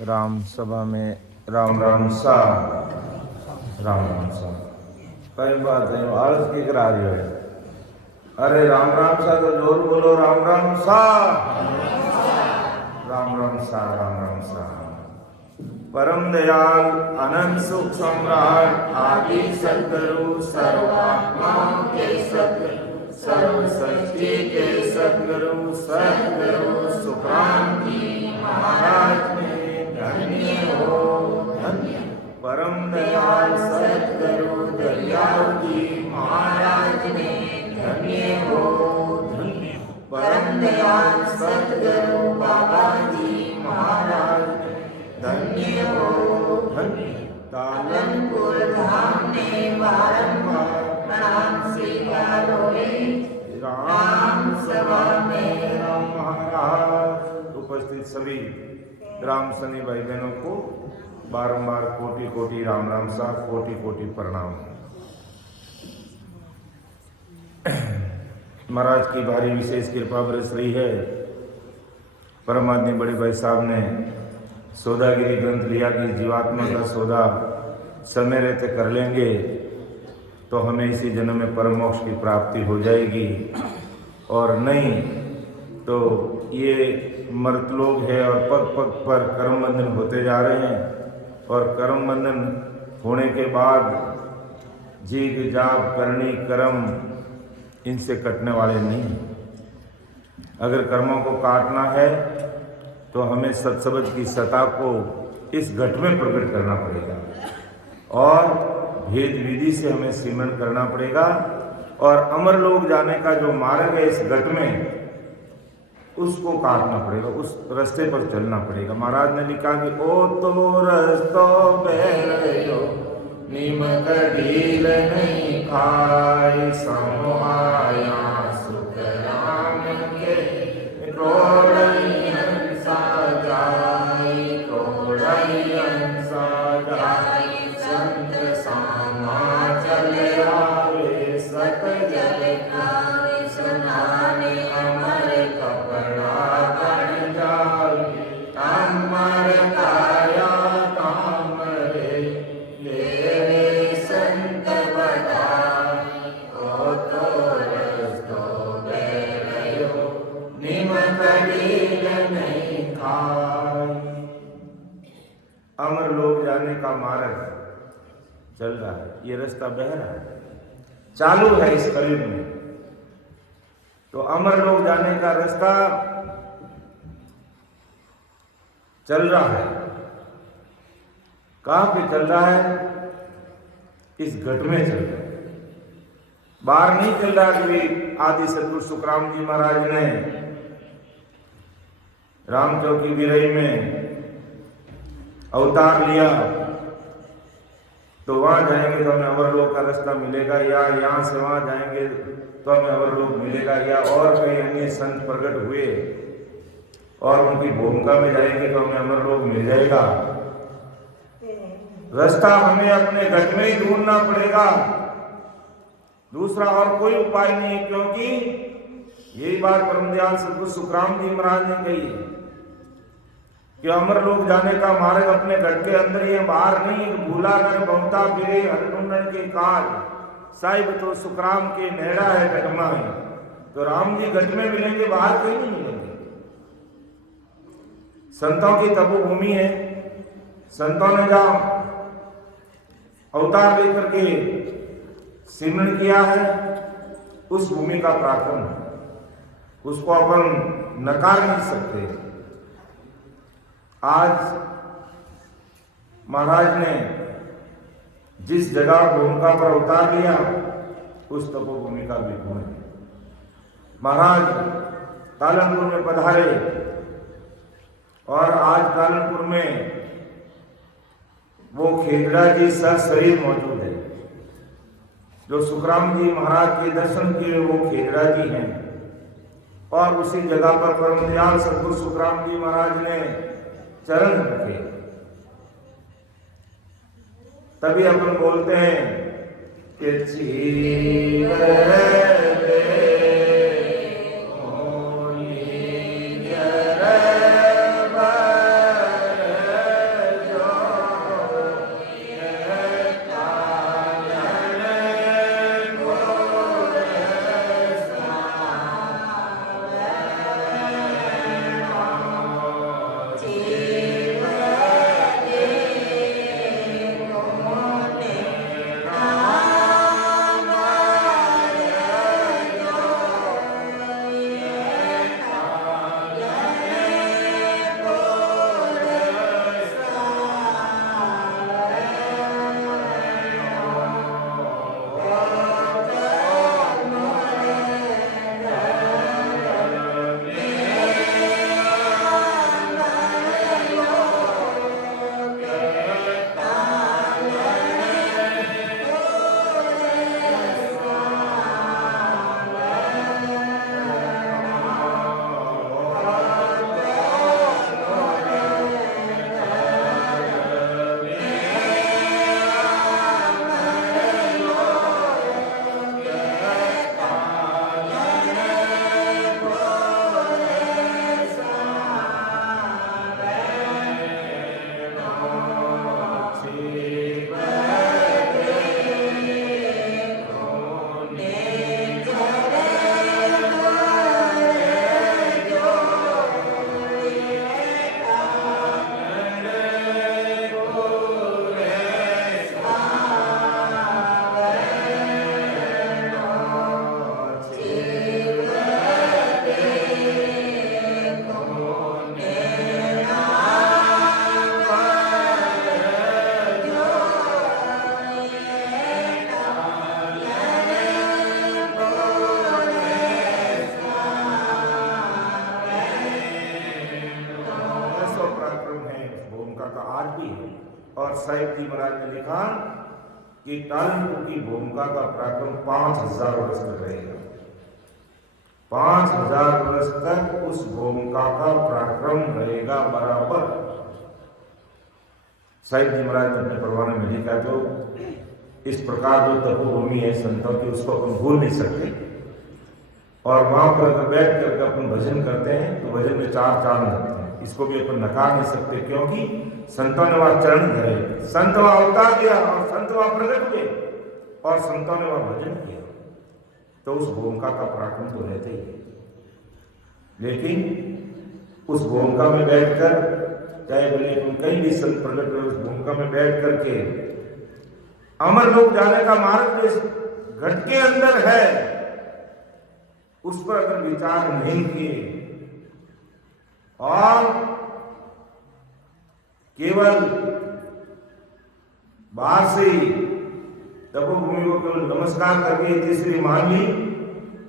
राम सभा में राम राम सा राम राम सा कई बात नहीं आलस की करा रही है। अरे राम राम सा तो जोर बोलो राम राम सा राम राम सा राम राम सा। परम दयाल अनंत सुख सम्राट आदि सद्गुरु सर्वात्माओं के सद्गुरु सर्व सृष्टि के सद्गुरु सद्गुरु सुखराम जी महाराज में धन्य हो धन्य। परम दयाल सद्गुरु दयाल जी महाराज में धन्य हो धन्य। परम दयाल सद्गुरु बाबा जी महाराज धन्य हो धन्य। तालनपुर धाम में बारंबार प्रणाम स्वीकार होए। राम सभा में राम महाराज। उपस्थित सभी राम सनी भाई बहनों को बारंबार कोटि कोटि राम राम सा कोटि कोटि प्रणाम। महाराज की भारी विशेष कृपा बरस रही है। परमात्मा बड़े भाई साहब ने सौदागिरी ग्रंथ लिया कि जीवात्मा का सौदा समय रहते कर लेंगे तो हमें इसी जन्म में परम मोक्ष की प्राप्ति हो जाएगी, और नहीं तो ये मर्त लोग हैं और पग पग पर कर्म बंधन होते जा रहे हैं, और कर्म बंधन होने के बाद जीग जाप करनी कर्म इनसे कटने वाले नहीं। अगर कर्मों को काटना है तो हमें सत्सबद की सत्ता को इस घट में प्रकट करना पड़ेगा, और भेद विधि से हमें सिमरण करना पड़ेगा, और अमर लोग जाने का जो मार्ग है इस घट में उसको काटना पड़ेगा, उस रास्ते पर चलना पड़ेगा। महाराज ने लिखा कि ओ तो रस्तो बेरो निमक ढील नहीं खाए समोहाया सुख राम के क्रोड़यन साजाई क्रोड़यन साजाई संत सामा चले आवे सत जल खावे सुनाने अमर कपड़ा बन जावे अमर काया तामरे ले संत बदाई ओ तो रस्तो बेरयो निमक ढील नहीं खाई। अमर लोग जाने का मार्ग चल रहा है, ये रास्ता बह रहा है, चालू है इस कलयुग में। तो अमर लोग जाने का रास्ता चल रहा है। कहां पे चल रहा है? इस घट में चल रहा है, बाहर नहीं चल रहा। कि आदि सदगुरु सुखराम जी महाराज ने राम चौकी बिरई में अवतार लिया तो वहां जाएंगे तो हमें अवरलोक का रास्ता मिलेगा, या यहाँ से वहां जाएंगे तो हमें अवरलोक मिलेगा, या और कई अन्य संत प्रकट हुए और उनकी भूमिका में जाएंगे तो हमें अमरलोक मिल जाएगा। रास्ता हमें अपने घट में ही ढूंढना पड़ेगा, दूसरा और कोई उपाय नहीं है। क्योंकि यही बात परमदयाल सदगुरु सुखराम जी महाराज ने कही है कि अमर लोग जाने का मार्ग अपने घट के अंदर ही है, बाहर नहीं है। भूला कर बहुता फिरे हर ढूंढन के काज साहिब तो सुखराम के नेड़ा है घटमा है। तो राम जी घट में मिलेंगे, बाहर कहीं नहीं मिलेंगे। संतों की तपोभूमि है, संतों ने जहाँ अवतार लेकर के सिमरण किया है उस भूमि का पराक्रम है, उसको अपन नकार नहीं सकते। आज महाराज ने जिस जगह भूमिका पर अवतार लिया उस तपोभूमि का भी गुण है। महाराज कालनपुर में पधारे और आज कालनपुर में वो खेदड़ा जी सशरीर मौजूद है। जो सुखराम जी महाराज के दर्शन किए वो खेदड़ा जी हैं, और उसी जगह पर परमदयाल सदगुरु सुखराम जी महाराज ने चरण रखे। तभी अपन बोलते हैं कि चीर का आज भी है। और साहिब जी महाराज ने लिखा कि टालीपुर की भूमिका का पराक्रम 5000 वर्ष तक रहेगा। 5000 वर्ष तक उस भूमिका का पराक्रम रहेगा बराबर। साहिब जी महाराज ने अपने परवाने में लिखा। तो इस प्रकार जो तपोभूमि है संतों की, उसको अपन भूल नहीं सकते। और वहां पर अगर बैठ करके अपन भजन करते हैं तो भजन में 4 चांद लगते हैं। इसको भी अपन नकार नहीं सकते, क्योंकि संतों ने वहां चरण धरे, संत वहां अवतार दिया और संत वहां प्रकट हुए और संतों ने वहां भजन किया। तो उस भूमिका का पराक्रम तो रहते ही है। लेकिन उस भूमिका में बैठकर, चाहे बोले तुम कहीं भी संत प्रकट हुए, उस भूमिका में बैठ करके अमर लोक जाने का मार्ग जो घट के अंदर है, उस पर अगर विचार नहीं किए और केवल बाहर से ही तपोभूमि को केवल नमस्कार करके तीसरी मान ली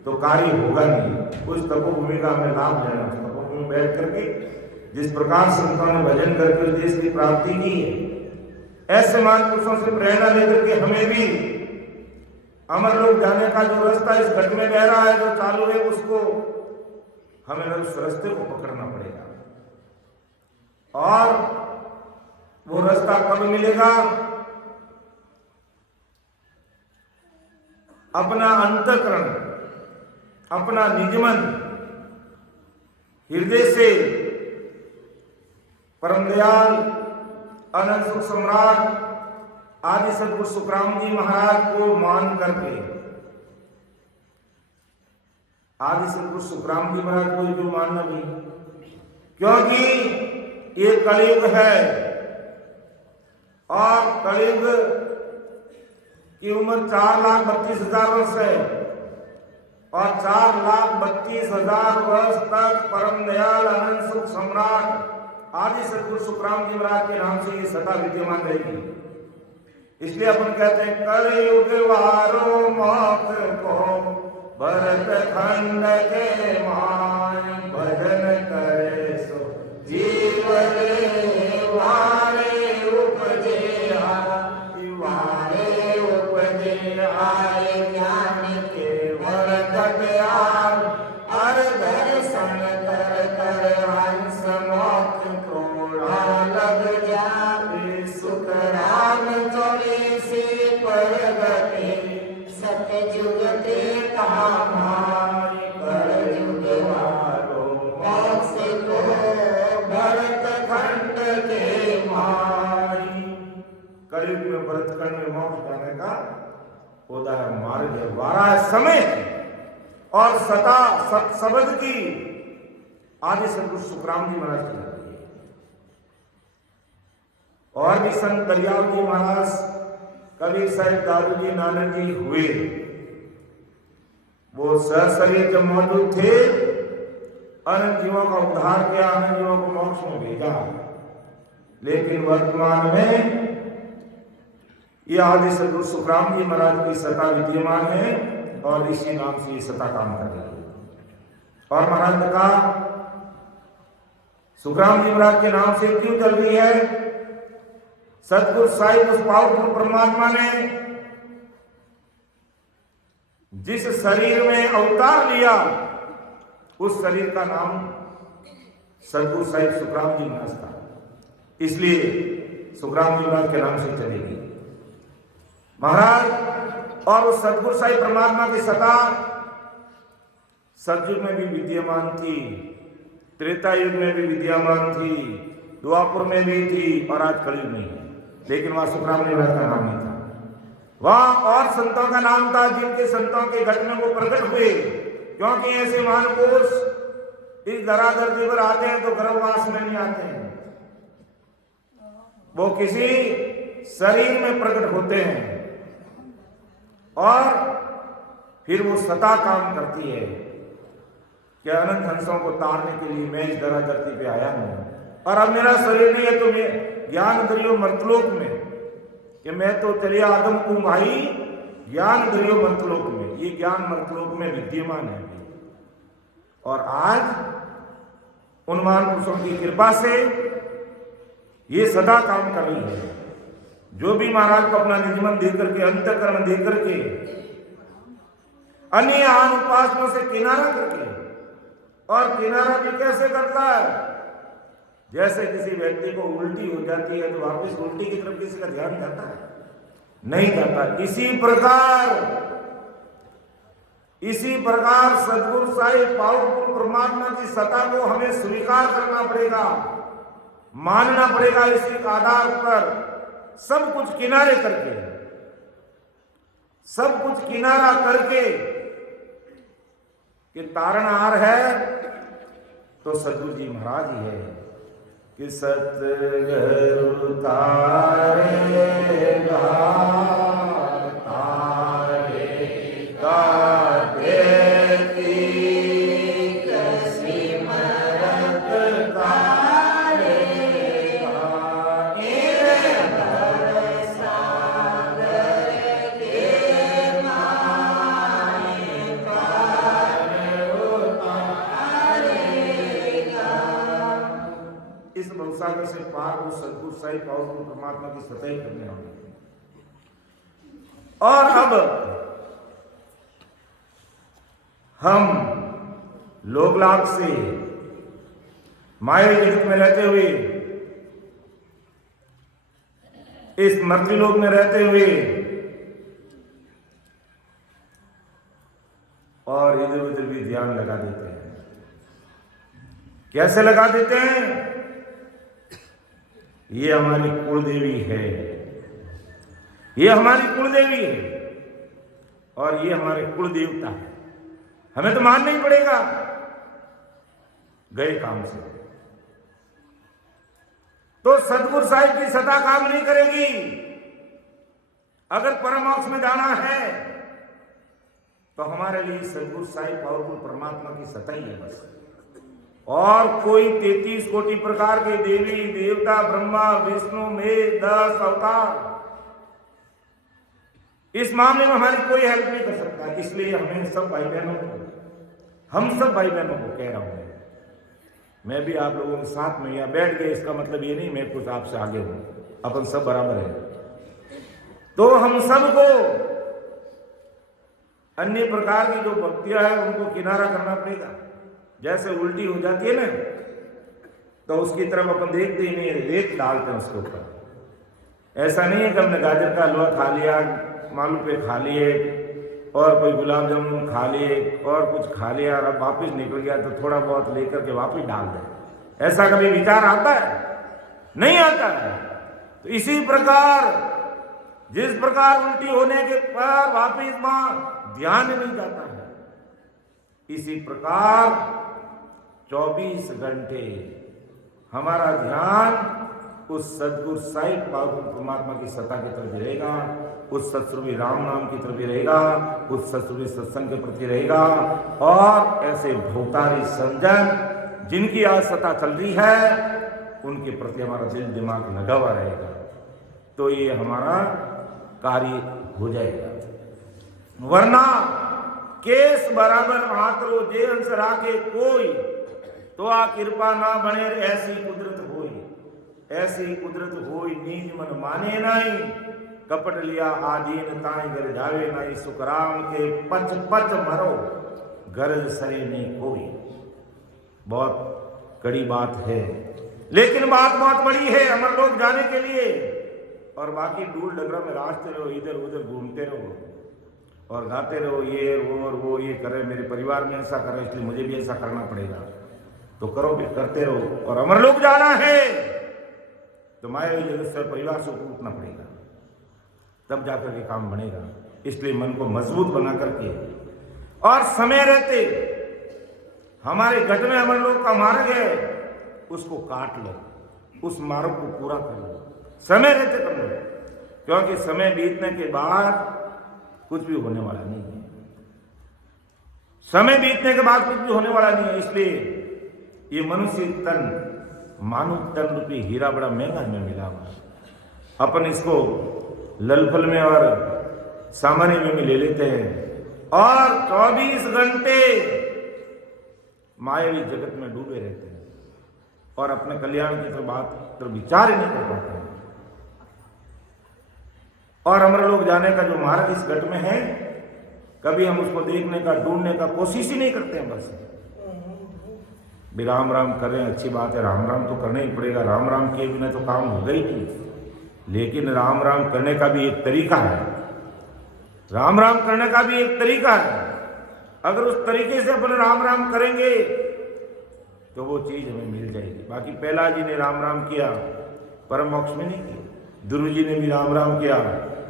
तो कार्य होगा नहीं। उस तपोभूमि का हमें लाभ लेना। उस तपोभूमि में बैठ करके जिस प्रकार संतों ने भजन करके उस देश की प्राप्ति की है, ऐसे महापुरुषों से प्रेरणा लेकर के हमें भी अमर लोक जाने का जो रास्ता इस घट में बह रहा है, जो चालू है, उसको हमें उस रास्ते को पकड़ना पड़ेगा। और वो रास्ता कब मिलेगा? अपना अंतःकरण, अपना निजमन हृदय से परम दयाल अनंत सुख सम्राट आदि सदगुरु सुखराम जी महाराज को मान करके, आदि सदगुरु सुखराम जी महाराज को क्यों मानना भी? क्योंकि ये कलयुग है और कलयुग की उम्र 4,32,000 वर्ष है और 4,32,000 वर्ष तक परम दयाल अनंत सुख सम्राट आदि सदगुरु सुखराम जी महाराज के नाम से ये सदा विद्यमान रहेगी। इसलिए अपन कहते हैं कलयुग वारो मौत को भरत खंड के मान, भजन करे सो जीवन वारे उपजे आए ज्ञान के वरदत आर हर दर्शन कर कर हंस मोक्ष थोड़ा लग जाए सुख राम चले से परगति सतयुग ते कामाय कर युग वारो मोक्ष को भरत खंड के माई। कलयुग में भरत खंड में मोक्ष जाने का उदाहरण मार्ग है, वारा समय और सता सत शब्द की आदि सदगुरु सुखराम जी महाराज की है। और भी संत दरियाव जी महाराज, कबीर साहिब, दारू जी, नानक जी हुए, वो सशरीर जब मौजूद थे, अनंत जीवों का उद्धार किया, अनंत जीवों को मोक्ष में भेजा। लेकिन वर्तमान में यह आदि सदगुरु सुखराम जी महाराज की सत्ता विद्यमान है और इसी नाम से ये सत्ता काम कर रही है। और महाराज ने कहा सुखराम जी महाराज के नाम से क्यों चल रही है? सतगुरु साहिब उस पावरफुल परमात्मा ने जिस शरीर में अवतार लिया, उस शरीर का नाम सतगुरु साहिब सुखराम जी महाराज था। इसलिए सुखराम जी महाराज के नाम से चलेगी महाराज। और उस सतगुरु साहिब परमात्मा की सत्ता सतयुग में भी विद्यमान थी, त्रेता युग में भी विद्यमान थी, द्वापर में भी थी और आज कलयुग में है। लेकिन वहां सुखराम जी महाराज का नाम नहीं था। वहां और संतों का नाम था, जिनके संतों के घट में वो प्रकट हुए। क्योंकि ऐसे महापुरुष इस धराधरती पर आते हैं तो गर्भवास में नहीं आते हैं, वो किसी शरीर में प्रकट होते हैं और फिर वो सता काम करती है कि अनंत हंसों को तारने के लिए मैं इस धराधरती पे आया हूं और अब मेरा शरीर नहीं है तो मैं ज्ञान दरियो मर्तलोक में, कि मैं तो चलिए आदम को भाई ज्ञान दरियो मर्तलोक में, ये ज्ञान मर्तलोक में विद्यमान है। और आज उन महापुरुषों की कृपा से ये सदा काम कर रही है। जो भी महाराज को अपना निजमन दे करके, अंतःकरण दे करके, अन्य आन उपासनों से किनारा करके, और किनारा भी कैसे करता है? जैसे किसी व्यक्ति को उल्टी हो जाती है तो वापस उल्टी की तरफ किसी का ध्यान जाता है? नहीं जाता। इसी प्रकार सद्गुरु साहिब पावरफुल परमात्मा की सत्ता को हमें स्वीकार करना पड़ेगा, मानना पड़ेगा। इसी आधार पर सब कुछ किनारे करके, सब कुछ किनारा करके कि तारणहार है तो सद्गुरु जी महाराज ही है कि सतगुरु तारेगा सागर से पार वो सद्गुरु साहिब पावरफुल परमात्मा की सताई करने वाले। और अब हम लोकलाभ से माया जगत में रहते हुए, इस मर्ती लोक में रहते हुए, और इधर उधर भी ध्यान लगा देते हैं। कैसे लगा देते हैं? ये हमारी कुलदेवी है, ये हमारी कुलदेवी है, और ये हमारे कुल देवता है। हमें तो मानना ही पड़ेगा गए काम से। तो सतगुरु साहिब की सत्ता काम नहीं करेगी। अगर परमोक्ष में जाना है तो हमारे लिए सतगुरु साहिब पावरफुल परमात्मा की सत्ता ही है बस। और कोई 33 कोटि प्रकार के देवी देवता, ब्रह्मा विष्णु में 10 अवतार, इस मामले में हमारी कोई हेल्प नहीं कर सकता। इसलिए हमें सब भाई बहनों को, हम सब भाई बहनों को कह रहा हूं, मैं भी आप लोगों के साथ में यहाँ बैठ गए, इसका मतलब ये नहीं मैं कुछ आपसे आगे हूं, अपन सब बराबर है। तो हम सबको अन्य प्रकार की जो भक्तियां हैं उनको किनारा करना पड़ेगा। जैसे उल्टी हो जाती है ना, तो उसकी तरफ अपन देखते ही नहीं, रेत डालते हैं उसके ऊपर। ऐसा नहीं है कि हमने गाजर का हलवा खा लिया, मालू पे खा लिए, और कोई गुलाब जामुन खा लिए, और कुछ खा लिया, और अब वापस निकल गया तो थोड़ा बहुत लेकर के वापस डाल दें। ऐसा कभी विचार आता है? नहीं आता है। तो इसी प्रकार जिस प्रकार उल्टी होने के पर वापस वहां ध्यान नहीं जाता है, इसी प्रकार 24 घंटे हमारा ध्यान उस सद्गुरु साहिब पावरफुल परमात्मा की सत्ता की तरफ रहेगा, उस सत्स्वरूपी राम नाम की तरफ रहेगा, उस सत्स्वरूपी सत्संग के प्रति रहेगा। और ऐसे भौतारी संजन जिनकी आज सत्ता चल रही है, उनके प्रति हमारा दिल दिमाग लगा हुआ रहेगा, तो ये हमारा कार्य हो जाएगा। वरना केस बराबर आतरो जे अंश राखे कोई, तो आ कृपा ना बने ऐसी कुदरत होई, ऐसी कुदरत होई नीज मन माने नहीं, कपट लिया आदीन ताई घर जावे नहीं, सुखराम के पच पच मरो गरज सरे नहीं कोई। बहुत कड़ी बात है, लेकिन बात बहुत बड़ी है अमर लोग जाने के लिए। और बाकी दूर डगरा में रास्ते रहो, इधर उधर घूमते रहो और गाते रहो, ये वो ये करे, मेरे परिवार में ऐसा करे इसलिए मुझे भी ऐसा करना पड़ेगा, तो करो भी करते रहो। और अमर लोग जाना है तो मायावी जगत से परिवार से उठना पड़ेगा, तब जाकर के काम बनेगा। इसलिए मन को मजबूत बना करके और समय रहते हमारे गट में अमर लोग का मार्ग है उसको काट लो, उस मार्ग को पूरा कर लो, समय रहते कर लो, क्योंकि समय बीतने के बाद कुछ भी होने वाला नहीं है। समय बीतने के बाद कुछ भी होने वाला नहीं है। इसलिए ये मनुष्य तन, मानव तन रूपी हीरा बड़ा महंगा में मिला हुआ। अपन इसको ललफल में और सामान्य में भी ले लेते हैं और 24 घंटे मायावी जगत में डूबे रहते हैं। और अपने कल्याण की तो बात तो विचार ही नहीं कर पाते हैं। और अमर लोग जाने का जो मार्ग इस घट में है, कभी हम उसको देखने का, ढूंढने का कोशिश ही नहीं करते हैं। बस भी राम राम कर रहे हैं, अच्छी बात है, राम राम तो करना ही पड़ेगा, राम राम किए बिना तो काम होगा ही नहीं। लेकिन राम राम करने का भी एक तरीका है, राम राम करने का भी एक तरीका है। अगर उस तरीके से अपन राम राम करेंगे तो वो चीज हमें मिल जाएगी। बाकी पहला जी ने राम राम किया, परम मोक्ष में नहीं किया। ध्रुव जी ने भी राम राम किया,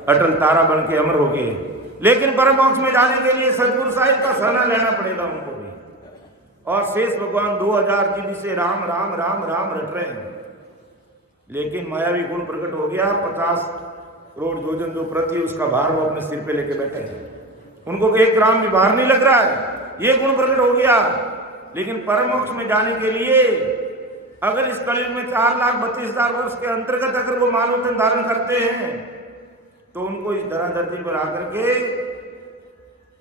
अटल तारा बन के अमर हो गए। लेकिन परम मोक्ष में जाने के लिए सतगुरु साहिब का सहारा लेना पड़ेगा उनको भी। और शेष भगवान 2000 जीवी से राम राम राम राम रट रहे हैं। लेकिन मायावी गुण प्रकट हो गया, 50 करोड़ योजन जो पृथ्वी उसका भार वो अपने सिर पे लेके बैठे हैं। उनको 1 ग्राम भी भार नहीं लग रहा है, ये गुण प्रकट हो गया। लेकिन परम मोक्ष में जाने के लिए अगर इस कलयुग में 4,32,000 वर्ष के अंतर्गत अगर वो मानव तन धारण करते हैं तो उनको इस धरा धरती पर आकर के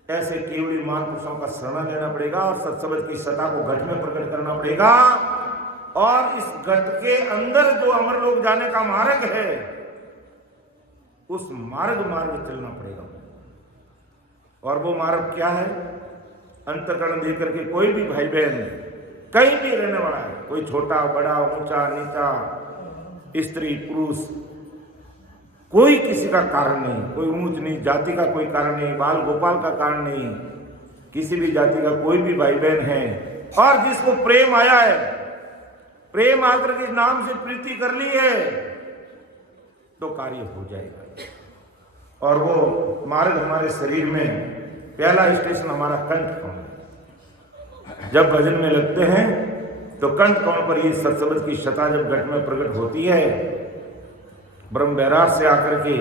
ऐसे केवली महापुरुषों का शरण लेना पड़ेगा और सत्संग की सत्ता को घट में प्रकट करना पड़ेगा। और इस घट के अंदर जो अमर लोग जाने का मार्ग है, उस मार्ग चलना पड़ेगा। और वो मार्ग क्या है? अंतकरण देकर के कोई भी भाई बहन कहीं भी रहने वाला है, कोई छोटा बड़ा ऊंचा नीचा, स्त्री पुरुष, कोई किसी का कारण नहीं, कोई ऊंच नीच जाति का कोई कारण नहीं, बाल गोपाल का कारण नहीं, किसी भी जाति का कोई भी भाई बहन है और जिसको प्रेम आया है, प्रेम आकर के नाम से प्रीति कर ली है तो कार्य हो जाएगा। और वो मार्ग हमारे शरीर में पहला स्टेशन हमारा कंठ कौन है। जब भजन में लगते हैं तो कंठ कौन पर ये सत्संग की सत्ता जब घट में प्रकट होती है, ब्रह्म बैराग से आकर के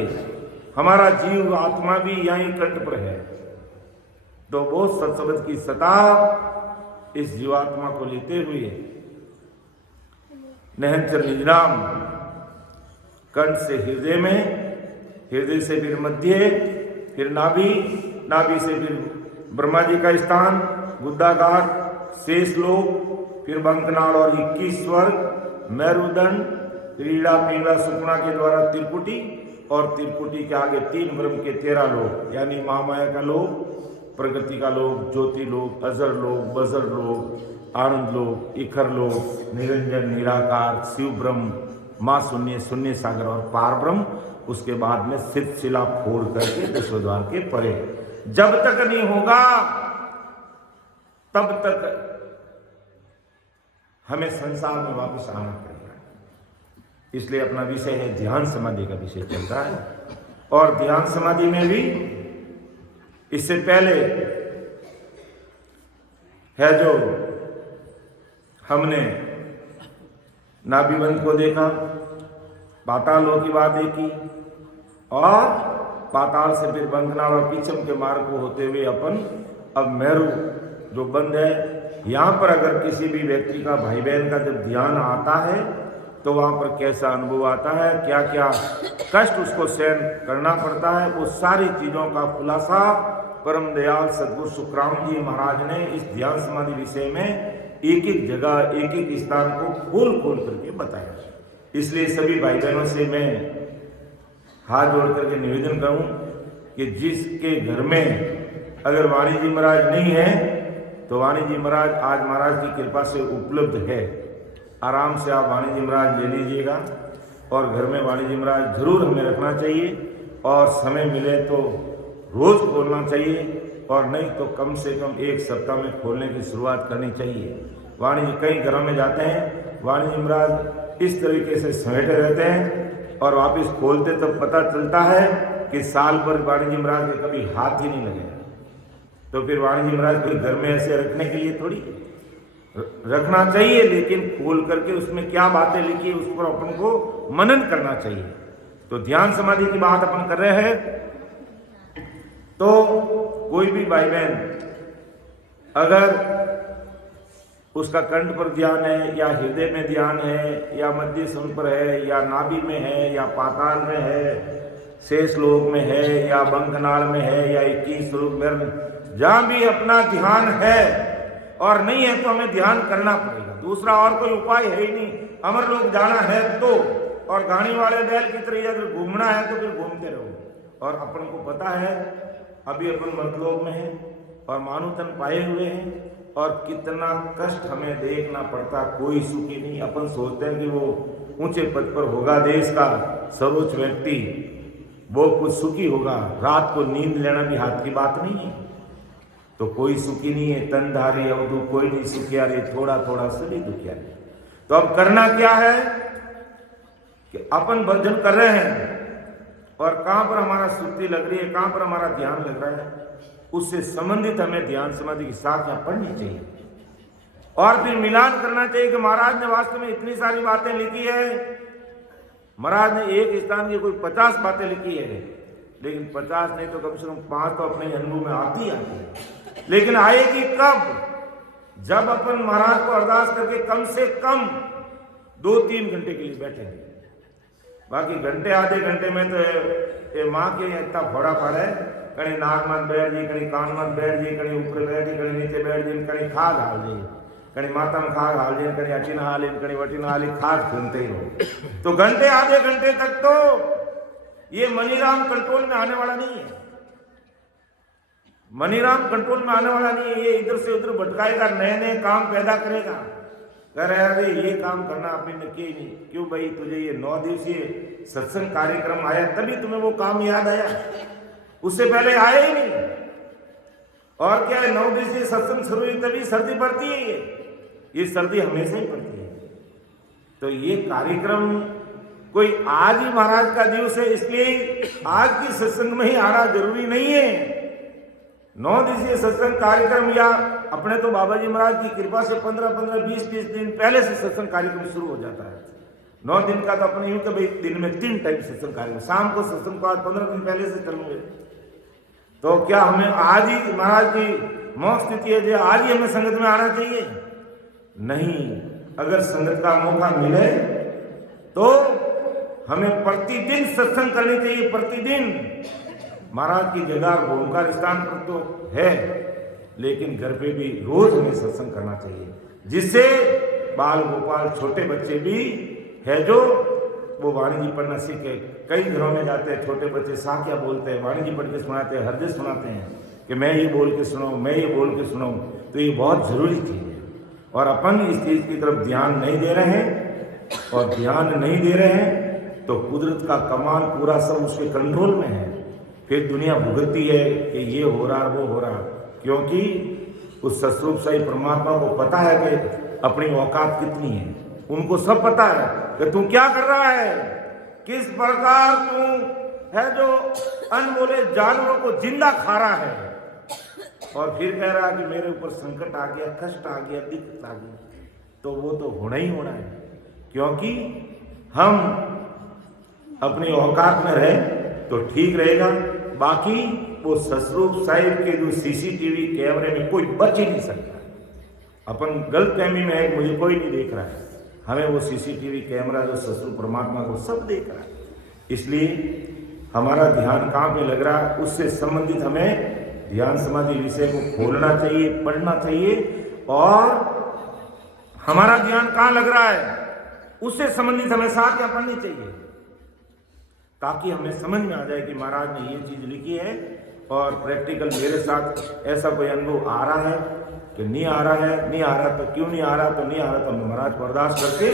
हमारा जीव आत्मा भी यहीं कंठ पर है, तो वो सत्संग की सत्ता इस जीवात्मा को लेते हुए नहंचर निजनाम कंठ से हृदय में, हृदय से फिर मध्य, फिर नाभि, नाभि से फिर ब्रह्मा जी का स्थान, गुद्दाघाट, शेष लोक, फिर बंकनाल और 21 स्वर्ग, मेरुदंड, रीड़ा पिंगला सुपना के द्वारा त्रिकुटी, और त्रिकुटी के आगे 3 ब्रह्म के 13 लोक, यानी महामाया का लोक, प्रकृति का लोक, ज्योति लोक, अजर लोक, बजर लोक, आनंद लोक, इखर लोक, निरंजन निराकार, शिव ब्रह्म, माँ शून्य, शून्य सागर और पार ब्रह्म। उसके बाद में सिद्ध शिला फोड़ करके दशोद्वार के परे। जब तक नहीं होगा तब तक हमें संसार में वापस आना पड़ेगा। इसलिए अपना विषय है ध्यान समाधि का विषय चल रहा है। और ध्यान समाधि में भी इससे पहले है जो हमने नाभिबंध को देखा, पाताल लोक की बात देखी, और पाताल से फिर बंकनाल और पीछम के मार्ग को होते हुए अपन अब मेरू जो बंद है, यहाँ पर अगर किसी भी व्यक्ति का, भाई बहन का जब ध्यान आता है तो वहाँ पर कैसा अनुभव आता है, क्या क्या कष्ट उसको सहन करना पड़ता है, वो सारी चीज़ों का खुलासा परम दयाल सद्गुरु सुखराम जी महाराज ने इस ध्यान समाधि विषय में एक एक जगह, एक एक स्थान को खोल खोल करके बताया। इसलिए सभी भाई बहनों से मैं हाथ जोड़ करके निवेदन करूं कि जिसके घर में अगर वाणी जी महाराज नहीं है तो वाणी जी महाराज आज महाराज की कृपा से उपलब्ध है, आराम से आप वाणी जी महाराज ले लीजिएगा। और घर में वाणी जी महाराज जरूर हमें रखना चाहिए, और समय मिले तो रोज खोलना चाहिए, और नहीं तो कम से कम 1 सप्ताह में खोलने की शुरुआत करनी चाहिए। वाणी जी कई घरों में जाते हैं, वाणी जी महाराज इस तरीके से समेटे रहते हैं और वापिस खोलते तो पता चलता है कि साल भर वाणी जी महाराज के कभी हाथ ही नहीं लगे। तो फिर वाणी जी महाराज कोई घर में ऐसे रखने के लिए थोड़ी रखना चाहिए, लेकिन खोल करके उसमें क्या बातें लिखी उस पर अपन को मनन करना चाहिए। तो ध्यान समाधि की बात अपन कर रहे हैं, तो कोई भी भाई बहन अगर उसका कंठ पर ध्यान है, या हृदय में ध्यान है, या मध्य सुन पर है, या नाभि में है, या पाताल में है, शेष लोक में है, या बंकनाल में है, या 21 स्वरूप में, जहां भी अपना ध्यान है और नहीं है तो हमें ध्यान करना पड़ेगा। दूसरा और कोई उपाय है ही नहीं। अमरलोक जाना है तो, और गाड़ी वाले बैल की तरह अगर घूमना है तो फिर घूमते रहो। और अपन को पता है अभी अपन मर्तलोक में हैं और मानव तन पाए हुए हैं, और कितना कष्ट हमें देखना पड़ता, कोई सुखी नहीं। अपन सोचते हैं कि वो ऊंचे पद पर होगा देश का सर्वोच्च व्यक्ति, वो कुछ सुखी होगा, रात को नींद लेना भी हाथ की बात नहीं है। तो कोई सुखी नहीं है, तनधारी अवधु कोई नहीं सुखिया रे, थोड़ा थोड़ा सभी दुखिया रे। तो अब करना क्या है कि अपन भजन कर रहे हैं और कहां पर हमारा सुर्ती लग रही है, कहां पर हमारा ध्यान लग रहा है, उससे संबंधित हमें ध्यान समाधि की साथ यहाँ पढ़नी चाहिए। और फिर मिलान करना चाहिए कि महाराज ने वास्तव में इतनी सारी बातें लिखी है। महाराज ने एक स्थान की कोई 50 बातें लिखी है, लेकिन 50 नहीं तो कम से कम 5 तो अपने अनुभव में आती है। लेकिन आएगी कब? जब अपन महाराज को अरदास करके कम से कम 2-3 घंटे के लिए बैठेंगे। बाकी घंटे आधे घंटे में तो ये माँ के इतना घोड़ा पड़ा है, कहीं नाक मत बैठ जी, कहीं कान मत बैठ जी, कहीं ऊपर बैठ जी, कहीं नीचे बैठ जी, कहीं खाद हाल जी, कहीं माता में खाद हाल जी, कहीं अटी नहा ली, कहीं वटी नहा ली, खाद घूमते ही रहो। तो घंटे आधे घंटे तक तो ये मनीराम कंट्रोल में आने वाला नहीं है। मनीराम कंट्रोल में आने वाला नहीं है। ये इधर से उधर भटकाएगा, नए नए काम पैदा करेगा। कह रहे अरे ये काम करना आपने किया ही नहीं। क्यों भाई, तुझे ये 9 दिवसीय सत्संग कार्यक्रम आया तभी तुम्हें वो काम याद आया, उससे पहले आया ही नहीं। और क्या है, 9 दिवसीय सत्संग शुरू हुई तभी सर्दी पड़ती है। ये सर्दी हमेशा ही पड़ती है। तो ये कार्यक्रम कोई आज ही महाराज का दिवस है इसलिए आज की सत्संग में ही आना जरूरी नहीं है। 9 दिवसीय सत्संग कार्यक्रम या अपने तो बाबा जी महाराज की कृपा से 15-15, 20-20 दिन पहले से सत्संग कार्यक्रम शुरू हो जाता है। 9 दिन का तो अपने यूं कि भाई दिन में 3 टाइम सत्संग कार्यक्रम, शाम को सत्संग को आज 15 दिन पहले से चलूंगे। तो क्या हमें आज ही महाराज की मौत स्थिति है जो आज ही हमें संगत में आना चाहिए? नहीं, अगर संगत का मौका मिले तो हमें प्रतिदिन सत्संग करनी चाहिए। प्रतिदिन महाराज की जगह ओंकार स्थान पर तो है, लेकिन घर पे भी रोज हमें सत्संग करना चाहिए, जिससे बाल गोपाल छोटे बच्चे भी है जो वो वाणी जी पढ़ना सीखे। कई घरों में जाते हैं छोटे बच्चे साख्या बोलते हैं, वाणी जी पढ़ के सुनाते हैं, हरदे सुनाते हैं कि मैं ये बोल के सुनाऊं, मैं ये बोल के सुनाऊं। तो ये बहुत जरूरी चीज है और अपन इस चीज की तरफ ध्यान नहीं दे रहे हैं। और ध्यान नहीं दे रहे हैं तो कुदरत का कमाल पूरा सब उसके कंट्रोल में है। फिर दुनिया भुगतती है कि ये हो रहा वो हो रहा, क्योंकि उस सस्वरूप सही परमात्मा को पता है कि अपनी औकात कितनी है। उनको सब पता है कि तू क्या कर रहा है, किस प्रकार तू है जो अनमोले जानवरों को जिंदा खा रहा है, और फिर कह रहा है कि मेरे ऊपर संकट आ गया, कष्ट आ गया, दिक्कत आ गई। तो वो तो होना ही होना है, क्योंकि हम अपनी औकात में रहे तो ठीक रहेगा। बाकी वो ससरूप साहिब के जो सीसीटीवी कैमरे में कोई बच ही नहीं सकता। अपन गलत फहमी में है, मुझे कोई नहीं देख रहा है, हमें वो सीसीटीवी कैमरा जो ससरूप परमात्मा को सब देख रहा है। इसलिए हमारा ध्यान कहाँ पे लग रहा है, उससे संबंधित हमें ध्यान समाधि विषय को खोलना चाहिए, पढ़ना चाहिए। और हमारा ध्यान कहाँ लग रहा है उससे संबंधित हमें साथ या पढ़नी चाहिए, ताकि हमें समझ में आ जाए कि महाराज ने ये चीज लिखी है और प्रैक्टिकल मेरे साथ ऐसा कोई अनुभव आ रहा है कि नहीं आ रहा है। नहीं आ रहा तो क्यों नहीं आ रहा, तो नहीं आ रहा तो हमें महाराज को अरदास करके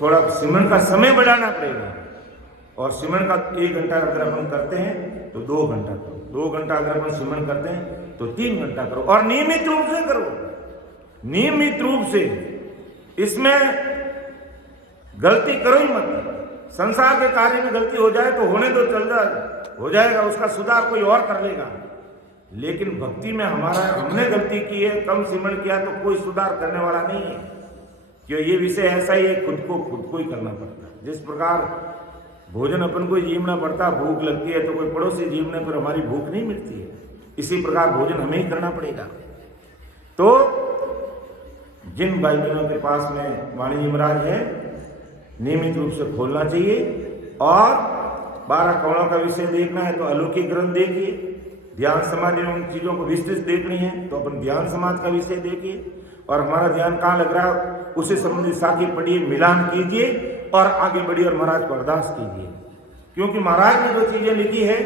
थोड़ा सिमरन का समय बढ़ाना पड़ेगा। और सिमरन का 1 घंटा अगर अपन करते हैं तो 2 घंटा करो, 2 घंटा अगर अपन सिमरन करते हैं तो 3 घंटा करो, और नियमित रूप से करो। नियमित रूप से, इसमें गलती करो ही मत। संसार के कार्य में गलती हो जाए तो होने दो, चल जाए, हो जाएगा, उसका सुधार कोई और कर लेगा। लेकिन भक्ति में हमने गलती की है, कम सिमरन किया तो कोई सुधार करने वाला नहीं है, क्यों ये विषय ऐसा ही है, खुद को ही करना पड़ता है। जिस प्रकार भोजन अपन को जीवना पड़ता, भूख लगती है तो कोई पड़ोसी जीवने पर हमारी भूख नहीं मिलती है, इसी प्रकार भोजन हमें ही करना पड़ेगा। तो जिन भाई बहनों के पास में वाणी जी महाराज है, नियमित रूप से खोलना चाहिए। और 12 कवणों का विषय देखना है तो अलौकिक ग्रंथ देखिए। ध्यान समाधि में उन चीजों को विस्तृत देखनी है तो अपन ध्यान समाधि का विषय देखिए। और हमारा ध्यान कहाँ लग रहा है उसे संबंधित साखी पढ़िए, मिलान कीजिए और आगे बढ़िए और महाराज को अरदास कीजिए। क्योंकि महाराज ने जो चीजें लिखी है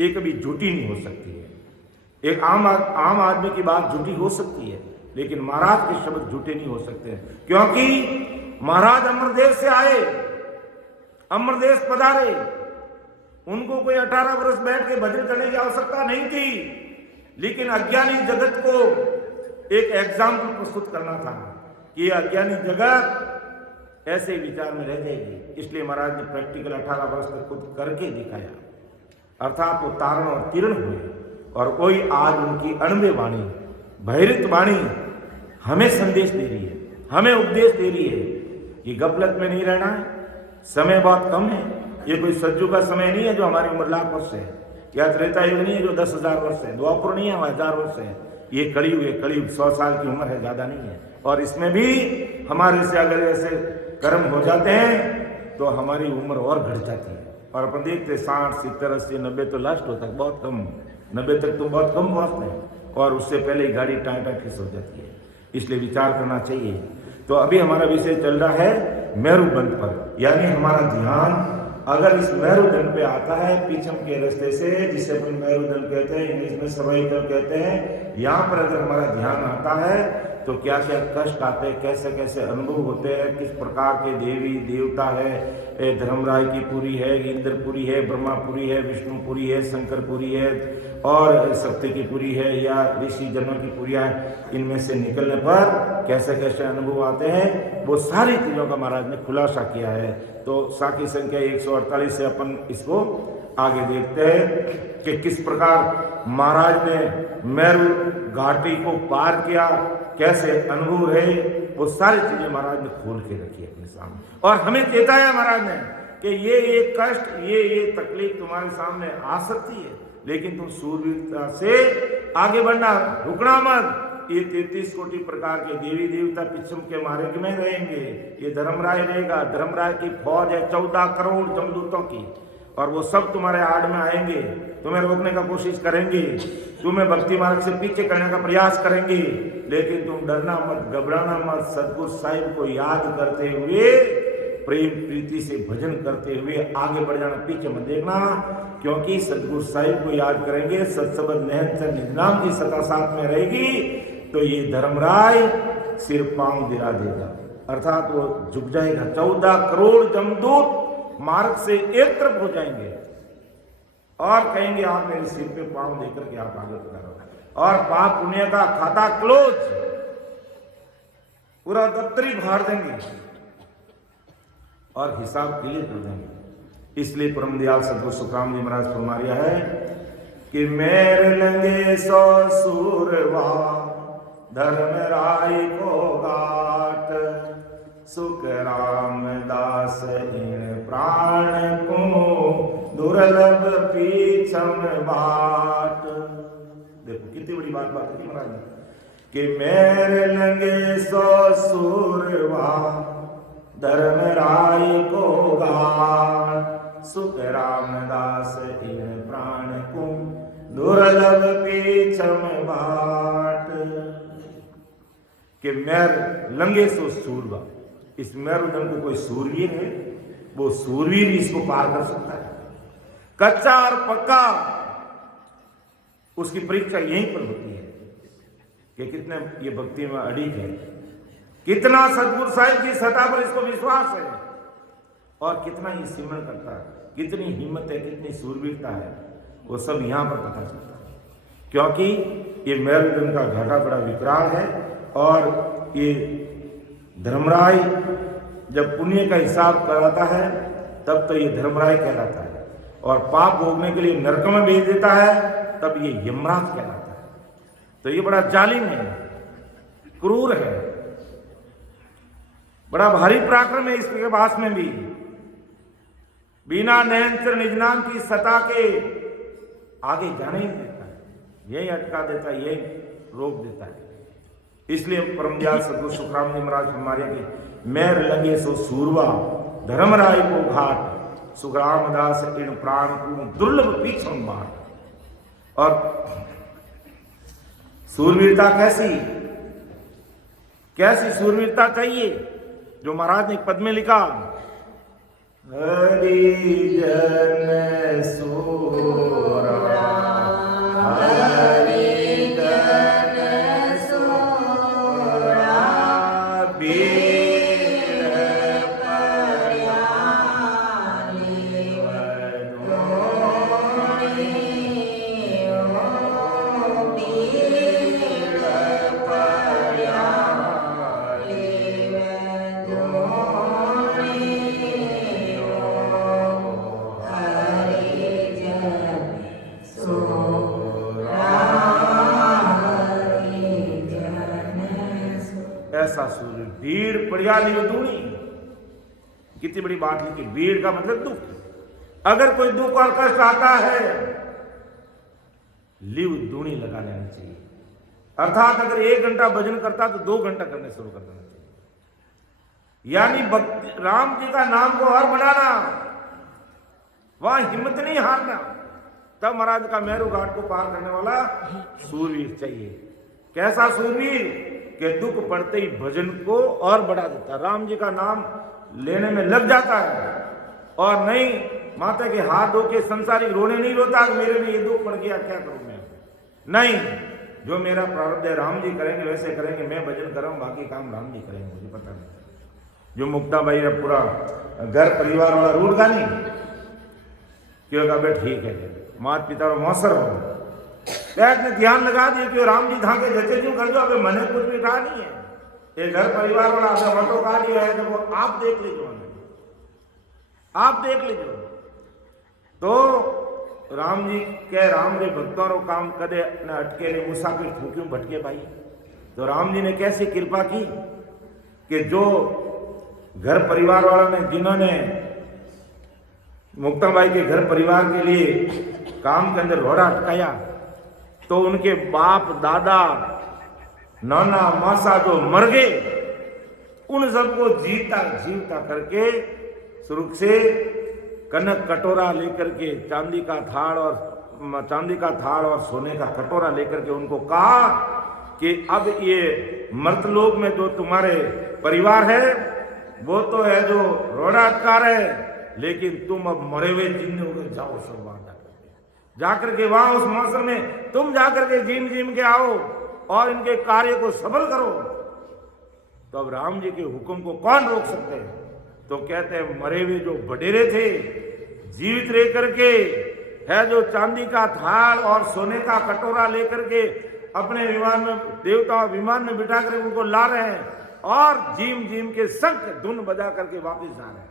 ये कभी झूठी नहीं हो सकती है। एक आम आदमी की बात झूठी हो सकती है, लेकिन महाराज के शब्द झूठे नहीं हो सकते, क्योंकि महाराज अमरदेश से आए, अमरदेश पधारे, उनको कोई 18 वर्ष बैठ के भजन करने की आवश्यकता नहीं थी, लेकिन अज्ञानी जगत को एक एग्जाम्पल प्रस्तुत करना था कि अज्ञानी जगत ऐसे विचार में रह जाएगी। इसलिए महाराज ने प्रैक्टिकल 18 वर्ष तक खुद करके दिखाया, अर्थात वो तारण और तीर्ण हुए। और कोई आज उनकी अणवे वाणी, भैरित वाणी हमें संदेश दे रही है, हमें उपदेश दे रही है कि गफलत में नहीं रहना है, समय बहुत कम है। ये कोई सज्जू का समय नहीं है जो हमारी उम्र लाख वर्ष है, या त्रेता युग नहीं है जो 10,000 वर्ष है, द्वापर नहीं है 1000 वर्ष है। ये कलयुग है, कलयुग 100 साल की उम्र है, ज्यादा नहीं है। और इसमें भी हमारे से अगर ऐसे कर्म हो जाते हैं तो हमारी उम्र और घट जाती है। और अपन देखते 60, 70, 80, 90 तो लास्ट होता है, बहुत कम 90 तक तो बहुत कम पहुँचते हैं, और उससे पहले ही गाड़ी टाटा ठिस हो जाती है। इसलिए विचार करना चाहिए। तो अभी हमारा विषय चल रहा है मेरुदंड पर, यानी हमारा ध्यान अगर इस मेरुदंड पे आता है पीछम के रास्ते से, जिसे अपन मेरुदंड कहते हैं, इंग्लिश में सर्वाइकल कहते हैं, यहाँ पर अगर हमारा ध्यान आता है तो क्या क्या कष्ट आते हैं, कैसे कैसे अनुभव होते हैं, किस प्रकार के देवी देवता है, धर्मराय की पुरी है, इंद्रपुरी है, ब्रह्मापुरी है, विष्णुपुरी है, शंकरपुरी है, और सत्य की पुरी है, या ऋषि जनों की पुरिया है। इनमें से निकलने पर कैसे कैसे अनुभव आते हैं, वो सारी चीज़ों का महाराज ने खुलासा किया है। तो साखी संख्या 148 से अपन इसको आगे देखते हैं कि किस प्रकार महाराज ने मेरु घाटी को पार किया, कैसे अनुभव रहे, वो सारी चीजें महाराज ने खोल के रखी अपने सामने। और हमें चेताया महाराज ने कि ये कष्ट, ये तकलीफ तुम्हारे सामने आ सकती है, लेकिन तुम सूरवीरता से आगे बढ़ना, रुकना मत। ये 33 कोटि प्रकार के देवी देवता पिछम के मार्ग में रहेंगे। ये धर्मराय रहेगा, धर्मराय की फौज है 14 करोड़ जमदूतों की, और वो सब तुम्हारे आड़ में आएंगे, तुम्हें रोकने का कोशिश करेंगे, तुम्हें भक्ति मार्ग से पीछे करने का प्रयास करेंगे, लेकिन तुम डरना मत, घबराना मत। सतगुरु साहिब को याद करते हुए, प्रेम प्रीति से भजन करते हुए आगे बढ़ जाना, पीछे मत देखना। क्योंकि सतगुरु साहिब को याद करेंगे, सत्सबद नहन निज नाम की सता साथ में रहेगी, तो ये धर्मराय सिर पांव गिरा देगा, अर्थात वो झुक जाएगा। 14 करोड़ जमदूत मार्ग से एक तरफ हो जाएंगे और कहेंगे आप मेरे सिर पे पांव देकर के आप आगे करो, और पाप पुण्य का खाता क्लोज, पूरा दफ्तरी फाड़ देंगे और हिसाब क्लियर कर देंगे। इसलिए परम दयाल सतगुरु सुखराम जी महाराज फरमा रहा है कि मेर लंगे 100 सूरवा धर्मराय को गाट, सुख रामदास इन प्राण को दुर्लभ पीछम बाट। देखो कितनी बड़ी बात है महाराज ने कि मेरे लंगे 100 सूरवा धर्मराय को गाट, सुख रामदास इन प्राण को दुर्लभ पीछम बाट। कि मेर लंगे 100 सूरवा, इस मेरुदंड को कोई सूरवीर है, वो सूरवीर इसको पार कर सकता है। कच्चा और पक्का उसकी परीक्षा यहीं पर होती है कि कितने ये भक्ति में अड़िग है, कितना सतगुरु साहिब की सत्ता पर इसको विश्वास है, और कितना ये सिमरन करता है, कितनी हिम्मत है, कितनी सूरवीरता है, वो सब यहां पर पता चलता है। क्योंकि ये मेरुदंड का घाटा बड़ा विकराल है, और ये धर्मराय जब पुण्य का हिसाब कराता है तब तो ये धर्मराय कहलाता है, और पाप भोगने के लिए नरक में भेज देता है तब ये यमराज कहलाता है। तो ये बड़ा जालिम है, क्रूर है, बड़ा भारी पराक्रम है इसके पास में भी। बिना नयनचर निज नाम की सता के आगे जाने ही देता है, यही अटका देता है, यही रोक देता है। इसलिए परम दयाल सतगुरु सुखराम जी महाराज हमारे के मेर लगे 100 सूरवा धर्मराय को घाट, सुख रामदास इन प्राण को दुर्लभ पीछम बाट। और सूरवीरता कैसी, कैसी सूरवीरता चाहिए, जो महाराज ने एक पद में लिखा, हरिजन सोरा हरिजन सोरा बीर पर्याली वदोनी बीर पर्याली ऐसा सूर्य भीड़ पड़ियाली वदूणी। कितनी बड़ी बात लिखी, भीड़ का मतलब दुख। अगर कोई दुख और कष्ट आता है, लिव दूनी लगा लेनी चाहिए। अर्थात अगर 1 घंटा भजन करता तो 2 घंटा करने शुरू कर देना चाहिए। यानी भक्ति राम जी का नाम को और बढ़ाना, वहां हिम्मत नहीं हारना। तब महाराज का मेरू घाट को पार करने वाला सूरवीर चाहिए। कैसा सूरवीर कि दुख पड़ते ही भजन को और बढ़ा देता, राम जी का नाम लेने में लग जाता है। और नहीं माता के हाथ धो के संसारिक रोने नहीं रोता कि मेरे में ये दुख पड़ गया, क्या करूं मैं। नहीं, जो मेरा प्रारब्ध है राम जी करेंगे वैसे करेंगे, मैं भजन करूं, बाकी काम राम जी करेंगे। मुझे पता नहीं जो मुक्ताबाई ने पूरा घर परिवार वाला रूट का नहीं क्यों कहा बे ठीक है, माता पिता और मौसर हो बैठ ने ध्यान लगा दिया कि राम जी धाके जचे क्यों कर दो, अबे मने कुछ भी कहा नहीं है। ये घर परिवार वाला आपने मटो कहा दिया है, तो वो आप देख लीजिए, आप देख लीजिए। तो राम जी के राम रे भक्तों रो काम कदे न अटके रे मुसाफिर क्यों भटके भाई। तो राम जी ने कैसी कृपा की कि जो घर परिवार वालों ने, जिन्होंने मुक्ताबाई के घर परिवार के लिए काम के अंदर घोड़ा अटकाया, तो उनके बाप दादा नाना मासा जो मर गए, उन सबको जीवता करके सुरुख से कनक कटोरा लेकर के चांदी का थाल और सोने का कटोरा लेकर के उनको कहा कि अब ये मर्तलोक में जो तुम्हारे परिवार है वो तो है जो रोड़ा अटका रहे, लेकिन तुम अब मरे हुए जिंदे होकर जाओ सब जाकर के वहां उस मौसम में तुम जाकर के जीम के आओ और इनके कार्य को सफल करो। तो अब राम जी के हुक्म को कौन रोक सकते हैं। तो कहते हैं मरे हुए जो बडेरे थे जीवित रह करके है जो चांदी का थाल और सोने का कटोरा लेकर के अपने विमान में देवता विमान में बिठा कर उनको ला रहे हैं और जीम के शंख धुन बजा करके वापस जा रहे हैं।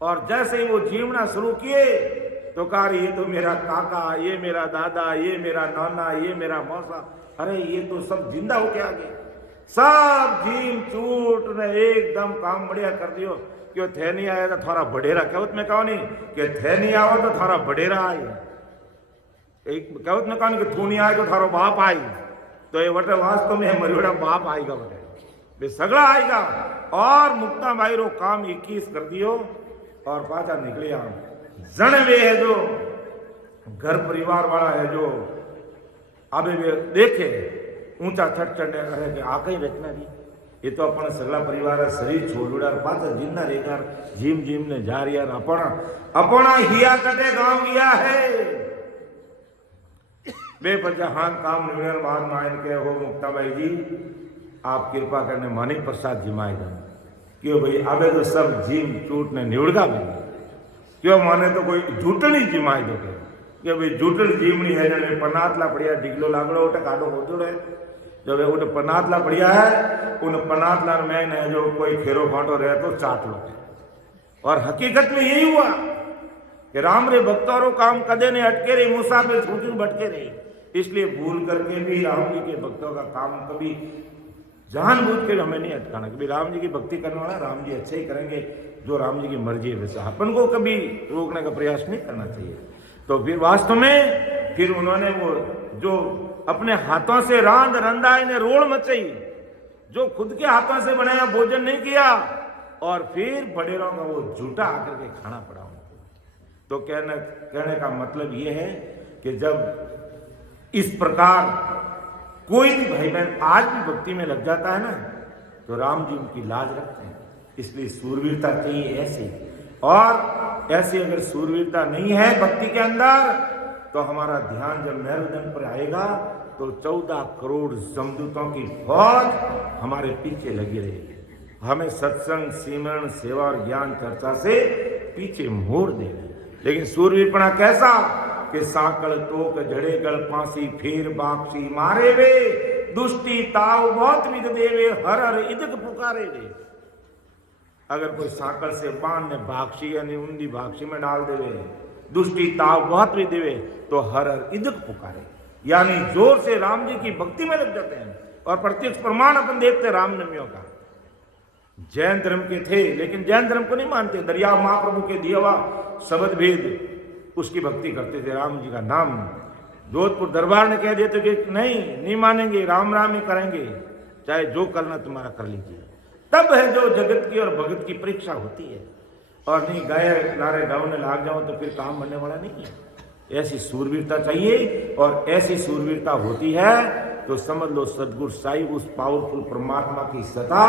और जैसे ही वो जीवना शुरू किए तो कहा ये तो मेरा काका, ये मेरा दादा, ये मेरा नाना, ये मेरा मौसा, अरे ये तो सब जिंदा होके आ गए। सब जीम चूट ने एकदम काम बढ़िया कर दियो। क्यों थे नहीं आया तो थारा बडेरा, कहवत में कहो नहीं कि थे नहीं आओ तो थारा बडेरा आई, एक कहवत में कहो नहीं कि तू नहीं आए तो थारो बाप आई। तो ये वटे वास्तव में मरियोड़ा बाप आएगा, बटे सगड़ा आएगा। और मुक्ताबाई रो काम 21 कर दियो और पाचा निकले आओ। जन वे है जो घर परिवार वाला है जो अबे वे देखे ऊंचा छट चढ़ने करे कि आ कहीं रखना नहीं, ये तो अपन सगला परिवार शरीर छोड़ूड़ा पाचा जिन्ना रेगा जीम ने जा रही अपना हिया कटे गांव गया है। बे जहान काम निवड़न बाद मायन के हो मुक्ताबाई जी आप कृपा करने मानिक प्रसाद जिमाए दो। क्यों भाई अबे तो सब जीम चूट ने निवड़गा भाई, क्यों माने तो कोई झूठनी जिमाए दो कि भाई झूठन जीमनी है जब पनातला पड़िया डिगलो लागड़ो उठे काटो होतो है जब उठे पनातला पड़िया है उन पनातला में ने जो कोई खेरो फाटो रहे तो चाट लो। और हकीकत में यही हुआ कि राम रे भक्तों काम कदे ने अटके रही, मुसाफिर छूटी भटके रही। इसलिए भूल करके भी राम जी के भक्तों का काम कभी जानबूझ के हमें नहीं अटकाना। कभी राम जी की भक्ति करने वाला राम जी अच्छे ही करेंगे, जो राम जी की मर्जी है वैसा अपन को कभी रोकने का प्रयास नहीं करना चाहिए। तो फिर वास्तव में फिर उन्होंने वो जो अपने हाथों से रांध रंधाई ने रोड़ मचाई, जो खुद के हाथों से बनाया भोजन नहीं किया और फिर बड़ेरों का वो झूठा आकर के खाना पड़ा उनको। तो कहने का मतलब ये है कि जब इस प्रकार कोई भी भाई बहन आज भी भक्ति में लग जाता है ना, तो राम जी उनकी लाज रखते हैं। इसलिए सूरवीरता चाहिए ऐसी, और ऐसी अगर सूरवीरता नहीं है भक्ति के अंदर तो हमारा ध्यान जब मेरुदंड पर आएगा तो 14 करोड़ जमदूतों की फौज हमारे पीछे लगी रहेगी, हमें सत्संग, सिमरण, सेवा और ज्ञान चर्चा से पीछे मोड़ देगी। लेकिन सूरवीरपणा कैसा कि साकड़ तोक जड़े गल फांसी फेर बाक्षी मारे वे, दुष्टि ताव बहुत विद देवे हर हर इदक पुकारे वे। अगर कोई साकड़ से बांध ने बाक्षी यानी उंडी बाक्षी में डाल देवे, दुष्टि ताव बहुत भी देवे तो हर हर इदक पुकारे, यानी जोर से राम जी की भक्ति में लग जाते हैं। और प्रत्यक्ष प्रमाण अपन देखते रामनवमियों का। जैन धर्म के थे लेकिन जैन धर्म को नहीं मानते, दरिया महाप्रभु के दिया हुआ शब्द भेद उसकी भक्ति करते थे, राम जी का नाम। जोधपुर दरबार ने कह दिया तो कि नहीं मानेंगे, राम राम ही करेंगे, चाहे जो करना तुम्हारा कर लीजिए। तब है जो जगत की और भगत की परीक्षा होती है, और नहीं गाय नारे गाँव लाग जाओ तो फिर काम बनने वाला नहीं है। ऐसी सूरवीरता चाहिए, और ऐसी सूरवीरता होती है तो समझ लो सदगुरु साईं उस पावरफुल परमात्मा की सत्ता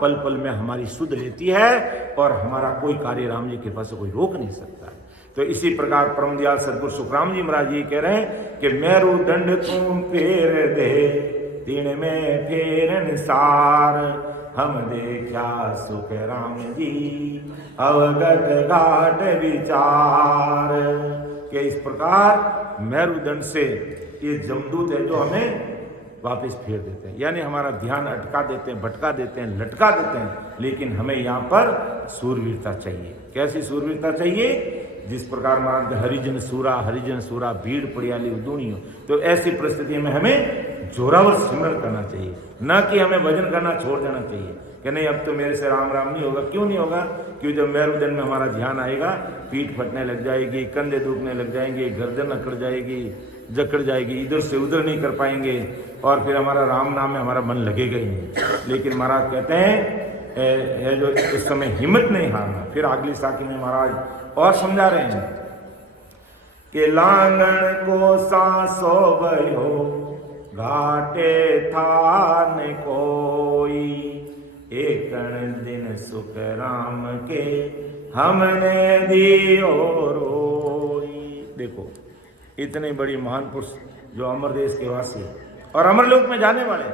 पल पल में हमारी सुध लेती है, और हमारा कोई कार्य राम जी के पास कोई रोक नहीं सकता। तो इसी प्रकार परम दयाल सदगुरु सुखराम जी महाराज जी कह रहे हैं कि मेरू दंड तुम फेर दे, तीन में फेरन सार, हम देखा सुख राम जी अवगत घाट विचार। कि इस प्रकार मेरुदंड से ये जमदूत है जो हमें वापस फेर देते हैं, यानी हमारा ध्यान अटका देते हैं, भटका देते हैं, लटका देते हैं। लेकिन हमें यहाँ पर सूरवीरता चाहिए। कैसी सूरवीरता चाहिए? जिस प्रकार महाराज हरिजन सूरा भीड़ पड़ियाली उदूनी हो, तो ऐसी परिस्थिति में हमें जोरावर सिमरण करना चाहिए, न कि हमें भजन करना छोड़ देना चाहिए कि नहीं अब तो मेरे से राम राम नहीं होगा। क्यों नहीं होगा? क्योंकि जब मेरुदंड में हमारा ध्यान आएगा, पीठ फटने लग जाएगी, कंधे दुखने लग जाएंगे, गर्दन अकड़ जाएगी, जकड़ जाएगी, इधर से उधर नहीं कर पाएंगे, और फिर हमारा राम नाम में हमारा मन लगेगा ही नहीं। लेकिन महाराज कहते हैं जो इस समय हिम्मत नहीं हारना। फिर अगली साखी में महाराज और समझा रहे हैं कि लांगण को सांसो भयो घाटे थान कोई, एकण दिन सुख राम के हमने दियो रोई। देखो इतने बड़ी महान पुरुष जो अमर देश के वासी और अमरलोक में जाने वाले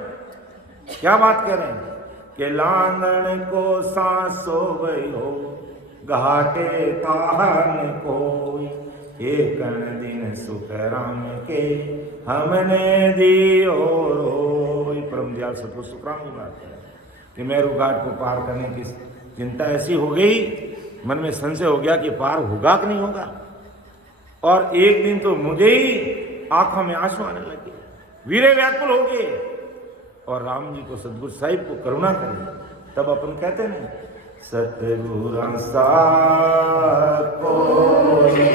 क्या बात कह रहे हैं कि लांगण को सांसो भयो घाटे ताहन कोई, एकण दिन सुख राम के हमने दियो रोई। परम दयाल सतगुरु सुखराम की बात है कि मेरू घाट को पार करने की चिंता ऐसी हो गई, मन में संशय हो गया कि पार होगा कि नहीं होगा। और एक दिन तो मुझे ही आंखों में आंसू आने लगे, वीरे व्याकुल हो गए, और राम जी को सतगुरु साहिब को करुणा करी। तब अपन कहते हैं सतगुरु सा कोई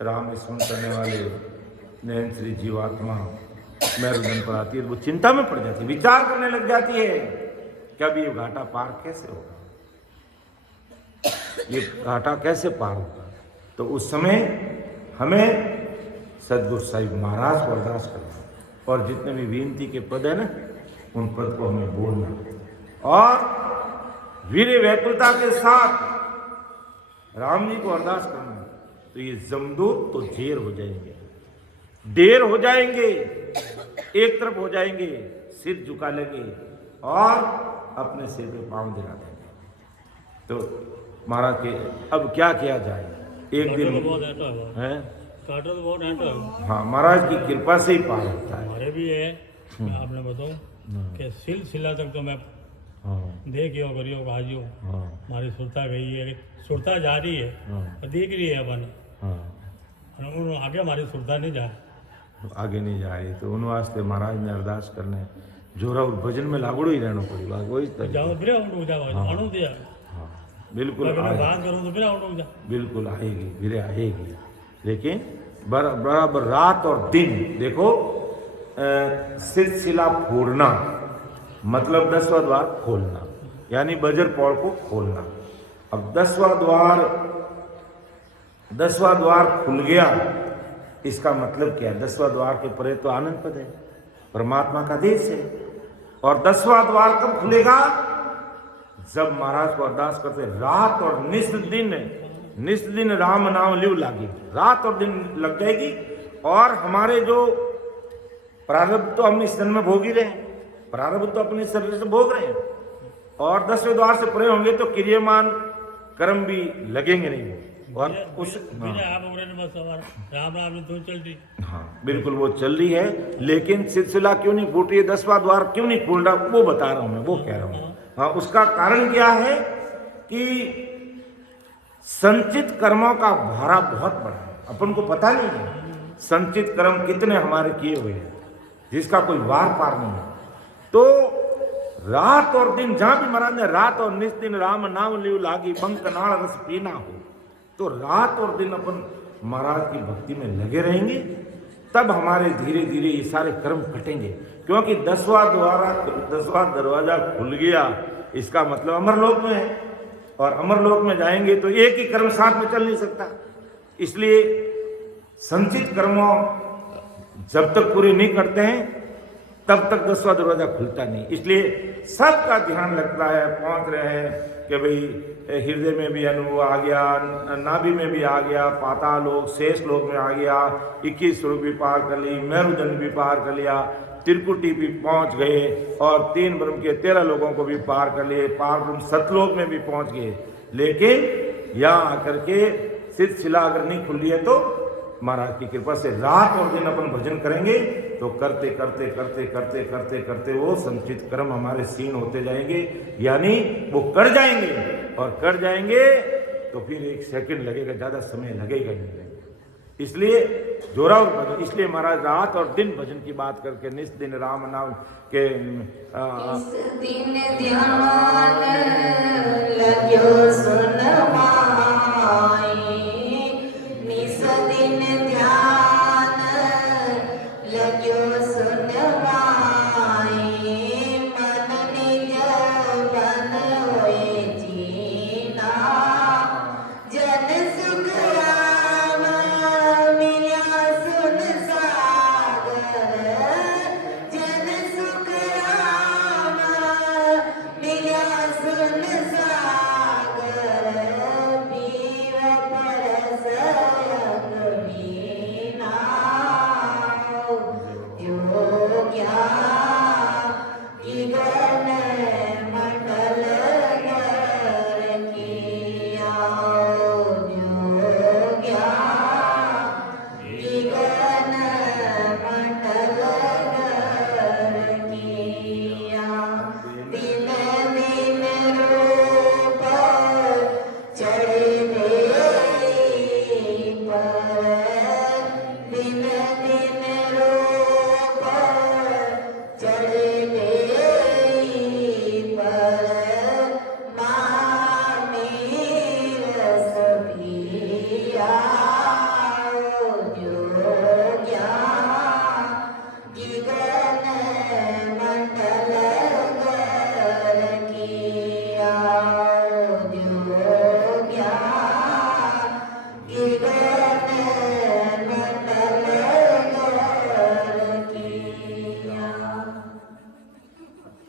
राम स्मरण करने वाले नयन श्री जीवात्मा मेरुदंड पर आती है, वो चिंता में पड़ जाती है, विचार करने लग जाती है कि अब ये घाटा पार कैसे होगा, ये घाटा कैसे पार होगा। तो उस समय हमें सदगुरु साहिब महाराज को अरदास करना और जितने भी विनती के पद है ना, उन पद को हमें बोलना और वीर व्याकुलता के साथ राम जी को अरदास करना। तो ये जमदूत तो ढेर हो जाएंगे, ढेर हो जाएंगे, एक तरफ हो जाएंगे, सिर झुका लेंगे और अपने सिर पे पांव दिला देंगे। तो महाराज के अब क्या किया जाए, एक दिन है काटा तो बहुत है। हाँ, महाराज की कृपा से ही पार होता है। हमारे भी है, मैं आपने बताऊं कि सिलसिला तक तो मैं देखियो करियो काजियो, हमारी सुरता गई है, सुरता जा रही है और देख रही है अपन, आगे हमारी सुरता नहीं जा, आगे नहीं जा रही। तो उन वास्ते महाराज ने अरदास करने जोरा और भजन में लागड़ो ही रहना पड़ेगा। वही जाओ फिर जाओ दिया, बिल्कुल बात करूँ तो फिर बिल्कुल आएगी, फिर आएगी, लेकिन बराबर रात और दिन देखो। सिलसिला फोड़ना मतलब 10वां द्वार खोलना, यानी बजर पौड़ को खोलना। अब 10वां द्वार खुल गया, इसका मतलब क्या है? 10वां द्वार के परे तो आनंद पद है, परमात्मा का देश है। और 10वां द्वार कब खुलेगा? जब महाराज को अरदास करते रात और निस दिन राम नाम लिव लागी, रात और दिन लग जाएगी। और हमारे जो प्रारब्ध तो हम इस जन्म में भोग ही रहे हैं, प्रारब्ध तो अपने शरीर से भोग रहे हैं, और 10वें द्वार से परे होंगे तो क्रियमान कर्म भी लगेंगे नहीं। और उस हाँ बिल्कुल वो चल रही है, लेकिन सिलसिला क्यों नहीं फूट रही है, 10वां द्वार क्यों नहीं खुल रहा, वो बता रहा हूं मैं, वो कह रहा हूं। हाँ, उसका कारण क्या है कि संचित कर्मों का भारा बहुत बड़ा है, अपन को पता नहीं है संचित कर्म कितने हमारे किए हुए हैं, जिसका कोई वार पार नहीं है। तो रात और दिन, जहां भी महाराज ने रात और निस दिन राम नाम लिव लागी बंक नाड़ रस पीना हो, तो रात और दिन अपन महाराज की भक्ति में लगे रहेंगे, तब हमारे धीरे धीरे ये सारे कर्म कटेंगे। क्योंकि 10वां दरवाजा खुल गया, इसका मतलब अमरलोक में है, और अमरलोक में जाएंगे तो एक ही कर्म साथ में चल नहीं सकता। इसलिए संचित कर्मों जब तक पूरे नहीं करते हैं तब तक 10वां दरवाजा खुलता नहीं। इसलिए सबका ध्यान लगता है, पहुंच रहे हैं कि भाई हृदय में भी अनुभव आ गया, नाभि में भी आ गया, पाताल लोक शेष लोक में आ गया, 21 स्वरूप भी पार कर ली, मेरुदंड भी पार कर लिया, त्रिकुटी भी पहुंच गए, और 3 ब्रह्म के 13 लोगों को भी पार कर लिए, पार ब्रह्म सतलोक में भी पहुंच गए। लेकिन यहाँ आकर के सिलसिला अगर नहीं खुल रही है तो महाराज की कृपा से रात और दिन अपन भजन करेंगे, तो करते करते करते करते करते करते वो संचित कर्म हमारे सीन होते जाएंगे, यानी वो कर जाएंगे, और कर जाएंगे तो फिर 1 सेकंड लगेगा, ज़्यादा समय लगेगा नहीं। इसलिए जोरावर भजन, इसलिए महाराज रात और दिन भजन की बात करके निस दिन राम नाम के दिन ध्यान लग्यो सुनवाई, निस दिन ध्यान लग्यो सुनवाई, मन निज बन होए जीना, जन सुख राम मिल्या सुन सागर, जन सुख राम मिल्या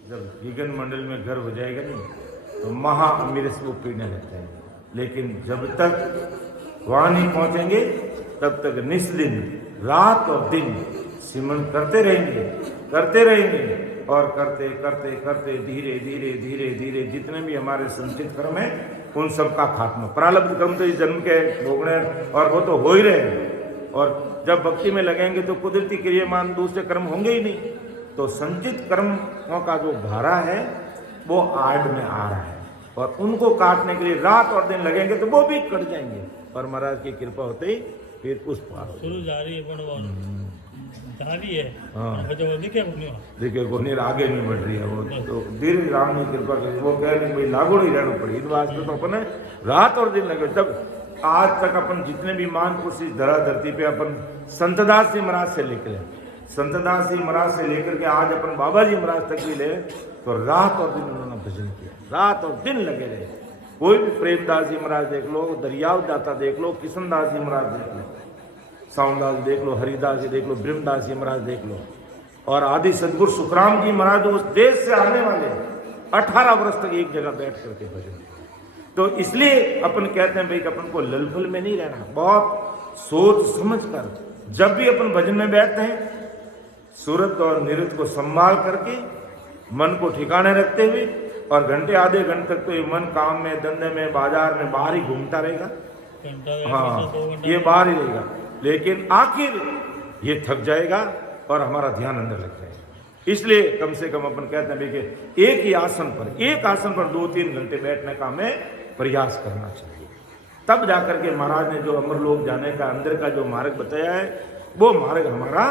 जब विघन मंडल में घर हो जाएगा नहीं तो महा अमीर से वो पीड़ने लगते हैं, लेकिन जब तक वहां नहीं पहुंचेंगे तब तक निस्दिन रात और दिन सिमरन करते रहेंगे और करते करते करते धीरे धीरे धीरे धीरे जितने भी हमारे संचित कर्म है उन सब का खात्मा। प्रारब्ध कर्म तो इस जन्म के भोगने और वो तो हो ही रहे हैं, और जब भक्ति में लगेंगे तो कुदरती क्रियामान दूसरे कर्म होंगे ही नहीं। तो संचित कर्मों का जो धारा है वो आड़ में आ रहा है, और उनको काटने के लिए रात और दिन लगेंगे तो वो भी कट जाएंगे, और महाराज की कृपा होते ही फिर उस पार हो शुरू जारी है पण वो जारी है। हाँ। बच्चों को दिखे नहीं देखिए गोनीर आगे नहीं बढ़ रही है, वो तो धीरे राम की कृपा करी। वो कह रहे भाई लागू नहीं रहना पड़ी, इन वास्ते तो अपन रात और दिन लगे। जब आज तक अपन जितने भी मान पुरुष इस धरा धरती पे अपन संतदास जी महाराज से लेकर संतदास जी महाराज से लेकर के आज अपन बाबा जी महाराज तक भी ले, तो रात और दिन उन्होंने भजन किया, रात और दिन लगे रहे। कोई भी प्रेमदास जी महाराज देख लो, दरियाव दाता देख लो, किशनदास जी महाराज देख लो, सावनदास देख लो, हरिदास जी देख लो, ब्रह्मदास जी महाराज देख लो, और आदि सदगुरु सुखराम जी महाराज उस देश से आने वाले 18 वर्ष तक एक जगह बैठ करके भजन किया। तो इसलिए अपन कहते हैं भाई कि अपन को ललफल में नहीं रहना, बहुत सोच समझ कर जब भी अपन भजन में बैठते हैं सूरत और निरुत को संभाल करके मन को ठिकाने रखते हुए, और घंटे आधे घंटे तक तो ये मन काम में, धंधे में, बाजार में बाहर ही घूमता रहेगा। हाँ, ये बाहर ही रहेगा, लेकिन आखिर ये थक जाएगा और हमारा ध्यान अंदर लग जाएगा। इसलिए कम से कम अपन कहते हैं देखिए एक ही आसन पर 2-3 घंटे बैठने का हमें प्रयास करना चाहिए। तब जाकर के महाराज ने जो अमरलोक जाने का अंदर का जो मार्ग बताया है वो मार्ग हमारा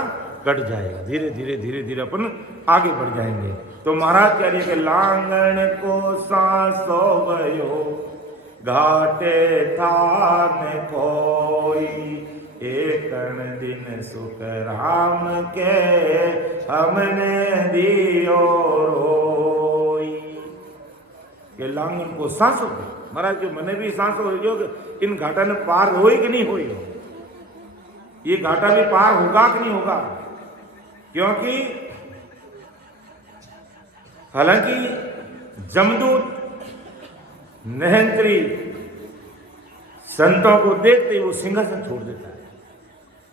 कट जाएगा। धीरे धीरे धीरे धीरे अपन आगे बढ़ जाएंगे। तो महाराज कह रहे कि लांगण को सांसो भयो घाटे थाने कोई, एक दिन सुख राम के हमने दियो रोई। के लांगन को सांसो, महाराज जो मने भी सांसो हो कि इन घाटा ने पार होई कि नहीं होई, ये घाटा भी पार होगा कि नहीं होगा। क्योंकि हालांकि जमदूत नहंत्री संतों को देखते ही वो सिंहासन छोड़ देता है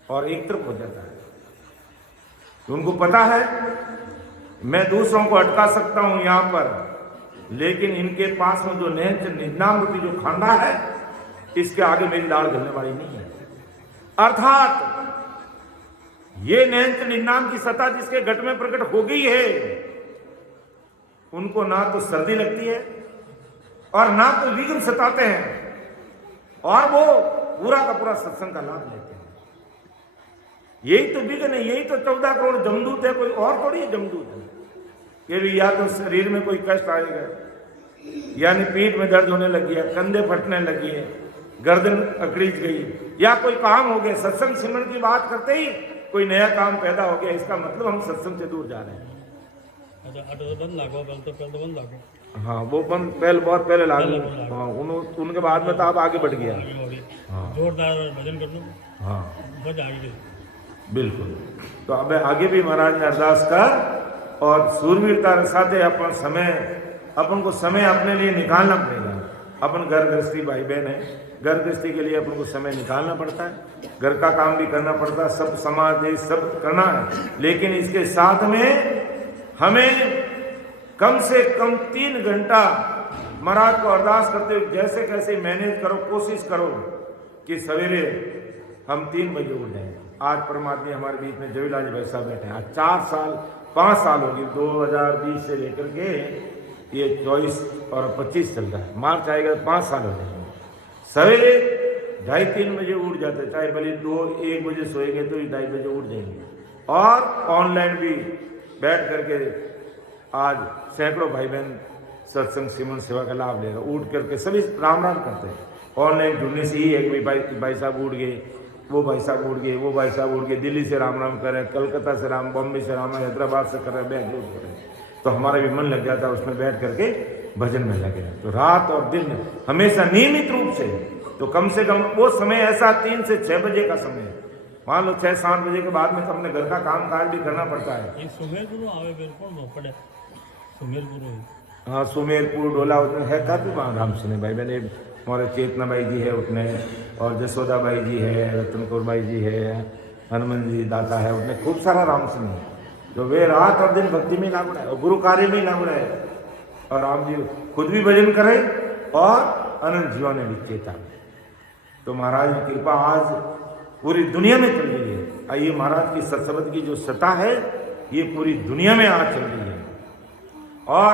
और एक तरफ हो जाता है। तो उनको पता है मैं दूसरों को अटका सकता हूं यहां पर, लेकिन इनके पास में जो नहंत्र निन्नामूर्ति जो खांडा है इसके आगे मेरी दाढ़ गलने वाली नहीं है। अर्थात ये नहंत्र निन्नाम की सत्ता जिसके घट में प्रकट हो गई है, उनको ना तो सर्दी लगती है और ना तो विघ्न सताते हैं, और वो पूरा का पूरा सत्संग का लाभ लेते हैं। यही तो विघ्न है, यही तो 14 करोड़ जमदूत है, कोई और थोड़ी जमदूत है। कि भी या तो शरीर में कोई कष्ट आएगा, यानी पीठ में दर्द होने लगी है, कंधे फटने लगी है, गर्दन अकड़ीच गई, या कोई काम हो गया, सत्संग सिमरन की बात करते ही कोई नया काम पैदा हो गया, इसका मतलब हम सत्संग से दूर जा रहे हैं। हाँ, वो बंद पहले बहुत पहले लागू, हाँ उनके बाद में तो आप आगे बढ़ गया। जोरदार भजन कर लो। हाँ मजा आ गई बिल्कुल। तो अब आगे भी महाराज ने अरदास कर और सूरवीरता रसाते अपन को समय अपने लिए निकालना पड़ेगा। अपन घर गृहस्थी भाई बहन है, घर गृहस्थी के लिए अपन को समय निकालना पड़ता है, घर का काम भी करना पड़ता है, सब समाज देश सब करना है, लेकिन इसके साथ में हमें कम से कम 3 घंटा महाराज को अरदास करते हुए जैसे कैसे मैनेज करो, कोशिश करो कि सवेरे हम 3 बजे उठ जाएं। आज परमात्मा हमारे बीच में जवीलाल जी भाई साहब बैठे हैं। आज 5 साल होगी, 2020 से लेकर के ये 24 और 25 चल रहा है, मार्च आएगा 5 साल हो जाएंगे। सवेरे 2:30-3 बजे उठ जाते, चाहे भले 2-1 बजे सोएंगे तो 2:30 बजे उठ जाएंगे, और ऑनलाइन भी बैठ करके आज सैकड़ों भाई बहन सत्संग सिमरन सेवा का लाभ ले रहे, उठ करके सभी राम राम करते हैं। ऑनलाइन जुड़ने से ही एक भाई साहब उठ गए, वो भाई साहब उठ गए, वो भाई साहब उठ गए, दिल्ली से राम राम कर रहे हैं, कलकत्ता से राम, बॉम्बे से राम, हैदराबाद से कर रहे हैं, बेंगलुरु कर रहे हैं। तो हमारा भी मन लग जाता है उसमें बैठ करके भजन में लगे रहें। तो रात और दिन हमेशा नियमित रूप से कम से कम वो समय ऐसा 3 से 6 बजे का समय है। मान लो 6-7 बजे के बाद में तो अपने घर का काम काज भी करना पड़ता है। ये सुमेरपुर आवे बिल्कुल न पड़े सुमेरपुर हाँ, सुमेरपुर डोला उतने है काफ़ी वहाँ राम सुने भाई मैंने हमारे चेतना बाई जी है उतने, और जसोदा बाई जी है, रतन कौर बाई जी है, हनुमान जी दाता है, उतने खूब सारा राम सुने जो वे रात और दिन भक्ति में लागू रहे और गुरु कार्य में लागू रहे, और राम जी खुद भी भजन करे और अनंत जीवन ने भी चेता। तो महाराज की कृपा आज पूरी दुनिया में चल रही है। आइए महाराज की सत्संग की जो सत्ता है ये पूरी दुनिया में आज चल रही है, और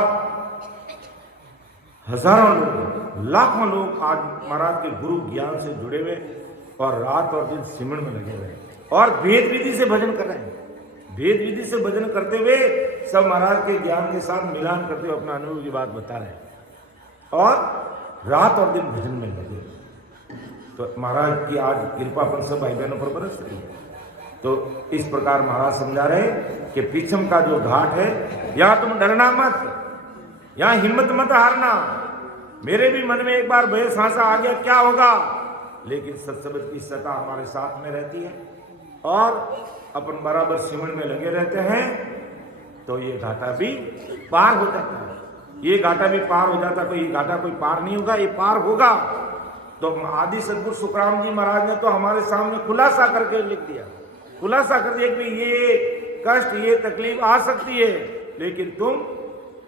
हजारों लोग, लाखों लोग आज महाराज के गुरु ज्ञान से जुड़े हुए और रात और दिन सिमरन में लगे हुए और भेद विधि से भजन कर रहे हैं। भेद विधि से भजन करते हुए सब महाराज के ज्ञान के साथ मिलान करते हुए अपना अनुभव की बात बता रहे हैं और रात और दिन भजन में लगे। तो महाराज की आज कृपा अपन सब भाई बहनों पर बरस रही है। तो इस प्रकार महाराज समझा रहे कि पीछम का जो घाट है, यहाँ तुम डरना मत, यहाँ हिम्मत मत हारना। मेरे भी मन में एक बार भय सांसा आ गया क्या होगा, लेकिन सत्संग की सत्ता हमारे साथ में रहती है और अपन बराबर सिमरन में लगे रहते हैं, तो ये घाटा भी पार हो जाता है। ये घाटा भी पार हो जाता है, तो ये घाटा कोई पार नहीं होगा, ये पार होगा। तो आदि सदगुरु सुखराम जी महाराज ने तो हमारे सामने खुलासा करके लिख दिया, खुलासा कर दिया कि ये कष्ट, ये तकलीफ आ सकती है, लेकिन तुम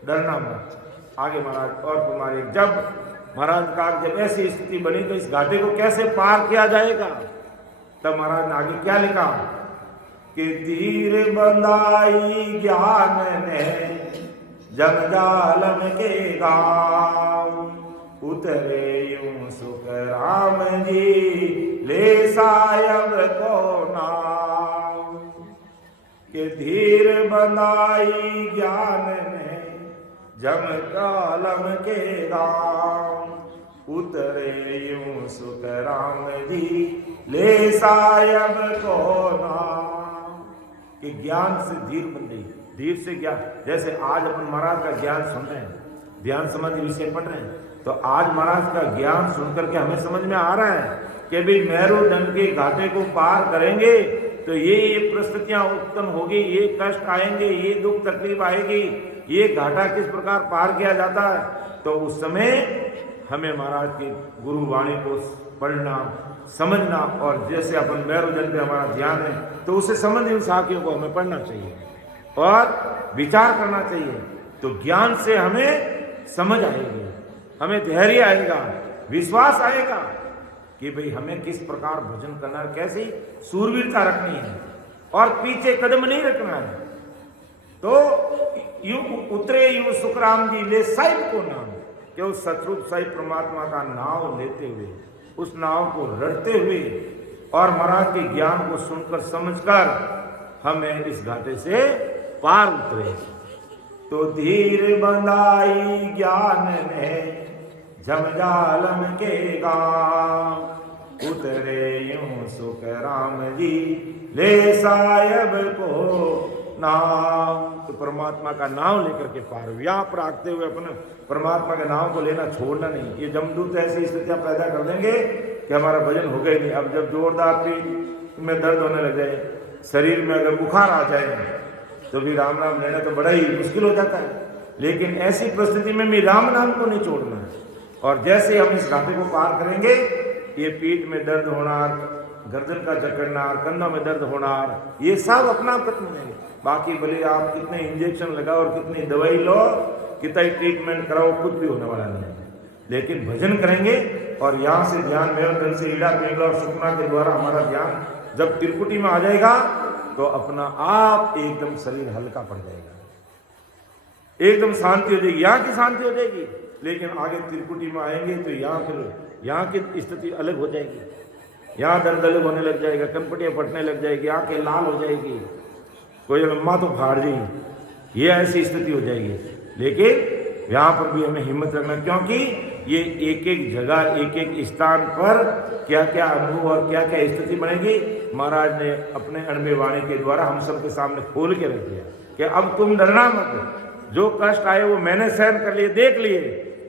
डरना मत। आगे महाराज और तुम्हारे जब महाराज का जब ऐसी स्थिति बनी तो इस घाटे को कैसे पार किया जाएगा, तब महाराज ने आगे क्या लिखा कि तीर बंधाई ज्ञान ने जंजालम के गाँव, उतरे यूं सुख राम जी ले सायब को नाम। के धीर बंधाई ज्ञान ने जंजालम के गाँव, उतरे यूं सुख राम जी ले सायब को नाम। कि ज्ञान से धीर बन गई, धीर से ज्ञान। जैसे आज अपन महाराज का ज्ञान सुन रहे हैं, ध्यान समाधि विषय पढ़ रहे हैं, तो आज महाराज का ज्ञान सुनकर के हमें समझ में आ रहा है कि भाई मेरुदंड के घाटे को पार करेंगे तो ये परिस्थितियां उत्पन्न होगी, ये कष्ट आएंगे, ये दुख तकलीफ आएगी, ये घाटा किस प्रकार पार किया जाता है। तो उस समय हमें महाराज की गुरु वाणी को पढ़ना, समझना, और जैसे अपन मेरुदंड पे हमारा ध्यान है तो उसे संबंधित उन साखियों को हमें पढ़ना चाहिए और विचार करना चाहिए। तो ज्ञान से हमें समझ आएगी, हमें धैर्य आएगा, विश्वास आएगा कि भाई हमें किस प्रकार भजन करना है, कैसी सूरवीरता रखनी है और पीछे कदम नहीं रखना है। तो यूं उतरे यूं सुखराम जी ले साहिब को नाम, कि उस सतरूप साहिब परमात्मा का नाव लेते हुए, उस नाव को रटते हुए और महाराज के ज्ञान को सुनकर समझकर हमें इस घाटे से पार उतरे। तो धीर बंधाई ज्ञान ने जमजालम के गाँव, उतरे यूं सुख राम जी ले सायब को नाम। तो परमात्मा का नाम लेकर के पार, यहाँ पर आगते हुए अपने परमात्मा के नाम को लेना छोड़ना नहीं। ये जमदूत ऐसी स्थितियां पैदा कर देंगे कि हमारा भजन हो गई नहीं। अब जब जोरदार पीठ में दर्द होने लग जाए, शरीर में अगर बुखार आ जाए तो भी राम नाम लेना तो बड़ा ही मुश्किल हो जाता है। लेकिन ऐसी परिस्थिति में भी राम नाम को नहीं छोड़ना है। और जैसे हम इस घाटे को पार करेंगे, ये पीठ में दर्द होना, गर्दन का जकड़ना, कंधों में दर्द होना, ये सब अपना आप खत्म हो जाएंगे। बाकी भले आप कितने इंजेक्शन लगाओ और कितनी दवाई लो, कितना ही ट्रीटमेंट कराओ, कुछ भी होने वाला नहीं है। लेकिन भजन करेंगे और यहाँ से ध्यान मेरुदंड से ईड़ा पिंगला और सुखना के द्वारा हमारा ध्यान जब त्रिकुटी में आ जाएगा तो अपना आप एकदम शरीर हल्का पड़ जाएगा, एकदम शांति हो जाएगी। यहाँ की शांति हो जाएगी, लेकिन आगे त्रिकुटी में आएंगे तो यहाँ की स्थिति अलग हो जाएगी। यहाँ दर्द अलग होने लग जाएगा, कनपटियाँ फटने लग जाएगी, आंखें लाल हो जाएगी, कोई लम्बा तो फाड़ जाएगी, ये ऐसी स्थिति हो जाएगी। लेकिन यहाँ पर भी हमें हिम्मत रखना, क्योंकि ये एक एक जगह, एक एक स्थान पर क्या क्या अनुभव और क्या क्या स्थिति बनेगी महाराज ने अपने अणबे वाणी के द्वारा हम सबके सामने खोल के रख दिया कि अब तुम डरना मत, जो कष्ट आए वो मैंने सहन कर लिए, देख लिए,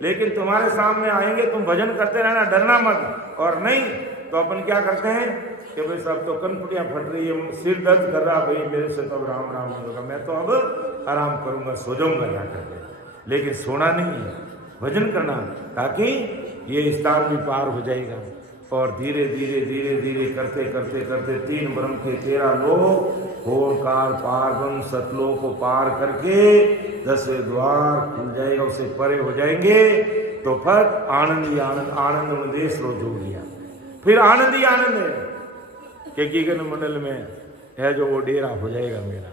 लेकिन तुम्हारे सामने आएंगे, तुम भजन करते रहना, डरना मत। और नहीं तो अपन क्या करते हैं कि भाई सब तो कनपटियां फट रही है, सिर दर्द कर रहा, भाई मेरे से तो अब राम राम नहीं होगा, मैं तो अब आराम करूंगा, सो जाऊंगा जाकर के। लेकिन सोना नहीं है, भजन करना, ताकि ये स्थान भी पार हो जाएगा। और धीरे धीरे धीरे धीरे करते करते करते 3 ब्रह्म के 13 लोक, ओंकार पार ब्रह्म सतलोक को पार करके 10वें द्वार खुल जाएगा, उससे परे हो जाएंगे। तो फिर आनंद ही आनंद, आनंद में देश रोज हो गया, फिर आनंद ही आनंद है कि गीगन मंडल में है जो वो डेरा हो जाएगा मेरा।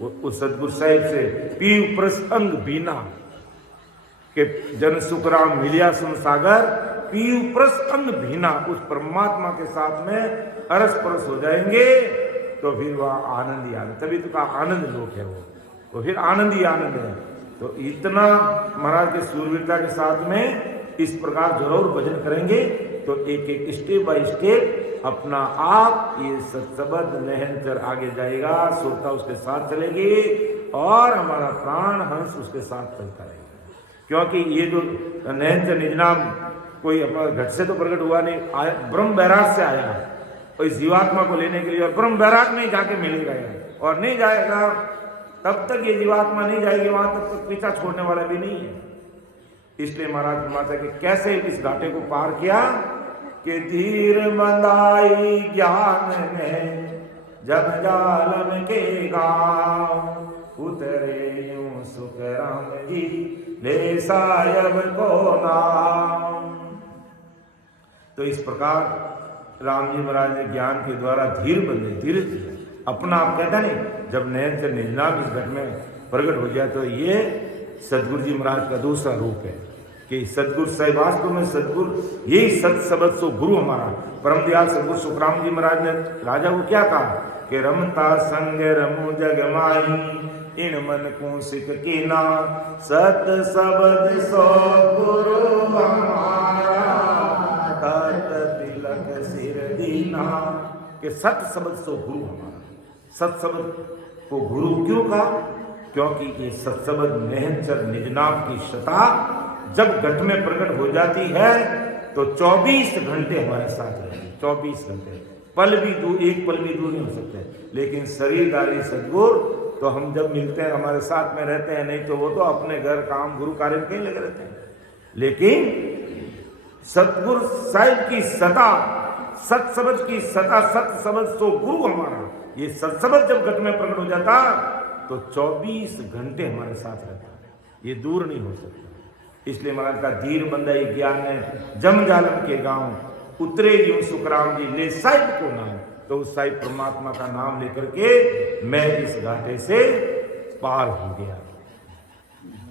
वो उस सदगुरु साहिब से पीव प्रसंग बीना के जन सुखराम मिलिया सुन सागर, पीव प्रसंग भीना, उस परमात्मा के साथ में अरस परस हो जाएंगे। तो फिर वह आनंद ही आनंद, तभी तो का आनंद लोक है वो, तो फिर आनंद ही आनंद है। तो इतना महाराज के सूरवीरता के साथ में इस प्रकार जरूर भजन करेंगे तो एक एक स्टेप बाय स्टेप अपना आप ये सत्सबद्ध नहनचर आगे जाएगा, सुरता उसके साथ चलेगी और हमारा प्राण हंस उसके साथ चलता रहेगा। क्योंकि ये जो नहनचर निज नाम कोई अपना घट से तो प्रकट हुआ नहीं, आया ब्रह्म बैराग से आया और इस जीवात्मा को लेने के लिए, और ब्रह्म बैराग में जाके मिलेगा और नहीं जाएगा तब तक ये जीवात्मा नहीं जाएगी वहां, तब तक पीछा छोड़ने वाला भी नहीं है। इसलिए महाराज माता के कैसे इस घाटे को पार किया कि धीर मंदाई ज्ञान में जब जालम के गांव, उतरे यूं सुख राम जी ले सायब को नाम। तो इस प्रकार राम जी महाराज ने ज्ञान के द्वारा धीर बंधे, धीरे धीरे अपना आप कहता नहीं, जब नयन से निजनाम इस घट में प्रकट हो जाए तो ये सदगुरु जी महाराज का दूसरा रूप है कि सदगुरु साहिब वास्तव में सदगुरु यही सत सबद सो गुरु हमारा परम दयाल सदगुरु सुखराम जी महाराज ने राजा को क्या कहा कि रमता संग रमु जग माही, इन मन को सिख कीना, सत सबद सो गुरु हमारा, तत तिलक सिर दीना। कि सत सबद सो गुरु हमारा, सत सबद को गुरु क्यों कहा? क्योंकि ये सत सबद नहनचर निजनाम की शता जब घट में प्रकट हो जाती है तो 24 घंटे हमारे साथ रहेगी, 24 घंटे, पल भी दूर, एक पल भी दूर नहीं हो सकते। लेकिन शरीरधारी सदगुरु तो हम जब मिलते हैं हमारे साथ में रहते हैं, नहीं तो वो तो अपने घर काम गुरु कार्य में कहीं लगे रहते हैं। लेकिन सतगुरु साहिब की सता, सत शब्द की सता, सत शब्द सो गुरु हमारा, ये सत शब्द जब घट में प्रकट हो जाता तो 24 घंटे हमारे साथ रहता, ये दूर नहीं हो सकता। इसलिए महाराज का धीर बंदा ज्ञान है जम जालम के गांव, उतरे यूं सुखराम जी ले साहिब को नाम। तो उस साहिब परमात्मा का नाम लेकर के मैं इस घाटे से पार हो गया,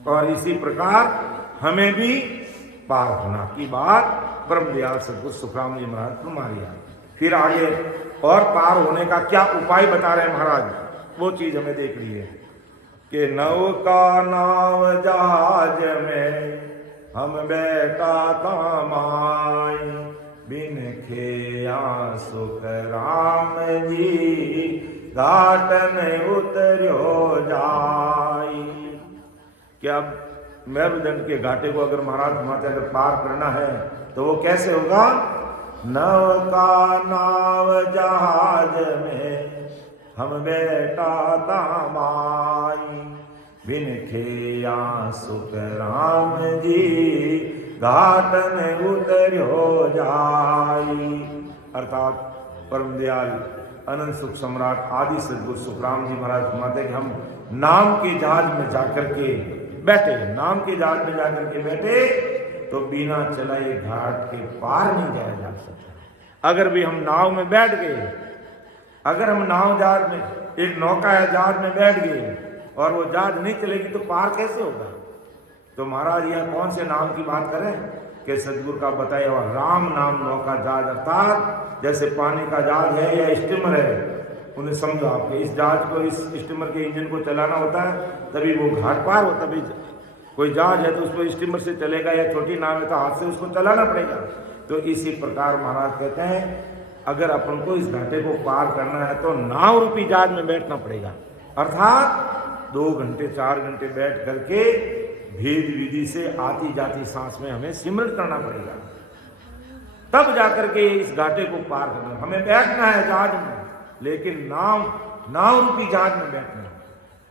और इसी प्रकार हमें भी पार होना की बात ब्रह्म दयाल सदगुरु सुखराम जी महाराज फरमाया। फिर आगे और पार होने का क्या उपाय बता रहे हैं महाराज, वो चीज हमें देख ली है कि नौका नाव जहाज में हम बैठा कमाई, बिन खेया सुख राम जी घाट में उतरो जाई। क्या मेरुदंड के घाटे को अगर महाराज माते अगर पार करना है तो वो कैसे होगा? नौका नाव जहाज में हम बैठा तामाई, बिन खेया सुख राम जी घाट में उतरो जाई। अर्थात परम दयाल अनंत सुख सम्राट आदि सदगुरु सुखराम जी महाराज माते कि हम नाम के जहाज में जाकर के बैठे, नाम के जहाज में जाकर के बैठे तो बिना चलाए घाट के पार नहीं जाया जा सकता। अगर भी हम नाव में बैठ गए, अगर हम नाव जहाज में, एक नौका है जहाज में बैठ गए और वो जहाज नहीं चलेगी तो पार कैसे होगा? तो महाराज यह कौन से नाम की बात करें कि सदगुरु का बताया हुआ राम नाम नौका जहाज, अर्थात जैसे पानी का जहाज है या स्टीमर है, उन्हें समझो आपके इस जहाज को, इस स्टीमर के इंजन को चलाना होता है तभी वो घाट पार होता है। कोई जहाज है तो उसको स्टीमर से चलेगा, या छोटी नाव है तो हाथ से उसको चलाना पड़ेगा। तो इसी प्रकार महाराज कहते हैं अगर अपन को इस घाटे को पार करना है तो नाव रूपी जहाज में बैठना पड़ेगा। अर्थात 2 घंटे 4 घंटे बैठ करके भेद विधि से आती जाती सांस में हमें सिमरन करना पड़ेगा, तब जाकर के इस घाटे को पार करना। हमें बैठना है जहाज में, लेकिन नाव रूपी जहाज में बैठना है।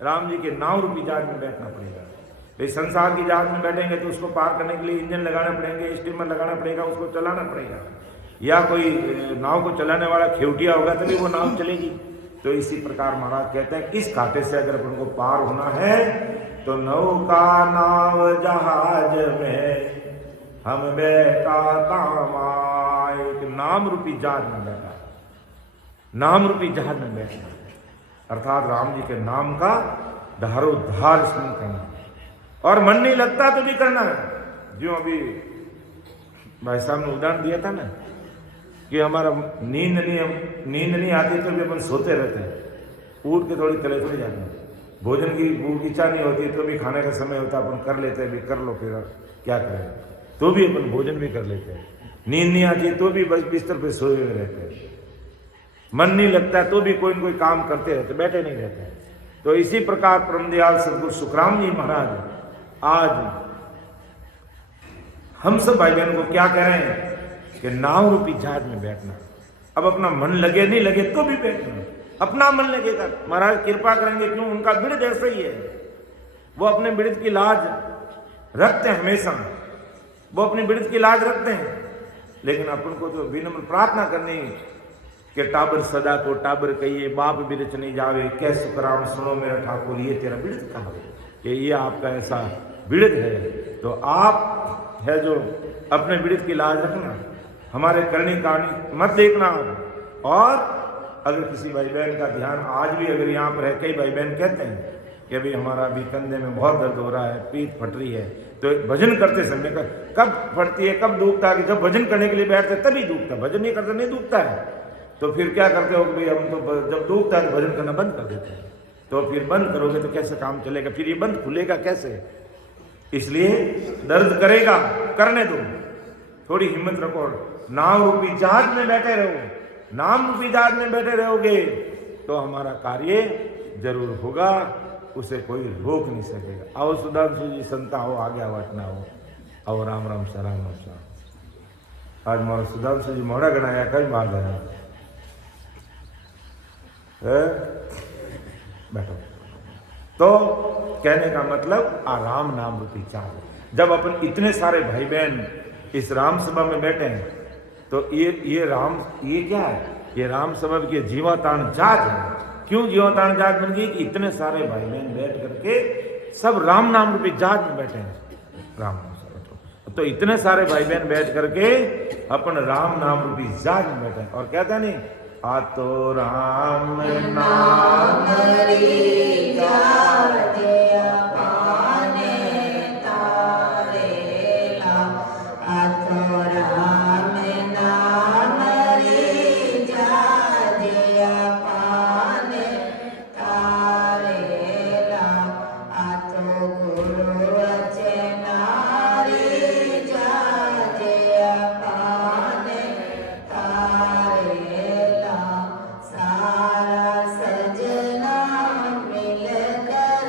राम जी के नाव रूपी जहाज में बैठना पड़ेगा। इस संसार की जहाज में बैठेंगे तो उसको पार करने के लिए इंजन लगाना पड़ेंगे, स्टीमर लगाना पड़ेगा, उसको चलाना पड़ेगा, या कोई नाव को चलाने वाला खेवटिया होगा तभी वो नाव चलेगी। तो इसी प्रकार महाराज कहते हैं इस घाटे से अगर अपन को पार होना है तो नौका नाव जहाज में हम बैठा तामा, एक नाम रूपी जहाज में बैठा, नाम रूपी जहाज में बैठना, अर्थात राम जी के नाम का धारोधार स्मरण करना। और मन नहीं लगता तो भी करना है। जो अभी भाई साहब ने उदाहरण दिया था ना कि हमारा नींद नहीं आती तो भी अपन सोते रहते हैं, उठ के थोड़ी तले थोड़ी जाते हैं, भोजन की भूख इच्छा नहीं होती तो भी खाने का समय होता अपन कर लेते हैं, भी कर लो फिर क्या करें, तो भी अपन भोजन भी कर लेते हैं। नींद नहीं आती तो भी बस बिस्तर पे सोए हुए रहते हैं, मन नहीं लगता तो भी कोई न कोई काम करते रहते, बैठे नहीं रहते। तो इसी प्रकार परमदयाल सदगुरु सुखराम जी महाराज आज हम सब भाई बहनों को क्या कह रहे हैं कि नाव रूपी जहाज में बैठना। अब अपना मन लगे नहीं लगे तो भी बैठना, अपना मन लगेगा। महाराज कृपा करेंगे, क्यों, उनका बिरद ऐसा ही है, वो अपने बिरद की लाज रखते हैं, हमेशा वो अपनी बिरद की लाज रखते हैं। लेकिन अपन को तो विनम्र प्रार्थना करनी कि टाबर सदा को टाबर कहिए, बाप बिरच नहीं जावे, कै सुखराम सुनो मेरा ठाकुर, ये तेरा बिरद कहा कि ये आपका ऐसा बिरद है। तो आप है जो अपने बिरद की लाज रखना, हमारे करनी कहानी मत देखना। और अगर किसी भाई बहन का ध्यान आज भी अगर यहाँ पर है, कई भाई बहन कहते हैं कि अभी हमारा अभी कंधे में बहुत दर्द हो रहा है, पीठ फट रही है, तो भजन करते समय कब फटती है, कब दुखता है, कि जब भजन करने के लिए बैठते तभी दुखता है, भजन नहीं करते नहीं दुखता है। तो फिर क्या करते हो कि भाई हम तो जब दुखता है तो भजन करना बंद कर देते हैं। तो फिर बंद करोगे तो कैसे काम चलेगा, फिर ये बंद खुलेगा कैसे। इसलिए दर्द करेगा, करने दो, थोड़ी हिम्मत रखो, नाम रूपी जहाज में बैठे रहो, नाम रूपी जहाज में बैठे रहोगे तो हमारा कार्य जरूर होगा, उसे कोई रोक नहीं सकेगा। आओ सुधांशु जी संता हो, आगे वटना हो, आओ राम राम सराम आज मारो सुधांशु जी मोड़ा गणाया कई मार गया बैठो। तो कहने का मतलब राम नाम रूपी जहाज। जब अपन इतने सारे भाई बहन इस राम सभा में बैठे हैं तो ये राम, ये क्या है, ये राम सभा के जीवातान जहाज है। क्यों जीवातान जहाज बन गई कि इतने सारे भाई बहन बैठ करके सब राम नाम रूपी जहाज में बैठे हैं, राम नाम सभा। तो इतने सारे भाई बहन बैठ करके अपन राम नाम रूपी जहाज में बैठे हैं। और कहता नहीं आतो राम नाम रे जाजे पाने तारेला, आतो राम नाम रे जाजे पाने तारेला, आतो गुरु वचना रे जाजे पाने तारेला, सारा सजना मिलकर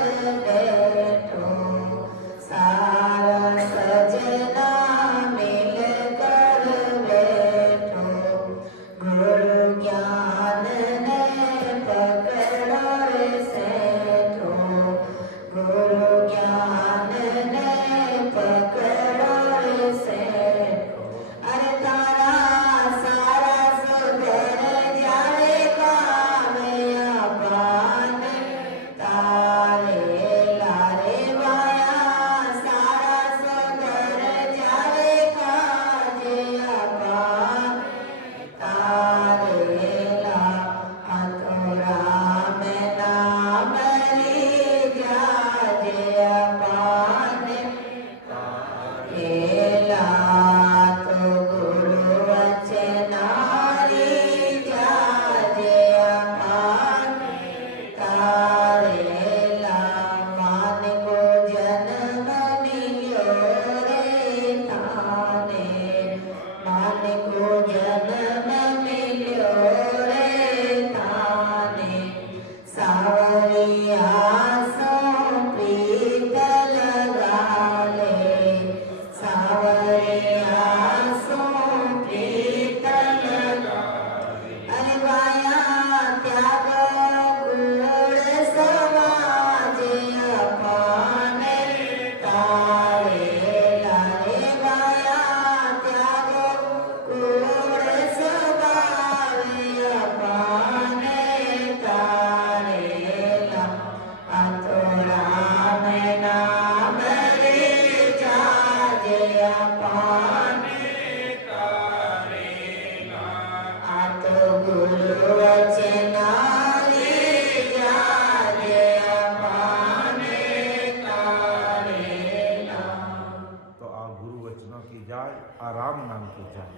और राम नाम की जान।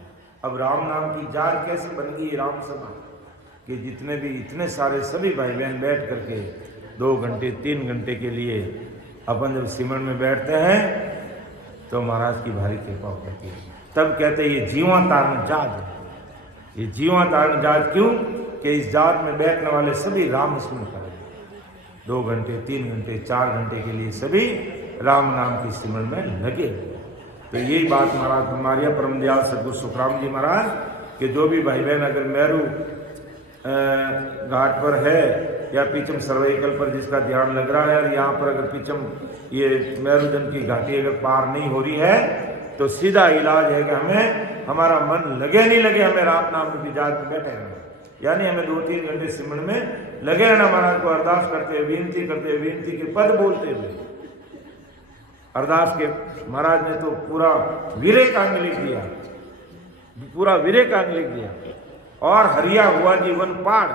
अब राम नाम की जान कैसे बन गई राम सभा कि जितने भी इतने सारे सभी भाई बहन बैठ करके 2 घंटे 3 घंटे के लिए अपन जब सिमरन में बैठते हैं तो महाराज की भारी कृपा होती है। तब कहते हैं ये जीवा तारण जात है। ये जीवा तारण जात क्यों कि इस जात में बैठने वाले सभी राम स्मरण करेंगे। 2 घंटे 3 घंटे 4 घंटे के लिए सभी राम नाम की सिमरन में लगे हुए। तो यही बात महाराज हमारे परम दयाल सदगुरु सुखराम जी महाराज कि जो भी भाई बहन अगर मेरू घाट पर है या पीछम सर्वाइकल पर जिसका ध्यान लग रहा है और यहाँ पर अगर पीछम ये मेरुदंड की घाटी अगर पार नहीं हो रही है तो सीधा इलाज है कि हमें हमारा मन लगे नहीं लगे हमें राम नाम की जात में बैठे रहना, यानी हमें 2-3 घंटे सिमरन में लगे रहना। महाराज को अरदास करते हुए विनती के पद बोलते हुए अरदास के महाराज ने तो पूरा वीरेकांग लिख दिया, पूरा वीरेकांग लिख दिया। और हरिया हुआ जीवन पार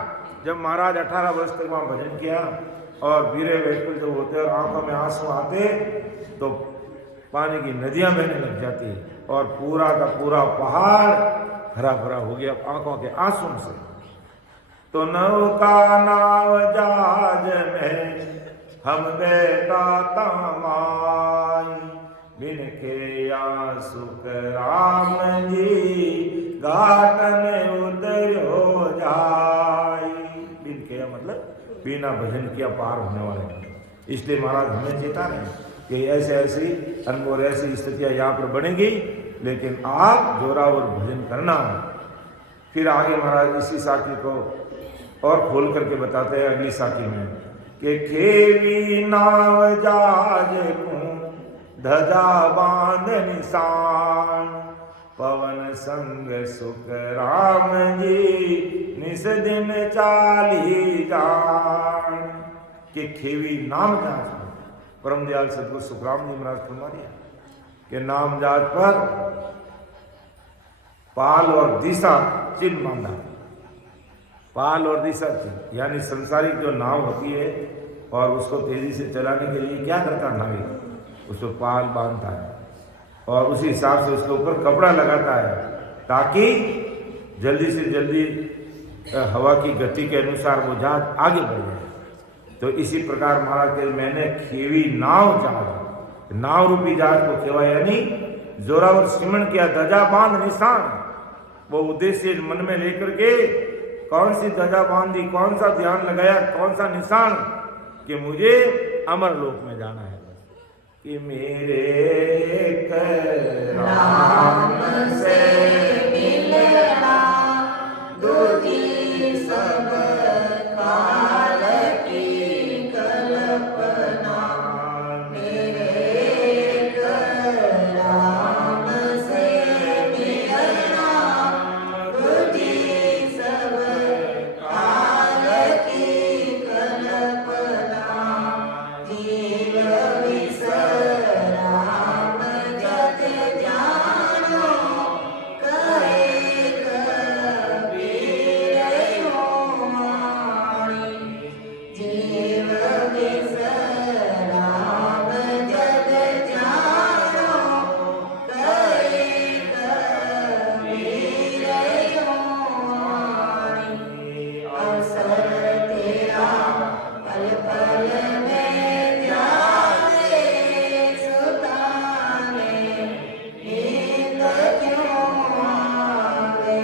जब महाराज 18 वर्ष तक वहाँ भजन किया और वीरे व्याकुल जब होते और आंखों में आंसू आते तो पानी की नदियां बहने लग जाती और पूरा का पूरा पहाड़ हरा भरा हो गया आंखों के आंसू से। तो नौका नाव जहाज में हम बेटा तमाई बिन के सुख राम जी घाटन उतरो जाई। बिन के मतलब बिना भजन किया पार होने वाले। इसलिए महाराज हमें चेता रहे कि ऐसे ऐसी अनुभव ऐसी स्थितियाँ यहाँ पर बनेगी, लेकिन आप जोरावर भजन करना। फिर आगे महाराज इसी साखी को और खोल करके बताते हैं अगली साखी में कि खेवी नाव जहाज को ध्वजा बांध निशान पवन संग सुख राम जी निस दिन चाली जान। कि खेवी नाम जहाज परम दयाल सदगुरु सुखराम जी महाराज फरमा दिया कि नाम जहाज पर पाल और दिशा चिन्ह बांधा। पाल और दिशा चिन्ह यानी संसारिक जो नाव होती है और उसको तेजी से चलाने के लिए क्या करता है नाविक, उसको पाल बांधता है और उसी हिसाब से उसके ऊपर कपड़ा लगाता है ताकि जल्दी से जल्दी हवा की गति के अनुसार वो जहाज आगे बढ़ जाए। तो इसी प्रकार महाराज के मैंने खेवी नाव जहाज, नाव रूपी जहाज को खेवा यानी जोरावर सिमरन किया, ध्वजा बांध निशान। वो उद्देश्य मन में लेकर के कौन सी ध्वजा बांधी, कौन सा ध्यान लगाया, कौन सा निशान कि मुझे अमर लोक में जाना है। कि मेरे राम से मिलना दूधी सब काल की कल्पना। मेरे राम से मिलना दूधी सब काल की कल्पना। जीव विसराम जग जानो कहे कबीर वाणी। जीव विसराम जग जानो कहे कबीर वाणी। अवसर तेरा पल पल में जाने सुताने नींद क्यों आवे।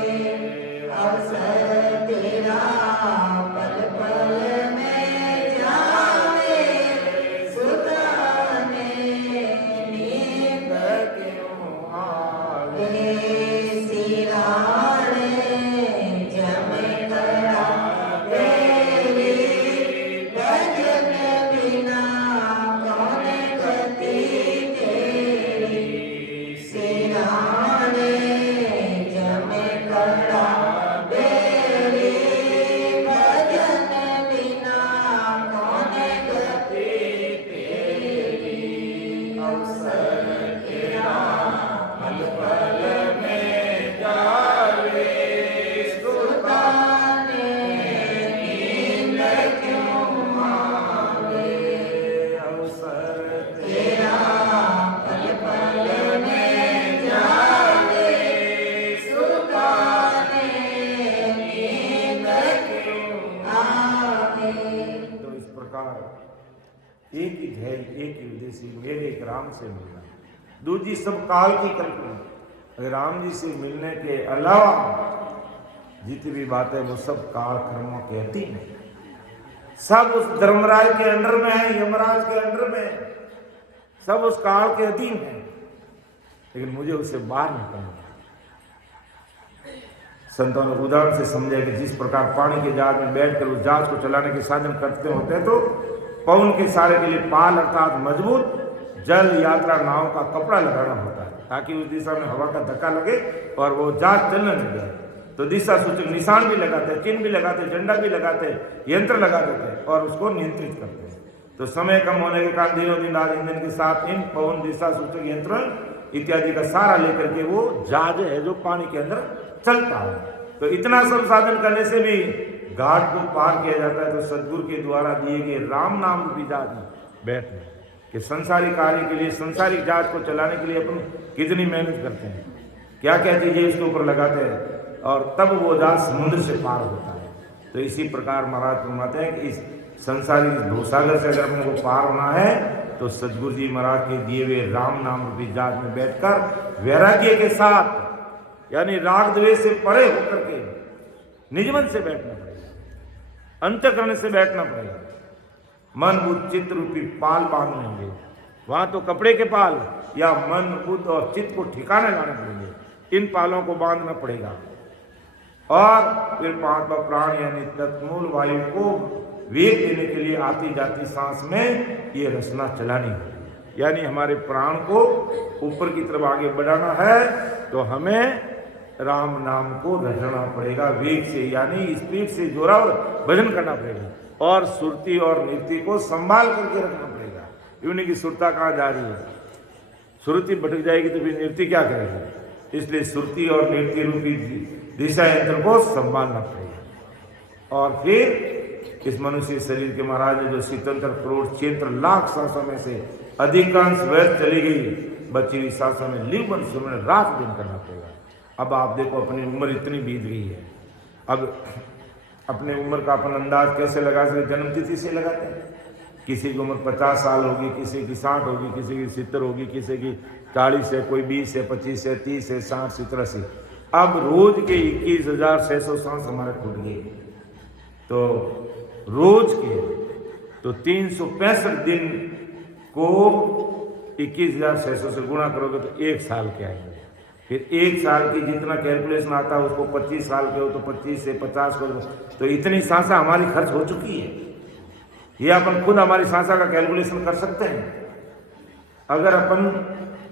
अवसर तेरा पल पल में जाने सुताने नींद क्यों आवे। सिराने जमे करा तेरी भजन बिना कौन गति तेरी। सिराने जमे करा तेरी भजन बिना कौन गति तेरी। अवसर तेरा पल पल में जाने एक ही ध्येय, एक ही उद्देश्य, मेरे एक राम से मिलना। दूसरी सब काल की कल्पना। राम जी से मिलने के अलावा जितनी भी बातें वो सब काल कर्मों के अधीन है, सब उस धर्मराज के अंडर में है, यमराज के अंडर में है, सब उस काल के अधीन है, लेकिन मुझे उससे बाहर निकलना। संतों ने उदाहरण से समझा कि जिस प्रकार पानी के जहाज में बैठकर उस जहाज को चलाने के साधन करते होते हैं, तो पवन के सारे के लिए पाल अर्थात मजबूत जल यात्रा नाव का कपड़ा लगाना होता है, ताकि उस दिशा में हवा का धक्का लगे और वो जहाज चलने लगे। तो दिशा सूचक निशान भी लगाते, चिन्ह भी लगाते, झंडा भी लगाते, यंत्र लगा देते और उसको नियंत्रित करते हैं। तो समय कम होने के कारण दिनों दिन राज ईंधन के साथ इन पवन दिशा सूचक यंत्र इत्यादि का सारा लेकर के वो जहाज है जो पानी के अंदर चलता है। तो इतना सब साधन करने से भी घाट को पार किया जाता है। तो सदगुरु के द्वारा दिए गए राम नाम रूपी जहाज में बैठने कि संसारिक कार्य के लिए, संसारिक जहाज को चलाने के लिए अपन कितनी मेहनत करते हैं, क्या क्या चीजें इसके ऊपर लगाते हैं, और तब वो जहाज समुद्र से पार होता है। तो इसी प्रकार महाराज फरमाते हैं कि इस संसारिक भूसागर से अगर हमको पार होना है तो सदगुरु जी महाराज के दिए हुए राम नाम रूपी जहाज में बैठकर वैराग्य के साथ, यानी राग द्वेष से परे होकर के निजमन से बैठना पड़ेगा, अंतःकरण से बैठना पड़ेगा। मन बुद्ध चित्त रूपी पाल बांध लेंगे, वहां तो कपड़े के पाल या मन बुद्ध और चित्त को ठिकाने लाने पड़ेंगे, इन पालों को बांधना पड़ेगा। और फिर पांचवा प्राण यानी तत्मूल वायु को वेग देने के लिए आती जाती सांस में ये रचना चलानी है, यानी हमारे प्राण को ऊपर की तरफ आगे बढ़ाना है तो हमें राम नाम को रचना पड़ेगा वेग से, यानी स्पीड से जोरावर भजन करना पड़ेगा और सुरती और नृत्य को संभाल करके रखना पड़ेगा। यूं नहीं कि सुरता कहाँ जा रही है, सुरती भटक जाएगी तो फिर नृत्य क्या करेगी। इसलिए सुरती और नृत्य रूपी दिशा यंत्र को संभालना पड़ेगा। और फिर इस मनुष्य शरीर के महाराज ने जो 77 करोड़ 76 लाख सांसों में से अधिकांश व्यर्थ चली गई, बची हुई सांसों में लिवन सुमन रात दिन करना पड़ेगा। अब आप देखो अपनी उम्र इतनी बीत गई है, अब अपने उम्र का अपन अंदाज कैसे लगा सकते, जन्म तिथि से लगाते हैं। किसी की उम्र 50 साल होगी, किसी की 60 होगी, किसी की 70 होगी, किसी की 40 है, कोई 20 है, 25 है, 30 है, 60, 70, 80। अब रोज के 21,600 सांस हमारे खुद गए, तो रोज के तो 365 दिन को 21,600 से गुणा करोगे तो 1 साल के आएंगे। फिर 1 साल की जितना कैलकुलेशन आता है उसको 25 साल के हो तो 25 से 50 करो, तो इतनी सांसा हमारी खर्च हो चुकी है। ये अपन खुद हमारी सांसा का कैलकुलेशन कर सकते हैं। अगर अपन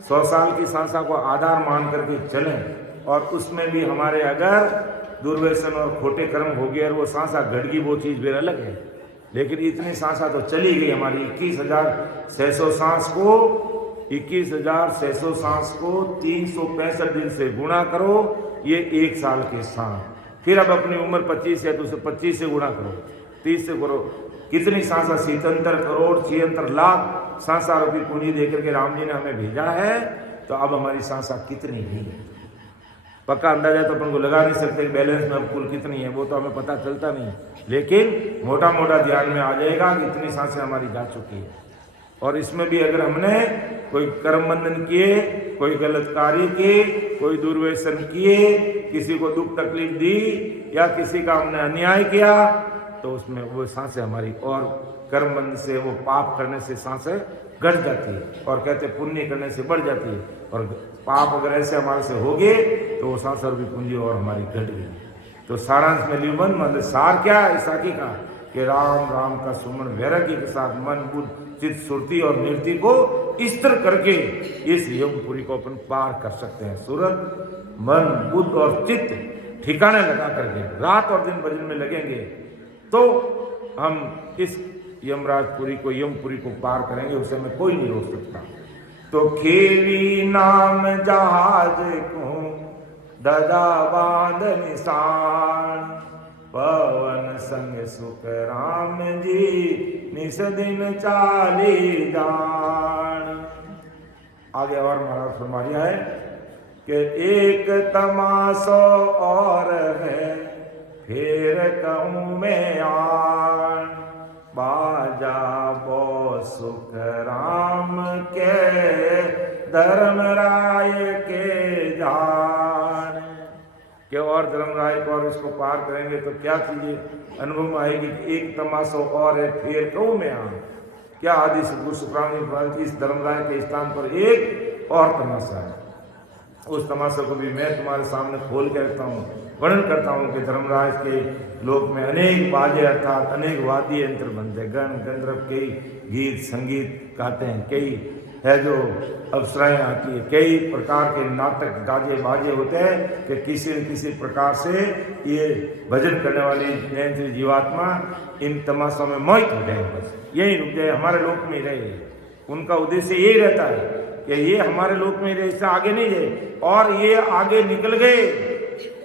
100 साल की सांसा को आधार मान करके चलें और उसमें भी हमारे अगर दुर्व्यसन और खोटे कर्म हो गए और वो सांसा घट गई, वो चीज़ फिर अलग है। लेकिन इतनी सांसा तो चली गई हमारी, 21,600 सांस को 21,600 सांस को 365 दिन से गुणा करो, ये 1 साल के सांस। फिर अब अपनी उम्र 25 है तो उसे 25 से गुणा करो, 30 से करो, कितनी सांसा 77 करोड़ 76 लाख सांसा रूपी पूंजी देकर के राम जी ने हमें भेजा है। तो अब हमारी सांसा कितनी है पक्का अंदाजा तो अपन को लगा नहीं सकते, बैलेंस में अब कुल कितनी है वो तो हमें पता चलता नहीं, लेकिन मोटा मोटा ध्यान में आ जाएगा कि इतनी सांसें हमारी जा चुकी है। और इसमें भी अगर हमने कोई कर्म बंधन किए, कोई गलत कार्य किए, कोई दुर्व्यसन किए, किसी को दुख तकलीफ दी या किसी का हमने अन्याय किया, तो उसमें वो सांसें हमारी और कर्म बंधन से, वो पाप करने से सांसें घट जाती है और कहते पुण्य करने से बढ़ जाती है। और पाप अगर ऐसे हमारे से हो गए तो वो सांस और भी पूंजी और हमारी घट गई। तो सारांश में लिवन मतलब सार क्या है साकी का कि राम राम का सुमन वैराग्य के साथ मन बुद्ध चित्त सुरती और नृत्य को स्थिर करके इस यमपुरी को अपन पार कर सकते हैं। सूरत मन बुद्ध और चित्त ठिकाने लगा करके रात और दिन भजन में लगेंगे तो हम इस यमराजपुरी को यमपुरी को पार करेंगे, उसे हमें कोई नहीं रोक सकता। तो खेवी नाम जहाज को ददा बांध निशान, पवन संग सुख राम जी निस दिन चाली जान। आगे और महाराज फरमा दिया है कि एक तमाशो और है फिर कहूँ मैं आन, बाजा बो सुख राम के धर्मराय के जान के। और धर्मराय को और इसको पार करेंगे तो क्या चीजें अनुभव में आएगी कि एक तमाशो और है फिर कहूँ मैं आ क्या आदि सदगुरु सुखराम जी इस धर्मराय के स्थान पर एक और तमाशा है। उस तमाशा को भी मैं तुम्हारे सामने खोल के रखता हूँ, वर्णन करता हूँ कि धर्मराज के लोक में अनेक बाजे अर्थात अनेक वाद्य यंत्र बनते हैं, गण गंधर्व कई गीत संगीत गाते हैं, कई है जो अप्सराएं आती है, कई प्रकार के नाटक गाजे बाजे होते हैं कि किसी न किसी प्रकार से ये भजन करने वाली नैन जीवात्मा इन तमाशों में मोहित हो जाए, बस यही रुक जाए, हमारे लोक में रहे। उनका उद्देश्य यही रहता है कि ये हमारे लोक में रहे, इससे आगे नहीं जाए, और ये आगे निकल गए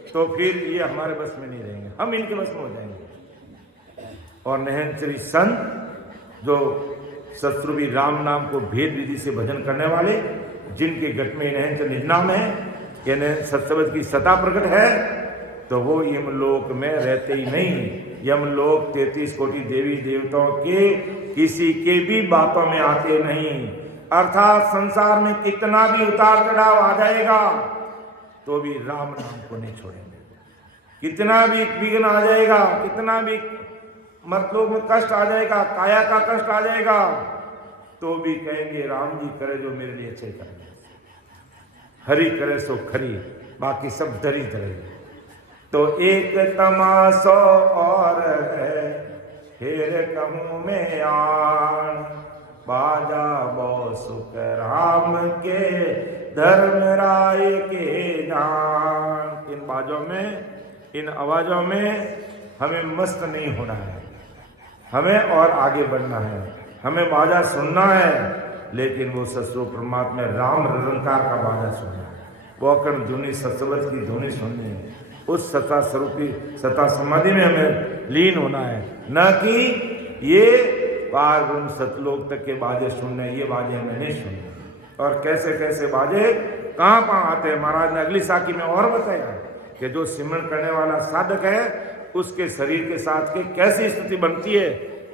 तो फिर ये हमारे बस में नहीं रहेंगे, हम इनके बस में हो जाएंगे। और नहनचरी संत जो शत्रु भी राम नाम को भेद विधि से भजन करने वाले, जिनके घट में नहनचर निज नाम है, यानी सत्सवत की सता प्रकट है, तो वो यमलोक में रहते ही नहीं। यमलोक 33 कोटि देवी देवताओं के किसी के भी बातों में आते नहीं। अर्थात संसार में कितना भी उतार चढ़ाव आ जाएगा तो भी राम नाम को नहीं छोड़ेंगे। कितना भी विघ्न आ जाएगा, कितना भी मर्तलोक में कष्ट आ जाएगा, काया का कष्ट आ जाएगा, तो भी कहेंगे राम जी करे जो मेरे लिए अच्छे करेंगे, हरि करे सो खरी, बाकी सब डरी डरे। तो एक तमाशो और है फिर कहूँ मैं आन, बाजा बो सुख राम के धर्मराय के जान। इन बाजों में, इन आवाजों में हमें मस्त नहीं होना है, हमें और आगे बढ़ना है, हमें बाजा सुनना है, लेकिन वो सत्स्वरूप परमात्मा राम निरंकार का बाजा सुनना है, वो अखंड धुनी सत्सवत की धुनी सुननी है, उस सत्ता स्वरूपी सत्ता समाधि में हमें लीन होना है, न कि ये पार ब्रह्म सतलोक तक के बाजे सुनने, ये बाजे हमें नहीं सुनने। और कैसे कैसे बाजे कहाँ आते हैं, महाराज ने अगली साखी में और बताया कि जो सिमरन करने वाला साधक है उसके शरीर के साथ के कैसी स्थिति बनती है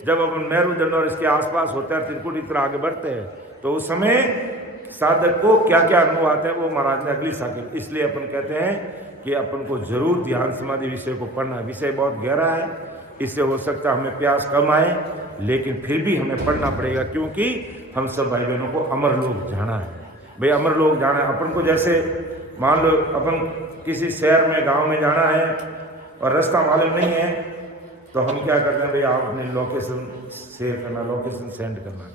जब अपन मेरुदंड और इसके आसपास होते हैं, त्रिकुट की तरह आगे बढ़ते हैं, तो उस समय साधक को क्या क्या अनुभव आते हैं वो महाराज ने अगली साखी। इसलिए अपन कहते हैं कि अपन को जरूर ध्यान समाधि विषय को पढ़ना है, विषय बहुत गहरा है, इससे हो सकता है हमें प्यास कम आए, लेकिन फिर भी हमें पढ़ना पड़ेगा, क्योंकि हम सब भाई बहनों को अमर लोक जाना है। भाई अमर लोक जाना है, अपन को जैसे मान लो अपन किसी शहर में गांव में जाना है और रास्ता मालूम नहीं है, तो हम क्या करते हैं भाई, आप अपनी लोकेशन शेयर करना, लोकेशन सेंड करना।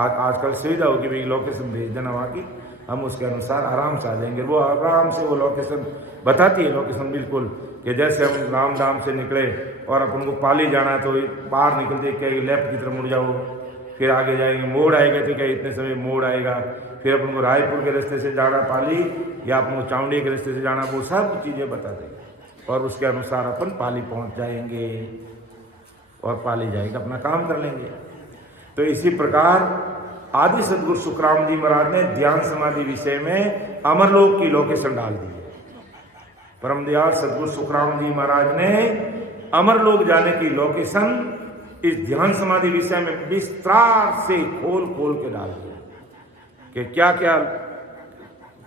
आजकल सुविधा होगी भाई, लोकेशन भेज देना वहाँ की, हम उसके अनुसार आराम से आ जाएंगे। वो आराम से वो लोकेशन बताती है, लोकेशन बिल्कुल, कि जैसे हम राम धाम से निकले और अपन को पाली जाना है तो बाहर निकलते क्या लेफ्ट की तरफ मुड़ जाओ, फिर आगे जाएंगे, मोड़ आएगा तो क्या इतने समय मोड़ आएगा, फिर अपन को रायपुर के रास्ते से जाना पाली या अपन को चावड़ी के रास्ते से जाना, वो सब चीज़ें बता देंगे और उसके अनुसार अपन पाली पहुंच जाएंगे और पाली जाएगा अपना काम कर लेंगे। तो इसी प्रकार आदि सदगुरु सुखराम जी महाराज ने ध्यान समाधि विषय में अमरलोक की लोकेशन डाल दी है। परम दयाल सदगुरु सुखराम जी महाराज ने अमरलोक जाने की लोकेशन इस ध्यान समाधि विषय में विस्तार से खोल खोल के डाल दिया कि क्या क्या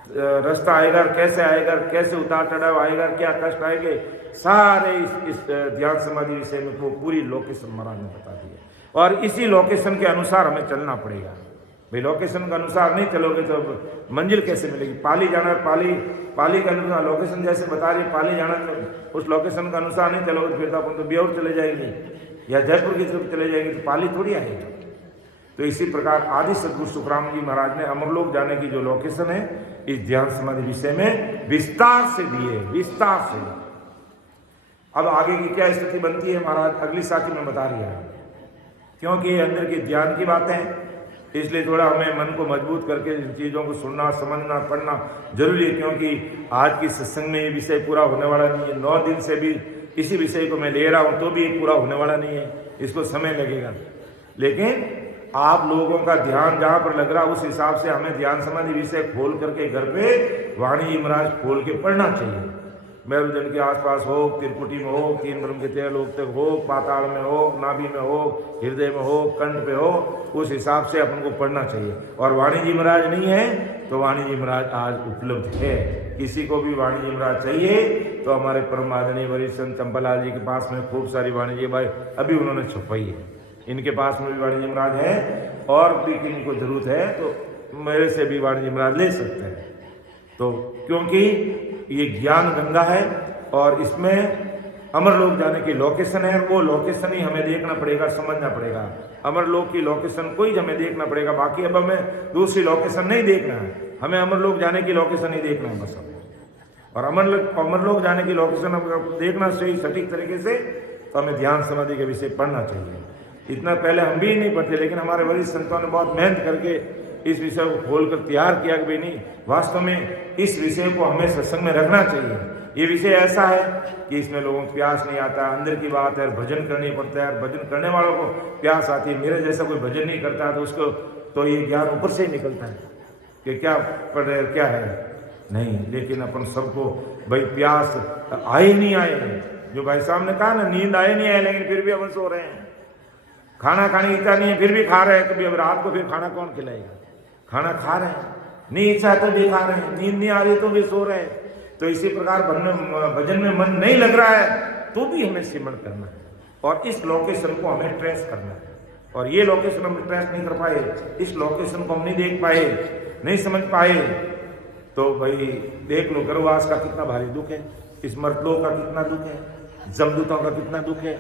रास्ता आएगा, कैसे आएगा, कैसे उतार चढ़ाव आएगा, क्या कष्ट आएंगे, सारे इस ध्यान समाधि विषय में वो पूरी लोकेशन महाराज ने बता दी है। और इसी लोकेशन के अनुसार हमें चलना पड़ेगा। भाई लोकेशन के अनुसार नहीं चलोगे तो मंजिल कैसे मिलेगी। पाली जाना है, पाली के अनुसार लोकेशन जैसे बता रही पाली जाना, तो उस लोकेशन के अनुसार नहीं चलोगे फिर तो अपन तो ब्योर चले जाएंगे या जयपुर की तरफ चले जाएंगे, तो पाली थोड़ी आएगी। तो इसी प्रकार आदि सदगुरु सुखराम जी महाराज ने अमरलोक जाने की जो लोकेशन है इस ध्यान समाधि विषय में विस्तार से दी है, विस्तार से। अब आगे की क्या स्थिति बनती है महाराज अगली साखी में बता रही है, क्योंकि ये अंदर की ध्यान की बातें हैं, इसलिए थोड़ा हमें मन को मजबूत करके इन चीज़ों को सुनना, समझना, पढ़ना जरूरी है। क्योंकि आज की सत्संग में ये विषय पूरा होने वाला नहीं है, 9 दिन से भी इसी विषय को मैं ले रहा हूँ तो भी पूरा होने वाला नहीं है, इसको समय लगेगा। लेकिन आप लोगों का ध्यान जहाँ पर लग रहा उस हिसाब से हमें ध्यान समाधि विषय खोल करके घर पे वाणी जी महाराज खोल के पढ़ना चाहिए। मेरुदंड के आसपास हो, त्रिकुटी में हो, तीन ब्रह्म के 13 लोक तक हो, पाताल में हो, नाभि में हो, हृदय में हो, कंठ पे हो, उस हिसाब से अपन को पढ़ना चाहिए। और वाणी जी महाराज नहीं है तो वाणी जी महाराज आज उपलब्ध है। किसी को भी वाणी जी महाराज चाहिए तो हमारे परम आदरणीय वरिष्ठ संत चंपालाल जी के पास में खूब सारी वाणी जी भाई अभी उन्होंने छुपाई है, इनके पास में भी वाणी जी महाराज है। और भी किनको जरूरत है तो मेरे से भी वाणी जी महाराज ले सकते हैं। तो क्योंकि ये ज्ञान गंगा है और इसमें अमरलोक जाने की लोकेशन है, वो लोकेशन ही हमें देखना पड़ेगा, समझना पड़ेगा। अमरलोक की लोकेशन को ही हमें देखना पड़ेगा, बाकी अब हमें दूसरी लोकेशन नहीं देखना है, हमें अमरलोक जाने की लोकेशन ही देखना है बस। और अमरलोक जाने की लोकेशन अगर देखना सही सटीक तरीके से तो हमें ध्यान समाधि के विषय पढ़ना चाहिए। इतना पहले हम भी नहीं पढ़ते, लेकिन हमारे वरिष्ठ संतों ने बहुत मेहनत करके इस विषय को खोलकर तैयार किया कि भाई नहीं, वास्तव में इस विषय को हमें सत्संग में रखना चाहिए। ये विषय ऐसा है कि इसमें लोगों को प्यास नहीं आता, अंदर की बात है, भजन करनी पड़ता है, भजन करने वालों को प्यास आती है। मेरे जैसा कोई भजन नहीं करता तो उसको तो ये ज्ञान ऊपर से ही निकलता है कि क्या पढ़ रहे क्या है नहीं। लेकिन अपन सबको भाई प्यास आए नहीं आए, जो भाई साहब ने कहा ना, नींद आए नहीं आए लेकिन फिर भी अपन सो रहे हैं, खाना खाने की इच्छा नहीं है फिर भी खा रहे हैं। कभी अब रात को फिर खाना कौन खिलाएगा, खाना खा रहे हैं, नहीं इच्छा तो भी खा रहे हैं, नींद नहीं आ रही तो भी सो रहे हैं। तो इसी प्रकार भजन में मन नहीं लग रहा है तो भी हमें सिमरण करना है और इस लोकेशन को हमें ट्रेस करना है। और ये लोकेशन हम ट्रेस नहीं कर पाए, इस लोकेशन को हम नहीं देख पाए, नहीं समझ पाए, तो भाई देख लो गर्भवास का कितना भारी दुख है, इस मर्तलोक का कितना दुख है, जमदूतों का कितना दुख है।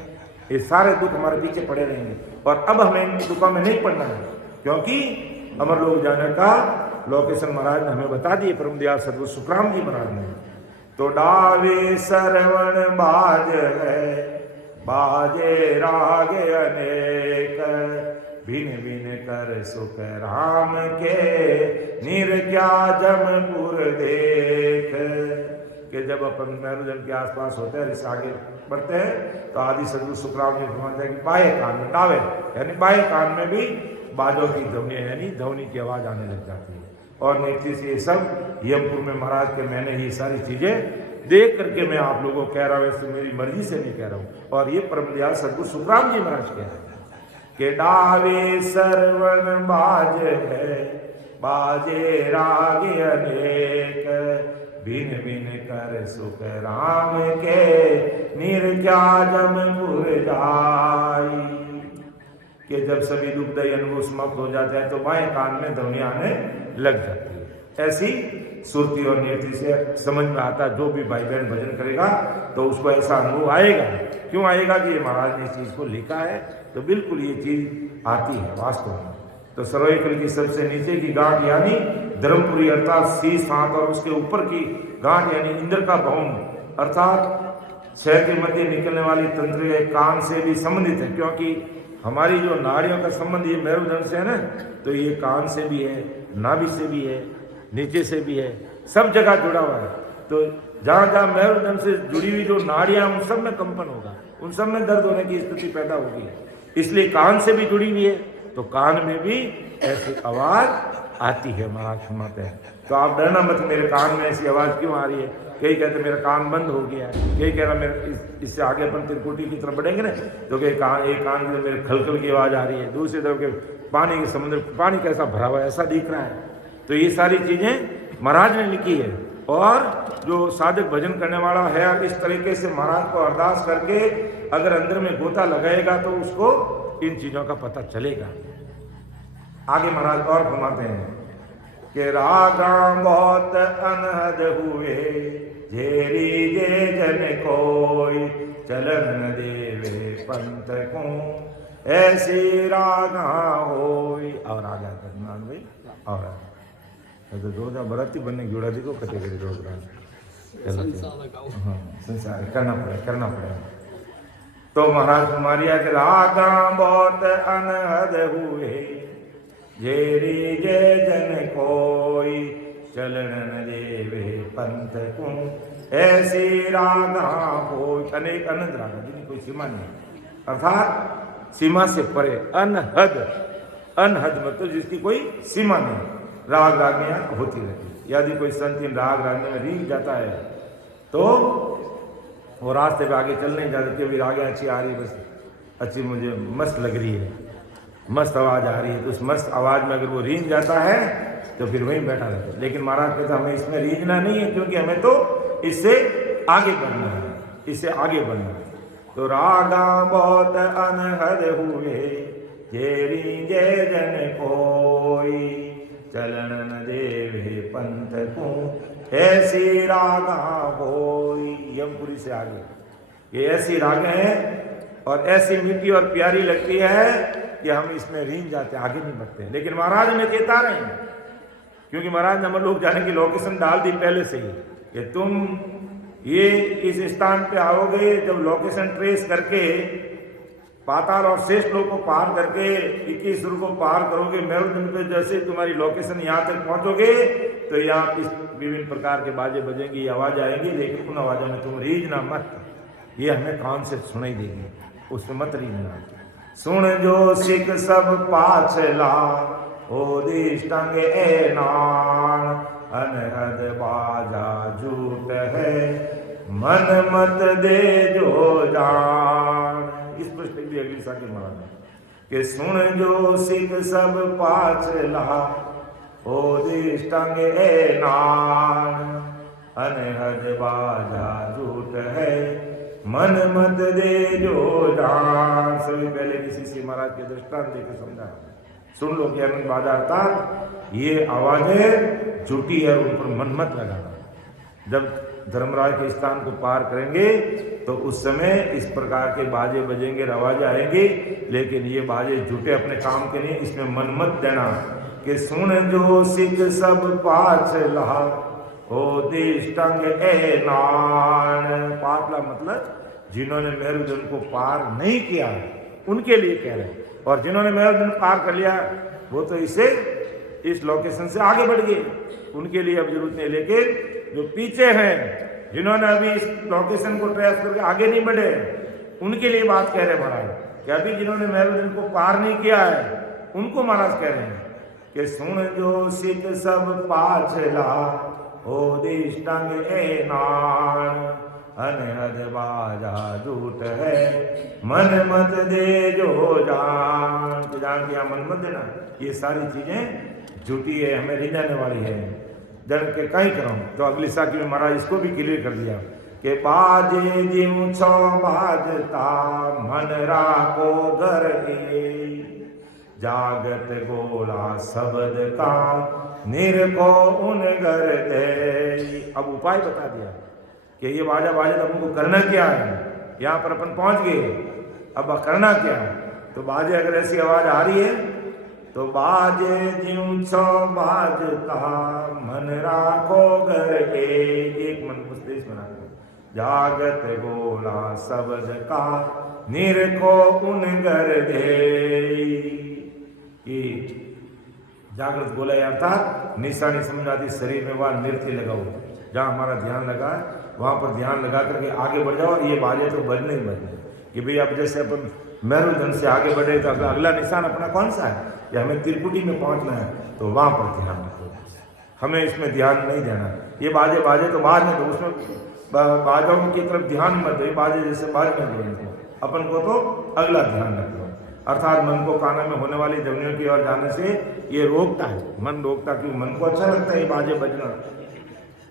ये सारे दुख हमारे पीछे पड़े रहेंगे और अब हमें इन दुखों में नहीं पड़ना है, क्योंकि अमरलोक जाने का लोकेशन महाराज ने हमें बता दिए, परम दयाल सदगुरु सुखराम जी महाराज ने। तो डावे सरवण बाज है, बाजे राग अनेक, भिन भिन कर सुख राम के, निर्ज्ञा जमपुर देख। कि जब अपन मेरुदंड के आसपास होते हैं, इससे आगे बढ़ते हैं तो आदि सदगुरु सुखराम जी फरमाते हैं कि बाएं कान में डावे यानी बाएं कान में भी बाजों की ध्वनि यानी ध्वनि की आवाज आने लग जाती है। और नीति से ये सब यमपुर में महाराज के मैंने ये सारी चीजें देख करके मैं आप लोगों को कह रहा हूँ, वैसे मेरी मर्जी से नहीं कह रहा हूँ। और ये परम दयाल सदगुरु सुखराम जी महाराज कह रहे हैं कि डावे सरवण बाज है, बाजे राग अनेक, भिन भिन कर सुख राम के, निर्ज्ञा जमपुर जाई। कि जब सभी दुखदायी अनुभव समाप्त हो जाते हैं तो बाएं कान में ध्वनि आने लग जाती है। ऐसी सुरती और नियति से समझ में आता है, जो भी भाई बहन भजन करेगा तो उसको ऐसा अनुभव आएगा। क्यों आएगा कि ये महाराज ने इस चीज को लिखा है, तो बिल्कुल ये चीज आती है वास्तव में। तो सर्वाइकल की सबसे नीचे की गांठ यानी धर्मपुरी अर्थात शीश हाथ, और उसके ऊपर की गांठ यानी इंद्र का भवन अर्थात शहर के मध्य निकलने वाली तंत्र कान से भी संबंधित है, क्योंकि हमारी जो नाड़ियों का संबंध ये मेरुदंड से है ना, तो ये कान से भी है, नाभि से भी है, नीचे से भी है, सब जगह जुड़ा हुआ है। तो जहाँ जहाँ मेरुदंड से जुड़ी हुई जो नाड़ियाँ उन सब में कंपन होगा, उन सब में दर्द होने की स्थिति पैदा होगी। इसलिए कान से भी जुड़ी हुई है तो कान में भी ऐसी आवाज आती है। महाराज फरमाते हैं तो आप डरना मत, मेरे कान में ऐसी आवाज क्यों आ रही है। कई कहते मेरा कान बंद हो गया है, कई कह रहा मेरे इससे आगे अपन त्रिकुटी की तरफ बढ़ेंगे ना तो कई कान एक कान में मेरे खलखल की आवाज आ रही है, दूसरी तरफ के पानी के समुद्र पानी कैसा भरा हुआ है ऐसा दिख रहा है। तो ये सारी चीजें महाराज ने लिखी है। और जो साधक भजन करने वाला है इस तरीके से महाराज को अरदास करके अगर अंदर में गोता लगाएगा तो उसको इन चीजों का पता चलेगा। आगे महाराज और फरमाते हैं कि रागा बहुत अनहद हुए, झेरी जे जन कोई, चलन न देवे पंथ को, ऐसी रागा होई। और आगे करना भाई और तो रोजा बराती बनने जुड़ा देखो कटेगरी रोज संसार करना पड़ेगा। तो महाराज कुमारिया के रागा बहुत अनहद हुए, झेरी जे जन कोई, चलन न देवे पंथ को, ऐसी रागा हो। अनेक अनंत रागा जिनकी कोई सीमा नहीं, अर्थात सीमा से परे, अनहद। अनहद मतलब जिसकी कोई सीमा नहीं, राग रागियाँ होती रहती। यदि कोई संत इन राग रागने में रीझ जाता है तो वो रास्ते पे आगे चल नहीं जाते, अभी आगे अच्छी आ रही है, बस अच्छी मुझे मस्त लग रही है, मस्त आवाज़ आ रही है, तो उस मस्त आवाज़ में अगर वो रींझ जाता है तो फिर वहीं बैठा रहता है। लेकिन महाराज कहते हमें इसमें रीझना नहीं है, क्योंकि हमें तो इससे आगे बढ़ना है, इससे आगे बढ़ना है। तो रागा बहुत अनहद हुए जे रींझे जन कोई, चलन न देवे पंथ को ऐसी रागा होई। यमपुरी से आगे ये ऐसी रागें हैं और ऐसी मीठी और प्यारी लगती है कि हम इसमें रींझ जाते, आगे नहीं बढ़ते। लेकिन महाराज ने चेता रहे हैं, क्योंकि महाराज ने हम लोग जाने की लोकेशन डाल दी पहले से ही कि तुम ये इस स्थान पे आओगे, जब लोकेशन ट्रेस करके पाताल और शेष लोग को पार करके 21 सुर को पार करोगे, मेरुदंड पे जैसे तुम्हारी लोकेशन यहाँ तक पहुंचोगे तो यहाँ इस विभिन्न प्रकार के बाजे बजेंगे, ये आवाज आएंगी, लेकिन उन आवाजों में तुम रीझना मत, ये हमें कान से सुनाई देगी, उसमें मत रीझना। सुन जो सिख सब पाछला ओ दिष्टंग ए नान, अनहद बाजा झूठ है मन मत दे जो जान। इस प्रश्न भी अगली साखी महाराज कि सुन जो सिख सब पाछला ओ दिष्टंग ए नान, अनहद बाजा झूठ है मन मत दे जो जान। सभी पहले किसी से महाराज के दृष्टांत देकर समझा, सुन लो कि अनंत बाजा अर्थात ये आवाजें झूठी है, उन पर मन मत लगाना। जब धर्मराज के स्थान को पार करेंगे तो उस समय इस प्रकार के बाजे बजेंगे, आवाजें आएंगी, लेकिन ये बाजे झूठे अपने काम के लिए, इसमें मन मत देना। कि सुन जो सिख सब पाछला ओ दिष्टंग ए नान, पाछला मतलब जिन्होंने मेरुदंड को पार नहीं किया उनके लिए कह रहे हैं, और जिन्होंने मेरुदंड पार कर लिया वो तो इसे इस लोकेशन से आगे बढ़ गए, उनके लिए अब जरूरत नहीं। लेकिन जो पीछे हैं, जिन्होंने अभी इस लोकेशन को ट्रेस करके आगे नहीं बढ़े, उनके लिए बात कह रहे महाराज कि अभी जिन्होंने मेरुदंड को पार नहीं किया है उनको महाराज कह रहे हैं कि सुन जो सिख सब पाछला ओ दिष्टंग ए नान, अनहद बाजा झूठ है मन मत दे जो जान। तो जान दिया मन मत देना, ये सारी चीजें झूठी है, हमें रिझाने वाली है। जन के कहीं करो तो अगली साखी में महाराज इसको भी क्लियर कर दिया कि बाजे जिम छो बाजता मन राखो घर ए, जागत गोला शब्द का निरखो उन घर दे। अब उपाय बता दिया कि ये बाजा बाजे तो हमको करना क्या है, यहाँ पर अपन पहुंच गए, अब करना क्या है। तो बाजे अगर ऐसी आवाज आ रही है तो बाजे ज्यों छो बाजता मन राखो घर के, एक मन पुस्तेश बना दो, जागत गोला शब्द का निरखो उन घर दे। जागृत गोला अर्थात निशानी समझाती शरीर में वह नृत्य लगाओ, जहाँ हमारा ध्यान लगा वहाँ पर ध्यान लगा करके आगे बढ़ जाओ। ये बाजे तो बजने ही बजने कि भाई अब जैसे अपन मेरुदंड से आगे बढ़े तो अगला निशान अपना कौन सा है, या हमें त्रिपुटी में पहुँचना है तो वहाँ पर ध्यान रखो, हमें इसमें ध्यान नहीं देना। ये बाजे बाजे तो बाद में, तो उसमें बाजों की तरफ ध्यान मत दो, बाजे जैसे बाद में दो, अपन को तो अगला ध्यान रखो। अर्थात मन को कानों में होने वाली ध्वनियों की ओर जाने से ये रोकता है, मन रोकता, क्योंकि मन को अच्छा लगता है ये बाजे बजना।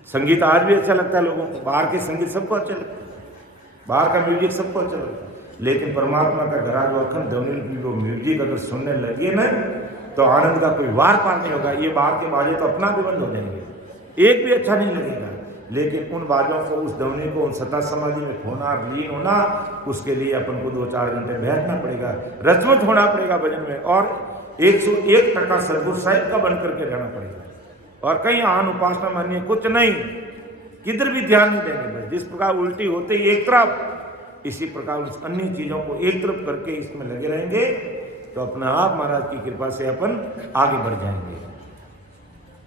संगीत आज भी अच्छा लगता है लोगों को, बाहर के संगीत सबको अच्छा लगता है, बाहर का म्यूजिक सबको अच्छा लगता है, लेकिन परमात्मा का घरा जो अखंड ध्वनि को म्यूजिक अगर सुनने लगे ना तो आनंद का कोई वार पार नहीं होगा। ये बाहर के बाजे तो अपना भी बंद हो जाएंगे, एक भी अच्छा नहीं लगेगा, लेकिन उन बाजों को, उस ध्वनि को, उन सता समाधि में खोना, लीन होना, उसके लिए अपन को 2-4 घंटे बैठना पड़ेगा, रचमत होना पड़ेगा भजन में, और 101% सदगुरु साहिब का बन करके रहना पड़ेगा। और कहीं आन उपासना मानिए कुछ नहीं, किधर भी ध्यान नहीं देंगे, बस जिस प्रकार उल्टी होते ही एक तरफ, इसी प्रकार उस अन्य चीजों को एक तरफ करके इसमें लगे रहेंगे तो अपने आप महाराज की कृपा से अपन आगे बढ़ जाएंगे।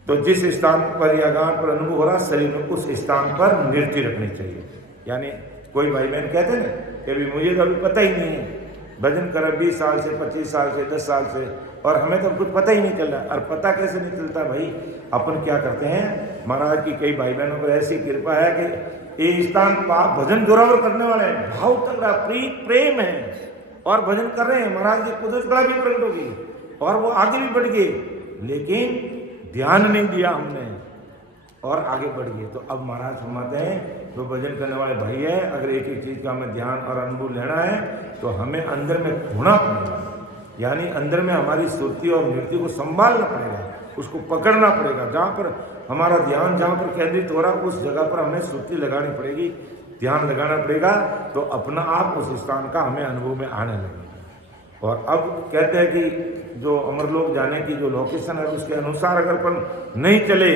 तो जिस स्थान पर या गांव पर अनुभव हो रहा शरीर में, उस स्थान पर नृत्य रखनी चाहिए। यानी कोई भाई बहन कहते हैं कि अभी मुझे तो अभी पता ही नहीं है, भजन कर 20 साल से, 25 साल से, 10 साल से, और हमें तो कुछ पता ही नहीं चल रहा। और पता कैसे नहीं चलता भाई, अपन क्या करते हैं, महाराज की कई भाई बहनों पर ऐसी कृपा है कि ये स्थान भजन जोरावर करने वाले हैं, भाव तगड़ा प्रेम है और भजन कर रहे हैं। महाराज की कुदरत कला भी प्रकट होगी और वो आगे भी बढ़ गए, लेकिन ध्यान नहीं दिया हमने और आगे बढ़ गए। तो अब महाराज फरमाते हैं जो भजन करने वाले भाई है, अगर एक एक चीज का हमें ध्यान और अनुभव लेना है तो हमें अंदर में होना पड़ेगा, यानी अंदर में हमारी सुरती और नृत्य को संभालना पड़ेगा, उसको पकड़ना पड़ेगा। जहाँ पर हमारा ध्यान जहाँ पर केंद्रित हो रहा है उस जगह पर हमें सुरती लगानी पड़ेगी, ध्यान लगाना पड़ेगा, तो अपना आप उस स्थान का हमें अनुभव में आने लगेगा। और अब कहते हैं कि जो अमरलोक जाने की जो लोकेशन है उसके अनुसार अगर अपन नहीं चले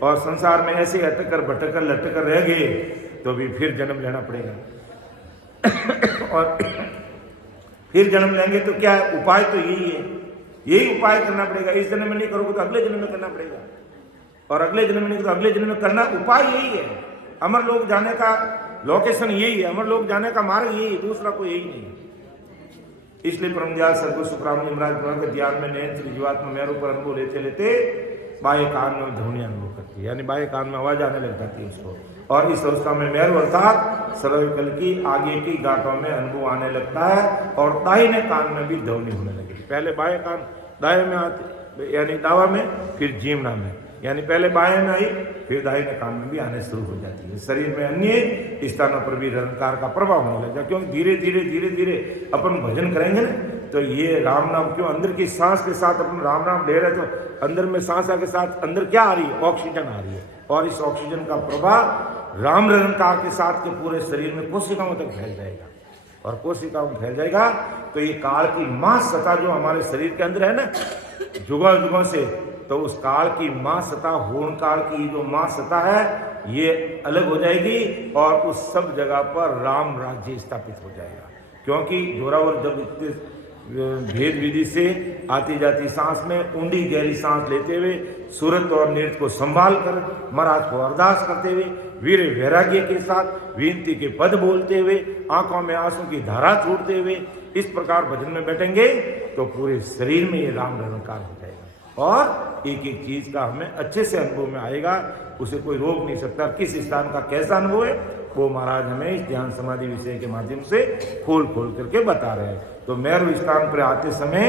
और संसार में ऐसे अटक कर भटक कर लटक कर रह गए तो भी फिर जन्म लेना पड़ेगा। और फिर जन्म लेंगे तो क्या है, उपाय तो यही है, यही उपाय करना पड़ेगा। इस जन्म में नहीं करोगे तो अगले जन्म में करना पड़ेगा, और अगले जन्म में नहीं तो अगले जन्म में करना। उपाय यही है, अमरलोक जाने का लोकेशन यही है, अमरलोक जाने का मार्ग यही है, दूसरा कोई यही नहीं है। इसलिए परमदयाल सदगुरु सुखराम जी महाराज के ध्यान में नैन श्री जीवात्मा मेरे ऊपर अनुभव लेते लेते बाह्य कान में ध्वनि अनुभव करती है, यानी बाह्य कान में आवाज आने लग जाती है उसको, और इस अवस्था में मेरु अर्थात सर्विकल की आगे की गांठों में अनुभव आने लगता है और दाहिने कान में भी ध्वनि होने लगेगी। पहले बाह्य कान दाएं में आते, यानी दावा में, फिर जीवना में, यानी पहले बाएं में आई फिर दाहिने कान में भी आने शुरू हो जाती है। शरीर में अन्य स्थानों पर भी निरंकार का प्रभाव होने लगता है, क्योंकि धीरे धीरे धीरे धीरे अपन भजन करेंगे ना तो ये राम नाम क्यों अंदर की सांस के साथ अपन राम नाम ले रहे तो अंदर में सांस के साथ अंदर क्या आ रही है, ऑक्सीजन आ रही है, और इस ऑक्सीजन का प्रभाव राम निरंकार के साथ के पूरे शरीर में कोशिकाओं तक फैल जाएगा, और कोशिकाओं में फैल जाएगा तो ये काल की मां सत्ता जो हमारे शरीर के अंदर है ना जुगों जुगों से, तो उस काल की मां सत्ता, होन काल की जो मां सत्ता है ये अलग हो जाएगी और उस सब जगह पर राम राज्य स्थापित हो जाएगा। क्योंकि जोरावर जब इतने भेद विधि से आती जाती सांस में ऊंडी गहरी सांस लेते हुए सूरत और नृत्य को संभाल कर महाराज को अरदास करते हुए वीर वैराग्य के साथ विनती के पद बोलते हुए आंखों में आंसू की धारा छोड़ते हुए इस प्रकार भजन में बैठेंगे तो पूरे शरीर में ये राम निरंकार हो जाएगा और एक एक चीज का हमें अच्छे से अनुभव में आएगा, उसे कोई रोक नहीं सकता। किस स्थान का कैसा अनुभव है वो महाराज हमें इस ध्यान समाधि विषय के माध्यम से खोल खोल करके बता रहे हैं। तो मेरु स्थान पर आते समय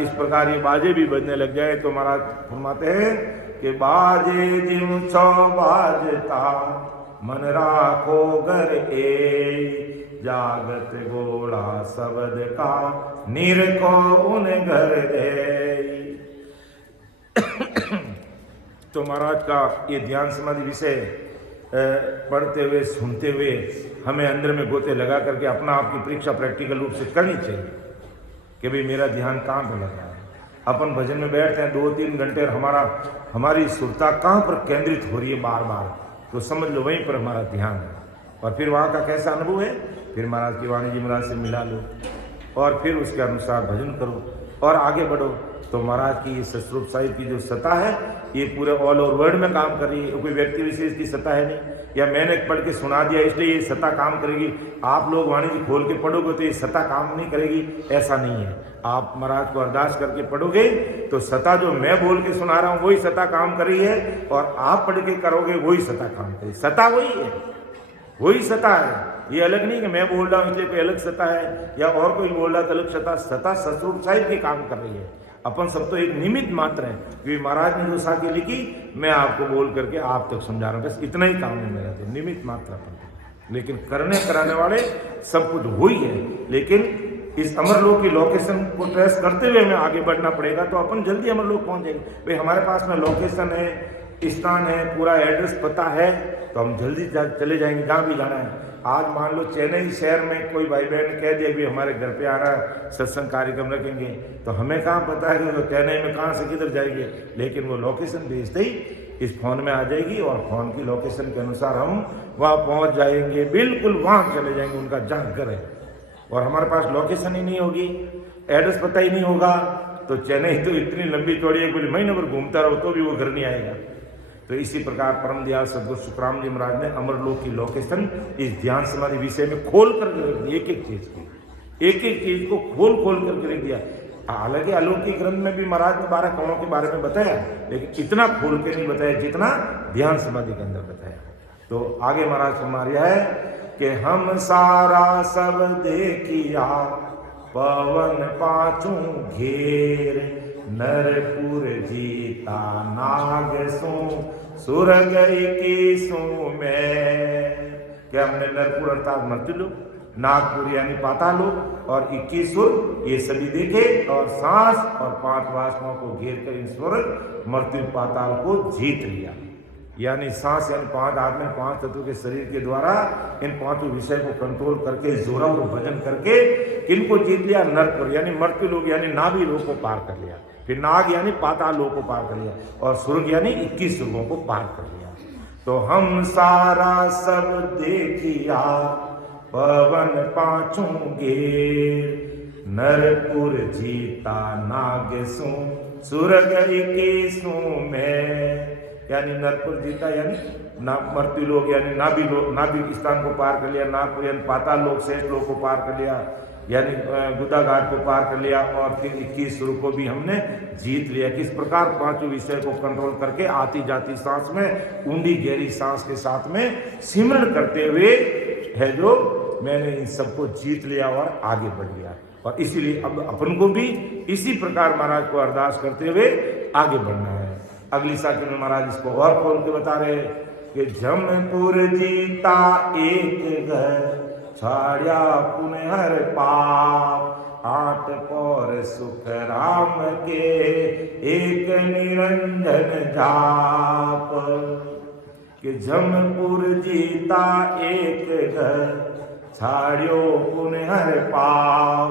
इस प्रकार ये बाजे भी बजने लग जाए तो महाराज फरमाते हैं कि बाजे जिम छो बाजता मन राखो घर ए जागत गोला शब्द का नीर को उन घर दे। तो महाराज का ये ध्यान समाधि विषय पढ़ते हुए सुनते हुए हमें अंदर में गोते लगा करके अपना आपकी परीक्षा प्रैक्टिकल रूप से करनी चाहिए कि भाई मेरा ध्यान कहाँ पर लग रहा है। अपन भजन में बैठते हैं 2-3 घंटे और हमारी सुरता कहाँ पर केंद्रित हो रही है बार बार, तो समझ लो वहीं पर हमारा ध्यान है। और फिर वहाँ का कैसा अनुभव है, फिर महाराज की वाणी जी महाराज से मिला लो और फिर उसके अनुसार भजन करो और आगे बढ़ो। तो महाराज की ये सतस्वरूप साहिब की जो सत्ता है ये पूरे ऑल ओवर वर्ल्ड में काम कर रही है, कोई व्यक्ति विशेष की सत्ता है नहीं, या मैंने पढ़ के सुना दिया इसलिए ये सत्ता काम करेगी। आप लोग वाणी जी खोल के पढ़ोगे तो ये सत्ता काम नहीं करेगी, ऐसा नहीं है। आप महाराज को अरदास करके पढ़ोगे तो सत्ता जो मैं बोल के सुना रहा हूँ वही सत्ता काम कर रही है, और आप पढ़ के करोगे वही सत्ता काम करेगी। सत्ता वही है, वही सत्ता है, ये अलग नहीं कि मैं बोल रहा हूँ इसलिए कोई अलग सत्ता है या और कोई बोल रहा है तो अलग सत्ता। सत्ता सतस्वरूप साहिब की काम कर रही है, अपन सब तो एक निमित्त मात्र है। क्योंकि महाराज ने जो साखी लिखी मैं आपको बोल करके आप तक समझा रहा हूँ, बस इतना ही काम है मेरा, तो निमित्त मात्र अपन। लेकिन करने कराने वाले सब कुछ वही है। लेकिन इस अमरलोक की लोकेशन को ट्रेस करते हुए हमें आगे बढ़ना पड़ेगा तो अपन जल्दी अमरलोक पहुंच जाएंगे। भाई हमारे पास में लोकेशन है, स्थान है, पूरा एड्रेस पता है तो हम जल्दी चले जाएंगे जहाँ भी जाना है। आज मान लो चेन्नई शहर में कोई भाई बहन कह दिया भी हमारे घर पे आ रहा सत्संग कार्यक्रम रखेंगे, तो हमें कहाँ पता है कि तो चेन्नई में कहाँ से किधर जाएंगे, लेकिन वो लोकेशन भेजते ही इस फोन में आ जाएगी और फोन की लोकेशन के अनुसार हम वहाँ पहुँच जाएंगे, बिल्कुल वहाँ चले जाएंगे उनका जहाँ घर है। और हमारे पास लोकेशन ही नहीं होगी, एड्रेस पता ही नहीं होगा, तो चेन्नई तो इतनी लंबी चौड़ी है कुछ महीने भर घूमता रहो तो भी वो घर नहीं आएगा। तो इसी प्रकार परम दयाल सदगुरु सुखराम जी महाराज ने अमरलोक की लोकेशन इस ध्यान समाधि विषय में खोल कर एक एक चीज को खोल खोल करके रख दिया। हालांकि अलौकिक ग्रंथ में भी महाराज ने 12 करोड़ों के बारे में बताया, लेकिन इतना खोल के नहीं बताया जितना ध्यान समाधि के अंदर बताया। तो आगे महाराज फरमा रहा है कि हम सारा सब देखिया पवन पांचों घेर, नरपुर जीता नाग सो सुरग इक्कीसों में। क्या हमने नरपुर अर्थात मृत्यु लोक, नागपुर यानी पाताल लोक और 21 सुर ये सभी देखे, और सांस और 5 वासनाओं को घेर कर इन स्वर्ग मृत्यु पाताल को जीत लिया। यानी सांस यानी 5 आदमी 5 तत्व के शरीर के द्वारा इन 5 विषय को कंट्रोल करके जोरा और भजन करके किनको जीत लिया? नरपुर यानी मृत्यु लोक यानी नाभि लोक को पार कर लिया, फिर नाग यानी पाताल लोक को पार कर लिया, और स्वर्ग यानी 21 स्वर्गों को पार कर लिया। तो हम सारा सब देखिया पवन पांचों घेर, नरपुर जीता नाग सो सुरग इक्कीसों में। यानी नरपुर जीता यानी मृत्यु लोक यानी नाभि स्थान को पार कर लिया, नागपुर यानी पाताल लोक शेष लोक को पार कर लिया, यानी गुदा घाट को पार कर लिया, और फिर 21 सुर को भी हमने जीत लिया। किस प्रकार 5 विषय को कंट्रोल करके आती जाती सांस में ऊंडी गहरी सांस के साथ में सिमरण करते हुए है जो मैंने इन सबको जीत लिया और आगे बढ़ गया। और इसीलिए अब अपन को भी इसी प्रकार महाराज को अरदास करते हुए आगे बढ़ना है। अगली साखी में महाराज इसको और खोल के बता रहे कि जमपुर जीता एक घर, छाड़िया पुनहर पाप, 8 पौर सुख राम के एक निरंजन जाप। कि जमपुर जीता एक घर, छाड़ियो पुनहर पाप,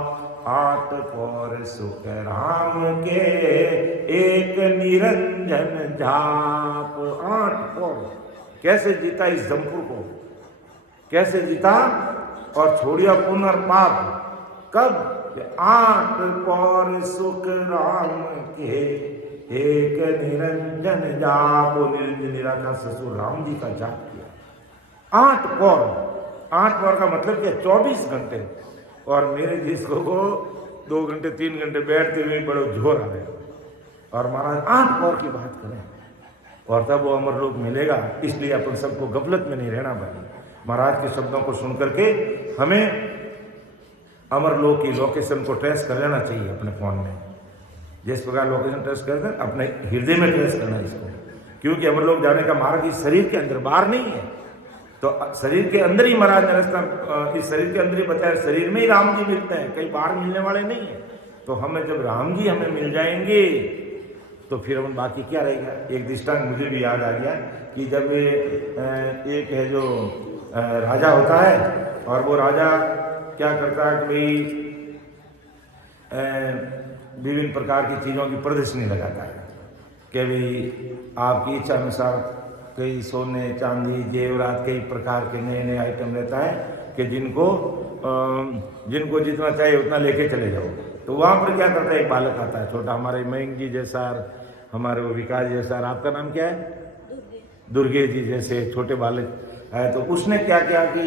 8 पौर सुख राम के एक निरंजन जाप। 8 पौर कैसे जीता इस जमपुर को, कैसे जीता? और छोड़िया पुनर्पाप कब? 8 पौर सुख राम के एक निरंजन जाप। निरंजन निराकार ससुर राम जी का जाप किया। 8 पौर, 8 पौर का मतलब क्या? 24 घंटे। और मेरे जिसको को 2 घंटे 3 घंटे बैठते हुए बड़ो जोर आ गया, और महाराज 8 पौर की बात करें, और तब वो अमर लोक मिलेगा। इसलिए अपन सबको गफलत में नहीं रहना भाई। महाराज के शब्दों को सुन करके हमें अमर लोक की लोकेशन को ट्रेस कर लेना चाहिए अपने फोन में। जिस प्रकार लोकेशन ट्रेस करते हैं अपने हृदय में ट्रेस करना है इसको, क्योंकि अमर लोक जाने का मार्ग इस शरीर के अंदर, बाहर नहीं है। तो शरीर के अंदर ही महाराज ने रास्ता, इस शरीर के अंदर ही बताया, शरीर में ही राम जी मिलते हैं, कहीं बाहर मिलने वाले नहीं है। तो हमें जब राम जी हमें मिल जाएंगे तो फिर हम बाकी क्या रहेगा। एक दृष्टांत मुझे भी याद आ गया कि जब एक है जो राजा होता है, और वो राजा क्या करता है कि भाई विभिन्न प्रकार की चीज़ों की प्रदर्शनी लगाता है कि भाई आपकी इच्छा अनुसार कई सोने चांदी जेवरात कई प्रकार के नए नए आइटम रहता है कि जिनको जितना चाहिए उतना लेके चले जाओ। तो वहाँ पर क्या करता है, एक बालक आता है छोटा, हमारे मयंक जी जैसा, हमारे वो विकास जैसा, आपका नाम क्या है? दुर्गे जी जैसे छोटे बालक है। तो उसने क्या किया कि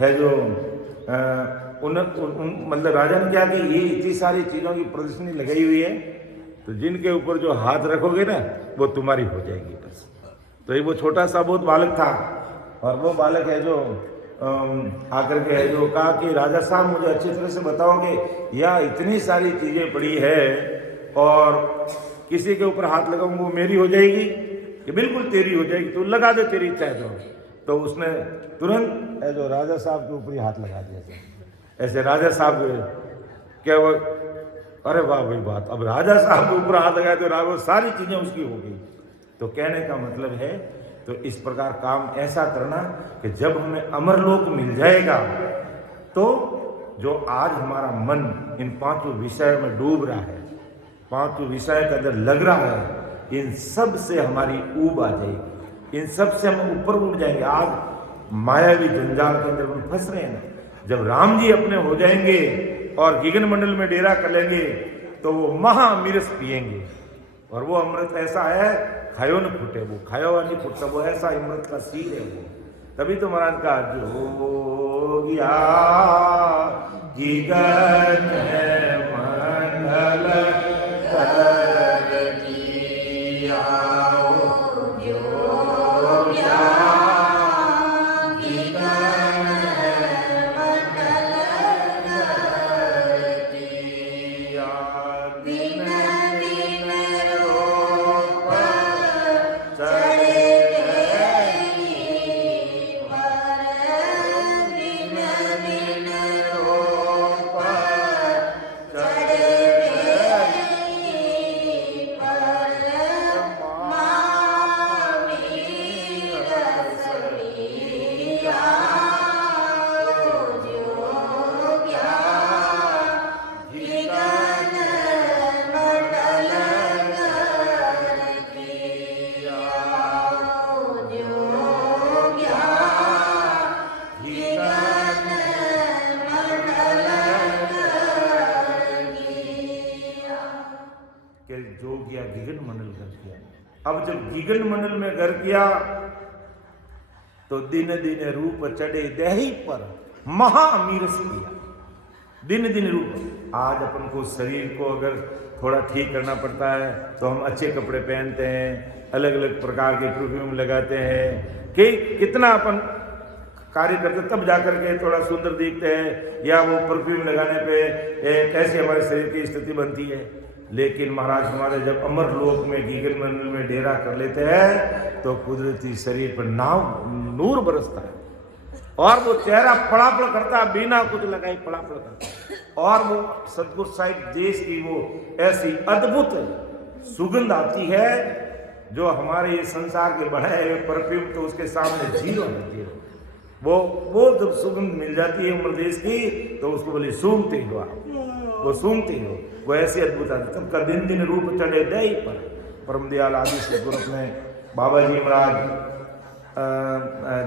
है जो मतलब राजा ने क्या कि ये इतनी सारी चीज़ों की प्रदर्शनी लगाई हुई है, तो जिनके ऊपर जो हाथ रखोगे ना वो तुम्हारी हो जाएगी बस। तो ये वो छोटा सा बहुत बालक था, और वो बालक है जो आकर के है जो कहा कि राजा साहब मुझे अच्छी तरह से बताओगे, या इतनी सारी चीज़ें पड़ी है और किसी के ऊपर हाथ लगाऊंगा वो मेरी हो जाएगी? कि बिल्कुल तेरी हो जाएगी, तो लगा दे तेरी इच्छा है। तो उसने तुरंत है जो राजा साहब के ऊपर ही हाथ लगा दिया। ऐसे राजा साहब क्या वो, अरे वाह भाई बात, अब राजा साहब के ऊपर हाथ लगाए तो सारी चीज़ें उसकी हो गई। तो कहने का मतलब है, तो इस प्रकार काम ऐसा करना कि जब हमें अमरलोक मिल जाएगा तो जो आज हमारा मन इन 5 विषयों में डूब रहा है, 5 विषय के अंदर लग रहा है, इन सब से हमारी ऊब आ जाएगी, इन सब से हम ऊपर उठ जाएंगे। आज मायावी जंजाल के अंदर हम फंस रहे हैं ना, जब राम जी अपने हो जाएंगे और गगन मंडल में डेरा कर लेंगे तो वो महाअमृत पिएंगे, और वो अमृत ऐसा है खायो न फूटे, वो खाया हुआ नहीं फूटता, वो ऐसा अमृत का सील है वो। तभी तो महाराज का जोगिया गगन मंडल अब जब गीगन मंडल में घर किया तो दिन दिन रूप चढ़े देही पर महाअमीरस किया। दिन दिन रूप। आज अपन को शरीर को अगर थोड़ा ठीक करना पड़ता है तो हम अच्छे कपड़े पहनते हैं, अलग अलग प्रकार के परफ्यूम लगाते हैं, कि कितना अपन कार्य करते तब जाकर के थोड़ा सुंदर दिखते हैं, या वो परफ्यूम लगाने पे कैसे हमारे शरीर की स्थिति बनती है। लेकिन महाराज हमारे जब अमर लोक में गीगन मंडल में डेरा कर लेते हैं तो कुदरती शरीर पर नूर बरसता है और वो चेहरा पड़ापड़ करता है, बिना कुछ लगाए पड़ापड़ करता है। और वो सतगुरु साहिब देश की वो ऐसी अद्भुत सुगंध आती है जो हमारे ये संसार के बढ़ाए हुए परफ्यूम तो उसके सामने जीरो है, जीरो। वो जब सुगंध मिल जाती है उम्र देश की तो उसको बोले सूंघते हो आप, वो सूंघते हो, वो ऐसी अद्भुत आती। तब का दिन दिन रूप चढ़े दे पर परम दयाल आदि सतगुरु में बाबा जी महाराज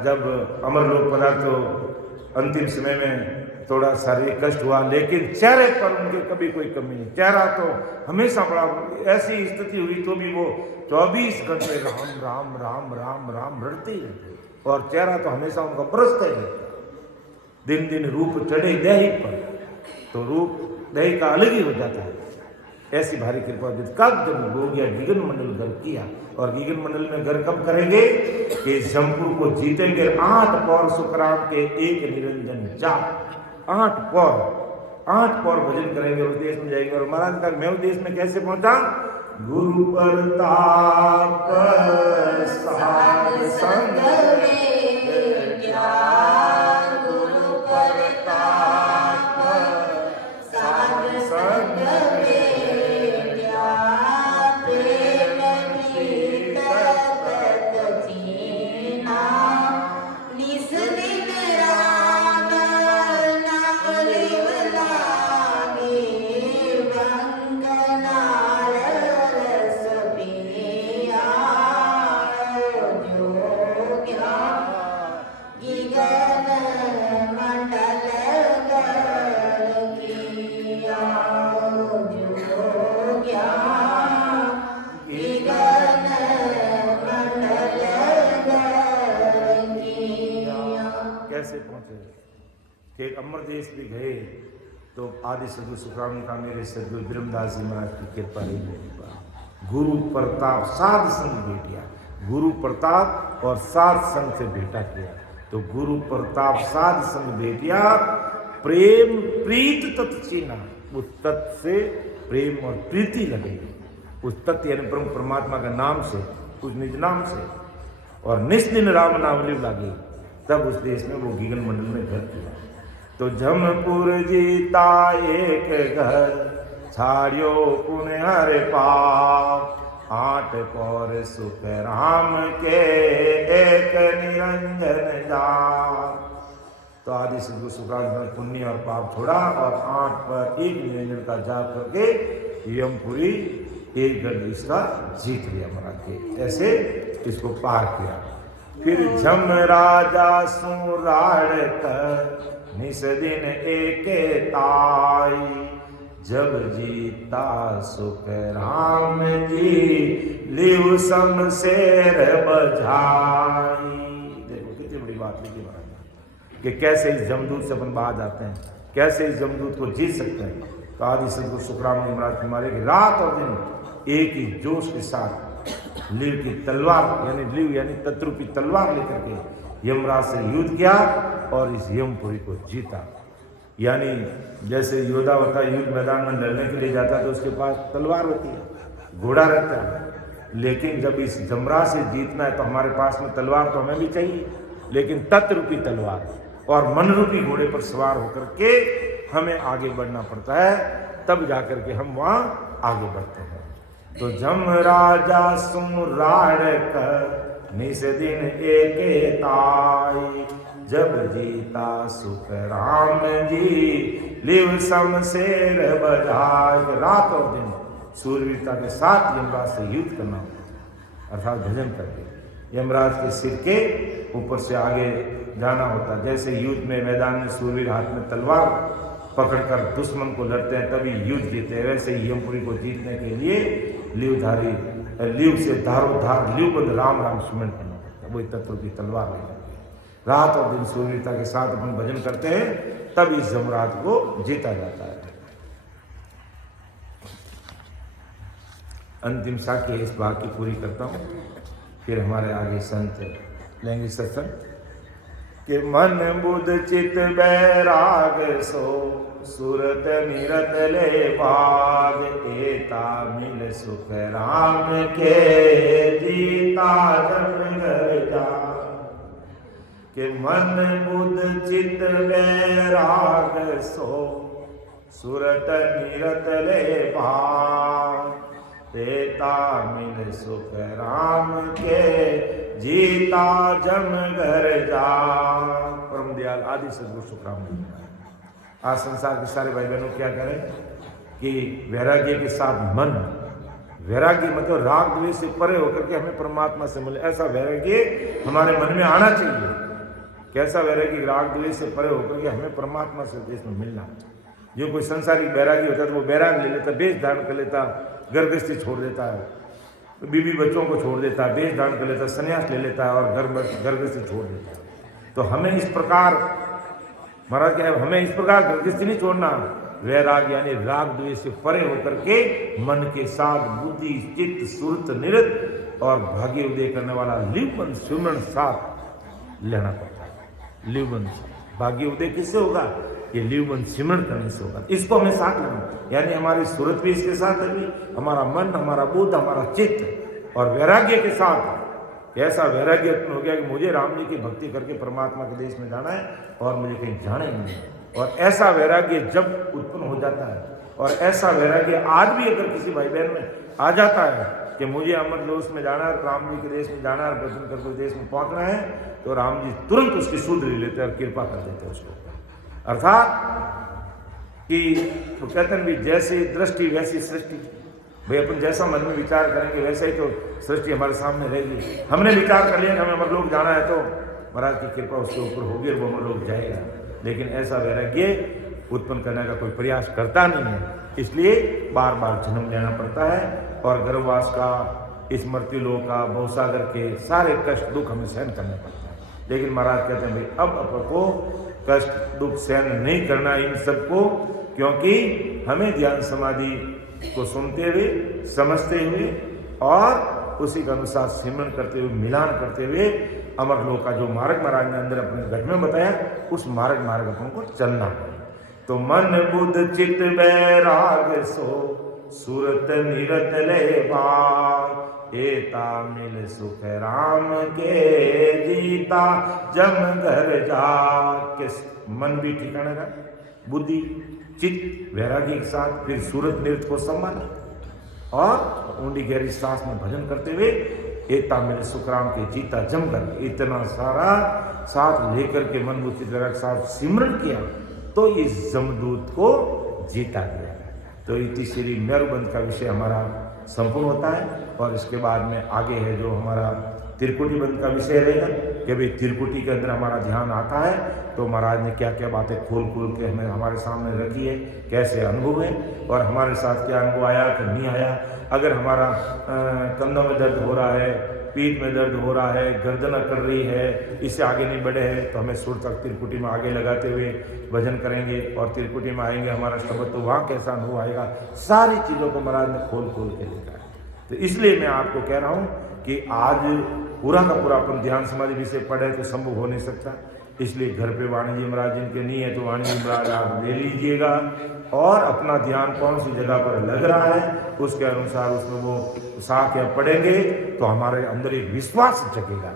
जब अमरलोक पधारे तो अंतिम समय में थोड़ा शारीरिक कष्ट हुआ, लेकिन चेहरे पर उनके कभी कोई कमी नहीं। चेहरा तो हमेशा बड़ा, ऐसी स्थिति हुई तो भी वो 24 घंटे राम राम राम राम राम रटते ही रहते और चेहरा तो हमेशा उनका बरसता ही रहता। दिन दिन रूप चढ़े दही पर, तो रूप दही का अलग ही हो जाता है। ऐसी भारी कृपा कब जब हो गया गीगन मंडल घर किया। और गीगन मंडल में घर कब करेंगे कि जमपुर को जीतेंगे। 8 पौर सुखराम के एक निरंजन जाप, 8 पौर भजन करेंगे, उस देश में जाएंगे। और महाराज का मैं उस देश में कैसे पहुंचा? गुरु प्रताप साध संग अमर देश भी गए तो आदि सदगुरु सुखराम का मेरे सदगुरु ब्रह्मदास जी महाराज की कृपा रही मेरे पास। गुरु प्रताप साध संग भेटिया, गुरु प्रताप और साध संग से भेंटा किया। तो गुरु प्रताप साध संग भेटिया, प्रेम प्रीत तत् चीना, उस तत्व से प्रेम और प्रीति लगेगी। उस तत्व यानी परमात्मा का नाम से, उस निज नाम से, और निस्दिन राम नावली लगी। तब उस देश में वो गीगन मंडल में घर किया। तो जमपुर जीता एक घर, छाड़ियो पुण्य हर पाप। 8 पौर सुख राम के एक निरंजन जाप। तो आदि सदगुरु सुखराम ने पुण्य और पाप छोड़ा और 8 पर एक निरंजन का जाप करके यमपुरी एक गढ़ इसका जीत लिया महाराज के। ऐसे इसको पार किया। फिर जम राजा सुराड़ कर निस दिन एके ताई। जब जीता सुख राम जी लिव शमशेर बजाई। देखो कितनी बड़ी बात लिखी महाराज कि कैसे इस जमदूत से अपन बाहर जाते हैं, कैसे इस जमदूत को जीत सकते हैं। तो आदि सदगुरु सुखराम ने महाराज हमारे की रात और दिन एक ही जोश के साथ लिव की तलवार यानी लिव यानी तत्रूपी तलवार लेकर के यमराज से युद्ध किया और इस यमपुरी को जीता। यानी जैसे योद्धा होता है युद्ध मैदान में लड़ने के लिए जाता है तो उसके पास तलवार होती है, घोड़ा रहता है। लेकिन जब इस यमराज से जीतना है तो हमारे पास में तलवार तो हमें भी चाहिए, लेकिन तत्रूपी तलवार और मनरूपी घोड़े पर सवार होकर के हमें आगे बढ़ना पड़ता है। तब जाकर के हम वहाँ आगे बढ़ते हैं। तो जम राजा सुराड़ कर निस दिन एके ताई। जब जीता सुख राम जी लिव शमशेर बजाई। रात और दिन सूरवीरता के साथ यमराज से युद्ध करना अर्थात भजन करके यमराज के सिर के ऊपर से आगे जाना होता। जैसे युद्ध में मैदान में सूरवीर हाथ में तलवार पकड़कर दुश्मन को लड़ते हैं तभी युद्ध जीते हैं, वैसे ही यमपुरी को जीतने के लिए लिवधारी लीव से धारो धार लीव बंद राम राम सुमन करना पड़ता है। वही तत्व की तलवार ले जाती है। रात और दिन सूर्यता के साथ अपन भजन करते हैं, तब इस जमरात को जीता जाता है। अंतिम साक्ष्य इस बात की पूरी करता हूँ, फिर हमारे आगे संत लेंगे सत्संग। कि मन बुध चित बैराग सो सूरत निरत ले बाग, एता मिल सुख राम के जीता जब घर जा। कि मन बुध चित बैराग सो सूरत निरत ले बाग, एता मिल सुख राम के जीता जम घर जा। परम दयाल आदि सदगुरु सुखराम जी। आज संसार के सारे भाई बहनों क्या करें कि वैराग्य के साथ मन, वैराग्य मतलब राग द्वेष से परे होकर के हमें परमात्मा से मिले, ऐसा वैराग्य हमारे मन में आना चाहिए। कैसा वैराग्य? राग द्वेष से परे होकर के हमें परमात्मा से देश में मिलना। जो कोई संसारिक वैराग्य होता है तो वो वैराग ले लेता, वेश धारण कर लेता, गर्भस्थी छोड़ देता है, बीवी बच्चों को छोड़ देता है, वेश धारण कर लेता है, संन्यास ले लेता है और गर्भस्थी छोड़ देता है। तो हमें इस प्रकार महाराज क्या है, हमें इस प्रकार गर्भस्थी नहीं छोड़ना। वैराग यानी राग द्वेष से परे होकर के मन के साथ बुद्धि चित्त सुरत निरत और भाग्य उदय करने वाला लिवबंद सुमरण साथ लेना पड़ता है। लिवबंद भाग्य उदय किससे होगा? ये लिवबंद सिमरण करने से होगा। इसको हमें साथ लेना, यानी हमारी सूरत भी इसके साथ लगी, हमारा मन, हमारा बुद्ध, हमारा चित्त और वैराग्य के साथ। ऐसा वैराग्य उत्पन्न हो गया कि मुझे राम जी की भक्ति करके परमात्मा के देश में जाना है और मुझे कहीं जाना ही नहीं। और ऐसा वैराग्य जब उत्पन्न हो जाता है, और ऐसा वैराग्य आज भी अगर किसी भाई बहन में आ जाता है कि मुझे अमरलोक में जाना है, राम जी के देश में जाना है, भजन करके देश में पहुंचना है, तो राम जी तुरंत उसकी सुध ले लेते हैं और कृपा कर देते हैं उसको। अर्थात कि तो कहते हैं भी जैसी दृष्टि वैसी सृष्टि। भाई अपन जैसा मन में विचार करेंगे वैसा ही तो सृष्टि हमारे सामने रहेगी। हमने विचार कर लिया कि हमें अमरलोक जाना है तो महाराज की कृपा उसके ऊपर होगी और वो अमरलोक जाएगा। लेकिन ऐसा वैराग्य उत्पन्न करने का कोई प्रयास करता नहीं है, इसलिए बार बार जन्म लेना पड़ता है और गर्भवास का, इस मृत्यु लोक का, भवसागर के सारे कष्ट दुख हमें सहन करने पड़ता है। लेकिन महाराज कहते हैं भाई अब आपको कष्ट दुख सहन नहीं करना इन सबको, क्योंकि हमें ध्यान समाधि को सुनते हुए, समझते हुए और उसी के अनुसार सिमरन करते हुए, मिलान करते हुए अमरलोक का जो मार्ग महाराज ने अंदर अपने घट में बताया, उस मार्ग अपन को चलना है। तो मन बुद्ध चित्त बैराग सो सूरत निरत ले बाग, एता मिल सुख राम के जीता जम घर जा। के मन भी ठिकाने का, बुद्धि चित्त वैराग्य के साथ फिर सूरत नृत्य को संभाला और ऊंडी गहरी सांस में भजन करते हुए एता मिल सुख राम के जीता जम कर, इतना सारा साथ लेकर के मन बुद्धि के साथ सिमरन किया तो इस जमदूत को जीता गया। तो इति श्री मेरुबंध का विषय हमारा संपूर्ण होता है और इसके बाद में आगे है जो हमारा त्रिकुटी बंध का विषय रहेगा कि भाई त्रिकुटी के अंदर हमारा ध्यान आता है तो महाराज ने क्या क्या बातें खोल खोल के हमें हमारे सामने रखी है, कैसे अनुभव है और हमारे साथ क्या अनुभव आया कि नहीं आया। अगर हमारा कंधों में दर्द हो रहा है, पीठ में दर्द हो रहा है, गर्दन कर रही है, इससे आगे नहीं बढ़े हैं तो हमें सुर तक त्रिकुटी में आगे लगाते हुए भजन करेंगे और त्रिकुटी में आएंगे हमारा शब्द, तो वहाँ कैसा अनुभव आएगा, सारी चीज़ों को महाराज ने खोल खोल के लिखा है। तो इसलिए मैं आपको कह रहा हूँ कि आज पूरा का पूरा अपन ध्यान समाधि विषय पढ़े तो संभव हो नहीं सकता, इसलिए घर पे वाणी जी महाराज जिनके नहीं है तो वाणी जी महाराज आप ले लीजिएगा और अपना ध्यान कौन सी जगह पर लग रहा है उसके अनुसार उसमें वो साख या पढ़ेंगे तो हमारे अंदर एक विश्वास जगेगा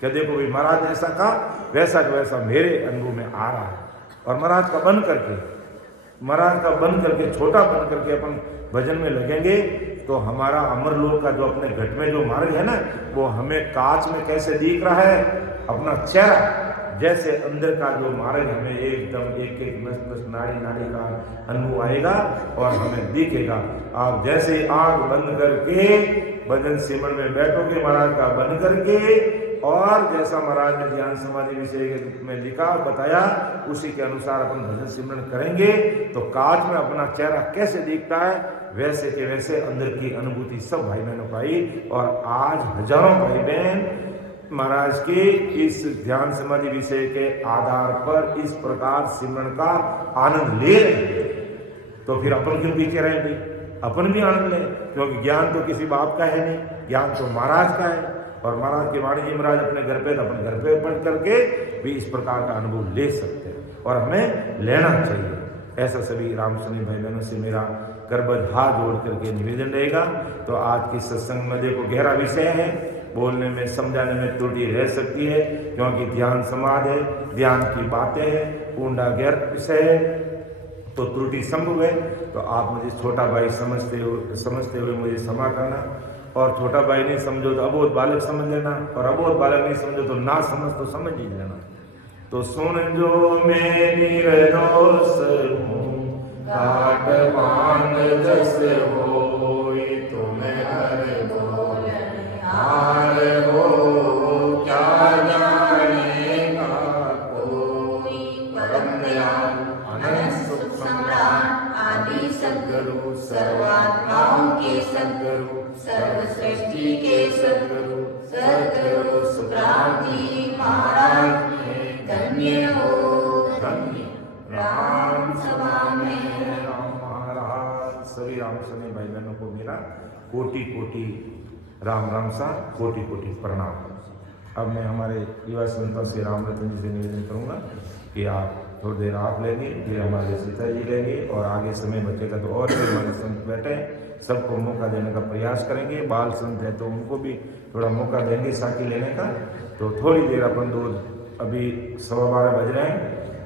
कि देखो भाई महाराज ने ऐसा कहा वैसा का वैसा मेरे अनुभव में आ रहा है। और महाराज का बन करके छोटा बन करके अपन भजन में लगेंगे तो हमारा अमरलोक का जो अपने घट में जो मार्ग है ना वो हमें कांच में कैसे दिख रहा है, अपना चेहरा जैसे अंदर का जो मार्ग हमें एकदम एक एक नस नस नाड़ी नाड़ी का अनुभव आएगा और हमें दिखेगा। आप जैसे आंख बंद करके भजन सिमरन में बैठोगे महाराज का बंद करके और जैसा महाराज ने ध्यान समाधि विषय में लिखा और बताया उसी के अनुसार अपन भजन सिमरन करेंगे तो काज में अपना चेहरा कैसे दिखता है वैसे के वैसे अंदर की अनुभूति सब भाई बहनों को आई। और आज हजारों भाई बहन महाराज के इस ध्यान समाधि विषय के आधार पर इस प्रकार सिमरन का आनंद ले रहे हैं। तो फिर अपन क्यों पीछे रहे भाई, अपन भी आनंद लें, क्योंकि ज्ञान तो किसी बाप का है नहीं, ज्ञान तो महाराज का है। और महाराज के वाणी जी महाराज अपने घर पे अपने घर पे पढ़ करके भी इस प्रकार का अनुभव ले सकते हैं और हमें लेना चाहिए। ऐसा सभी रामस्वामी भाई बहनों से मेरा करबद्ध हाथ जोड़ करके निवेदन रहेगा। तो आज की सत्संग में देखो गहरा विषय है, बोलने में समझाने में त्रुटि रह सकती है क्योंकि ध्यान समाधि है, ध्यान की बातें हैं, ऊंडा गहरा विषय है तो त्रुटि संभव है। तो आप मुझे छोटा भाई समझते हुए मुझे क्षमा करना, और छोटा भाई नहीं समझो तो अबोध बालक समझ लेना, और अबोध बालक नहीं समझो तो ना समझ तो समझ ही लेना। तो सुन जो मैं निर्दोष हूँ काटमान जस होय तुम हर बोल हार हो क्या जानेगा कोई। परम दयाल अनंत सुख सम्राट आदि सद्गुरु सर्वात्माओं के सद्गुरु सर्व सृष्टि के सद्गुरु सद्गुरु सुखरामजी महाराज धन्य हो धन्य राम सभा में राम महाराज। सभी रामस्वामी भाई बहनों को मेरा कोटि कोटि राम राम सा कोटि कोटि प्रणाम। अब मैं हमारे युवा संतों से राम रतन जी से निवेदन करूंगा कि आप थोड़ी देर आप लेंगे, फिर हमारे सीता जी लेंगे और आगे समय बचेगा तो और भी हमारे संत बैठे सबको मौका देने का प्रयास करेंगे। बाल संत है तो उनको भी थोड़ा मौका देंगे साथी लेने का। तो थोड़ी देर अपन अभी 12:15 बज रहे हैं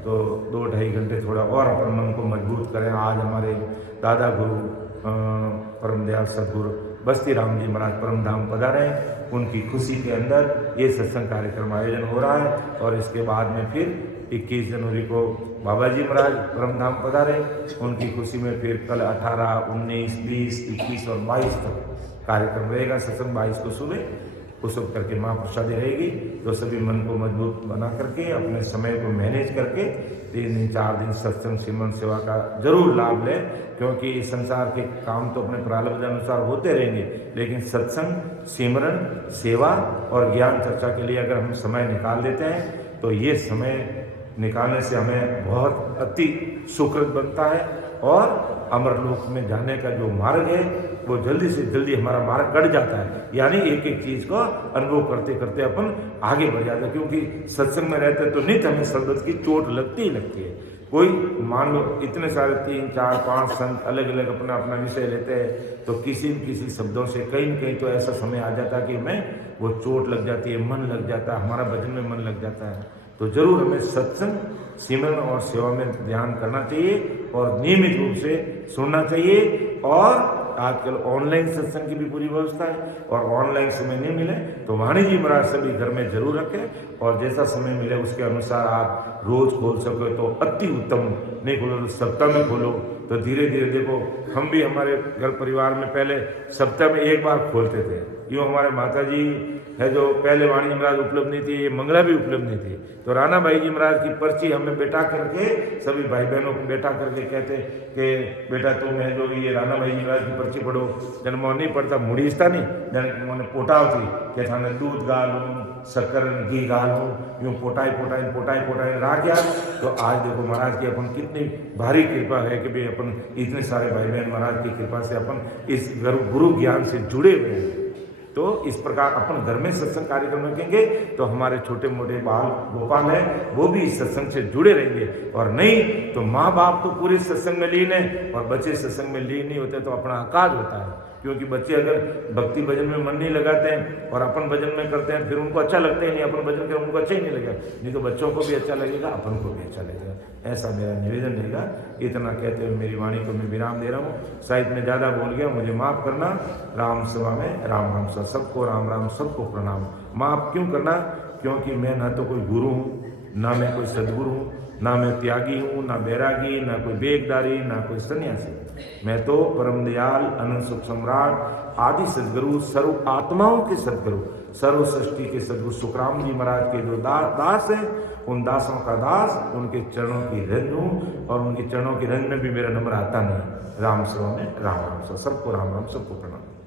तो 2-2.5 घंटे थोड़ा और अपन मन को मजबूत करें। आज हमारे दादा गुरु परम दयाल सदगुरु बस्ती राम जी महाराज परम धाम पधारे, उनकी खुशी के अंदर ये सत्संग कार्यक्रम आयोजन हो रहा है। और इसके बाद में फिर 21 जनवरी को बाबा जी महाराज परम धाम पधारे, उनकी खुशी में फिर कल 18, 19, 20, 21 और 22 तक कार्यक्रम रहेगा। सत्संग 22 को सुबह उस वक्त करके महाप्रसादी रहेगी। तो सभी मन को मजबूत बना करके अपने समय को मैनेज करके 3 दिन 4 दिन सत्संग सिमरन सेवा का जरूर लाभ लें, क्योंकि संसार के काम तो अपने प्रारब्ध अनुसार होते रहेंगे, लेकिन सत्संग सिमरन सेवा और ज्ञान चर्चा के लिए अगर हम समय निकाल देते हैं तो ये समय निकालने से हमें बहुत अति सुकृत बनता है और अमरलोक में जाने का जो मार्ग है वो जल्दी से जल्दी हमारा मार्ग कट जाता है। यानी एक एक चीज़ को अनुभव करते करते अपन आगे बढ़ जाते हैं, क्योंकि सत्संग में रहते तो नित्य हमें शब्द की चोट लगती ही लगती है। कोई मान लो इतने सारे 3, 4, 5 संत अलग अलग अपना अपना विषय लेते हैं तो किसी न किसी शब्दों से कहीं न कहीं तो ऐसा समय आ जाता है कि हमें वो चोट लग जाती है, मन लग जाता है, हमारा भजन में मन लग जाता है। तो जरूर हमें सत्संग सिमरन और सेवा में ध्यान करना चाहिए और नियमित रूप से सुनना चाहिए। और आजकल ऑनलाइन सत्संग की भी पूरी व्यवस्था है, और ऑनलाइन समय नहीं मिले तो वाणी जी महाराज सभी घर में जरूर रखें, और जैसा समय मिले उसके अनुसार आप रोज खोल सको तो अति उत्तम, नहीं खोलो तो सप्ताह में खोलो। तो धीरे धीरे देखो हम भी हमारे घर परिवार में पहले सप्ताह में 1 बार खोलते थे। यूँ हमारे माता जी है जो पहले वाणी जी महाराज उपलब्ध नहीं थी, ये मंगला भी उपलब्ध नहीं थी, तो राणा भाई जी महाराज की पर्ची हमें बैठा करके सभी भाई बहनों को बैठा करके कहते कि बेटा तुम है जो ये राणा भाई जी महाराज की पर्ची पढ़ो। जन मोह नहीं पढ़ता मुड़ीसता नहीं, जन मोने पोटाव थी कि थाने दूध गालूं शक्कर घी गालूं यूँ पोटाई राख यार। तो आज देखो महाराज की अपन कितनी भारी कृपा है कि भाई अपन इतने सारे भाई बहन महाराज की कृपा से अपन इस गुरु ज्ञान से जुड़े हुए हैं। तो इस प्रकार अपन घर में सत्संग कार्यक्रम रखेंगे तो हमारे छोटे मोटे बाल गोपाल हैं वो भी इस सत्संग से जुड़े रहेंगे, और नहीं तो माँ बाप तो पूरे सत्संग में लीन है और बच्चे सत्संग में लीन नहीं होते तो अपना अकाज होता है। क्योंकि बच्चे अगर भक्ति भजन में मन नहीं लगाते हैं और अपन भजन में करते हैं फिर उनको अच्छा लगता ही नहीं, अपन भजन करें उनको अच्छा ही नहीं लगेगा, नहीं तो बच्चों को भी अच्छा लगेगा अपन को भी अच्छा लगेगा। ऐसा मेरा निवेदन रहेगा। इतना कहते हुए मेरी वाणी को मैं विराम दे रहा हूँ। शायद मैं ज़्यादा बोल गया, मुझे माफ़ करना। राम सभा में राम राम सा सबको राम राम सबको प्रणाम। माफ़ क्यों करना? क्योंकि मैं ना तो कोई गुरु हूँ ना मैं कोई सदगुरु हूँ, ना मैं त्यागी हूँ, ना बैरागी, ना कोई बेगदारी, ना कोई सन्यासी। मैं तो परम दयाल अनंत सुख सम्राट आदि सदगुरु, सर्व आत्माओं के सदगुरु, सर्व सृष्टि के सदगुरु सुखराम जी महाराज के जो दास हैं, उन दासों का दास, उनके चरणों की रंज हूँ। और उनके चरणों की रंज में भी मेरा नंबर आता नहीं। राम सर्व में राम राम सर्व, सबको राम राम, सबको प्रणाम।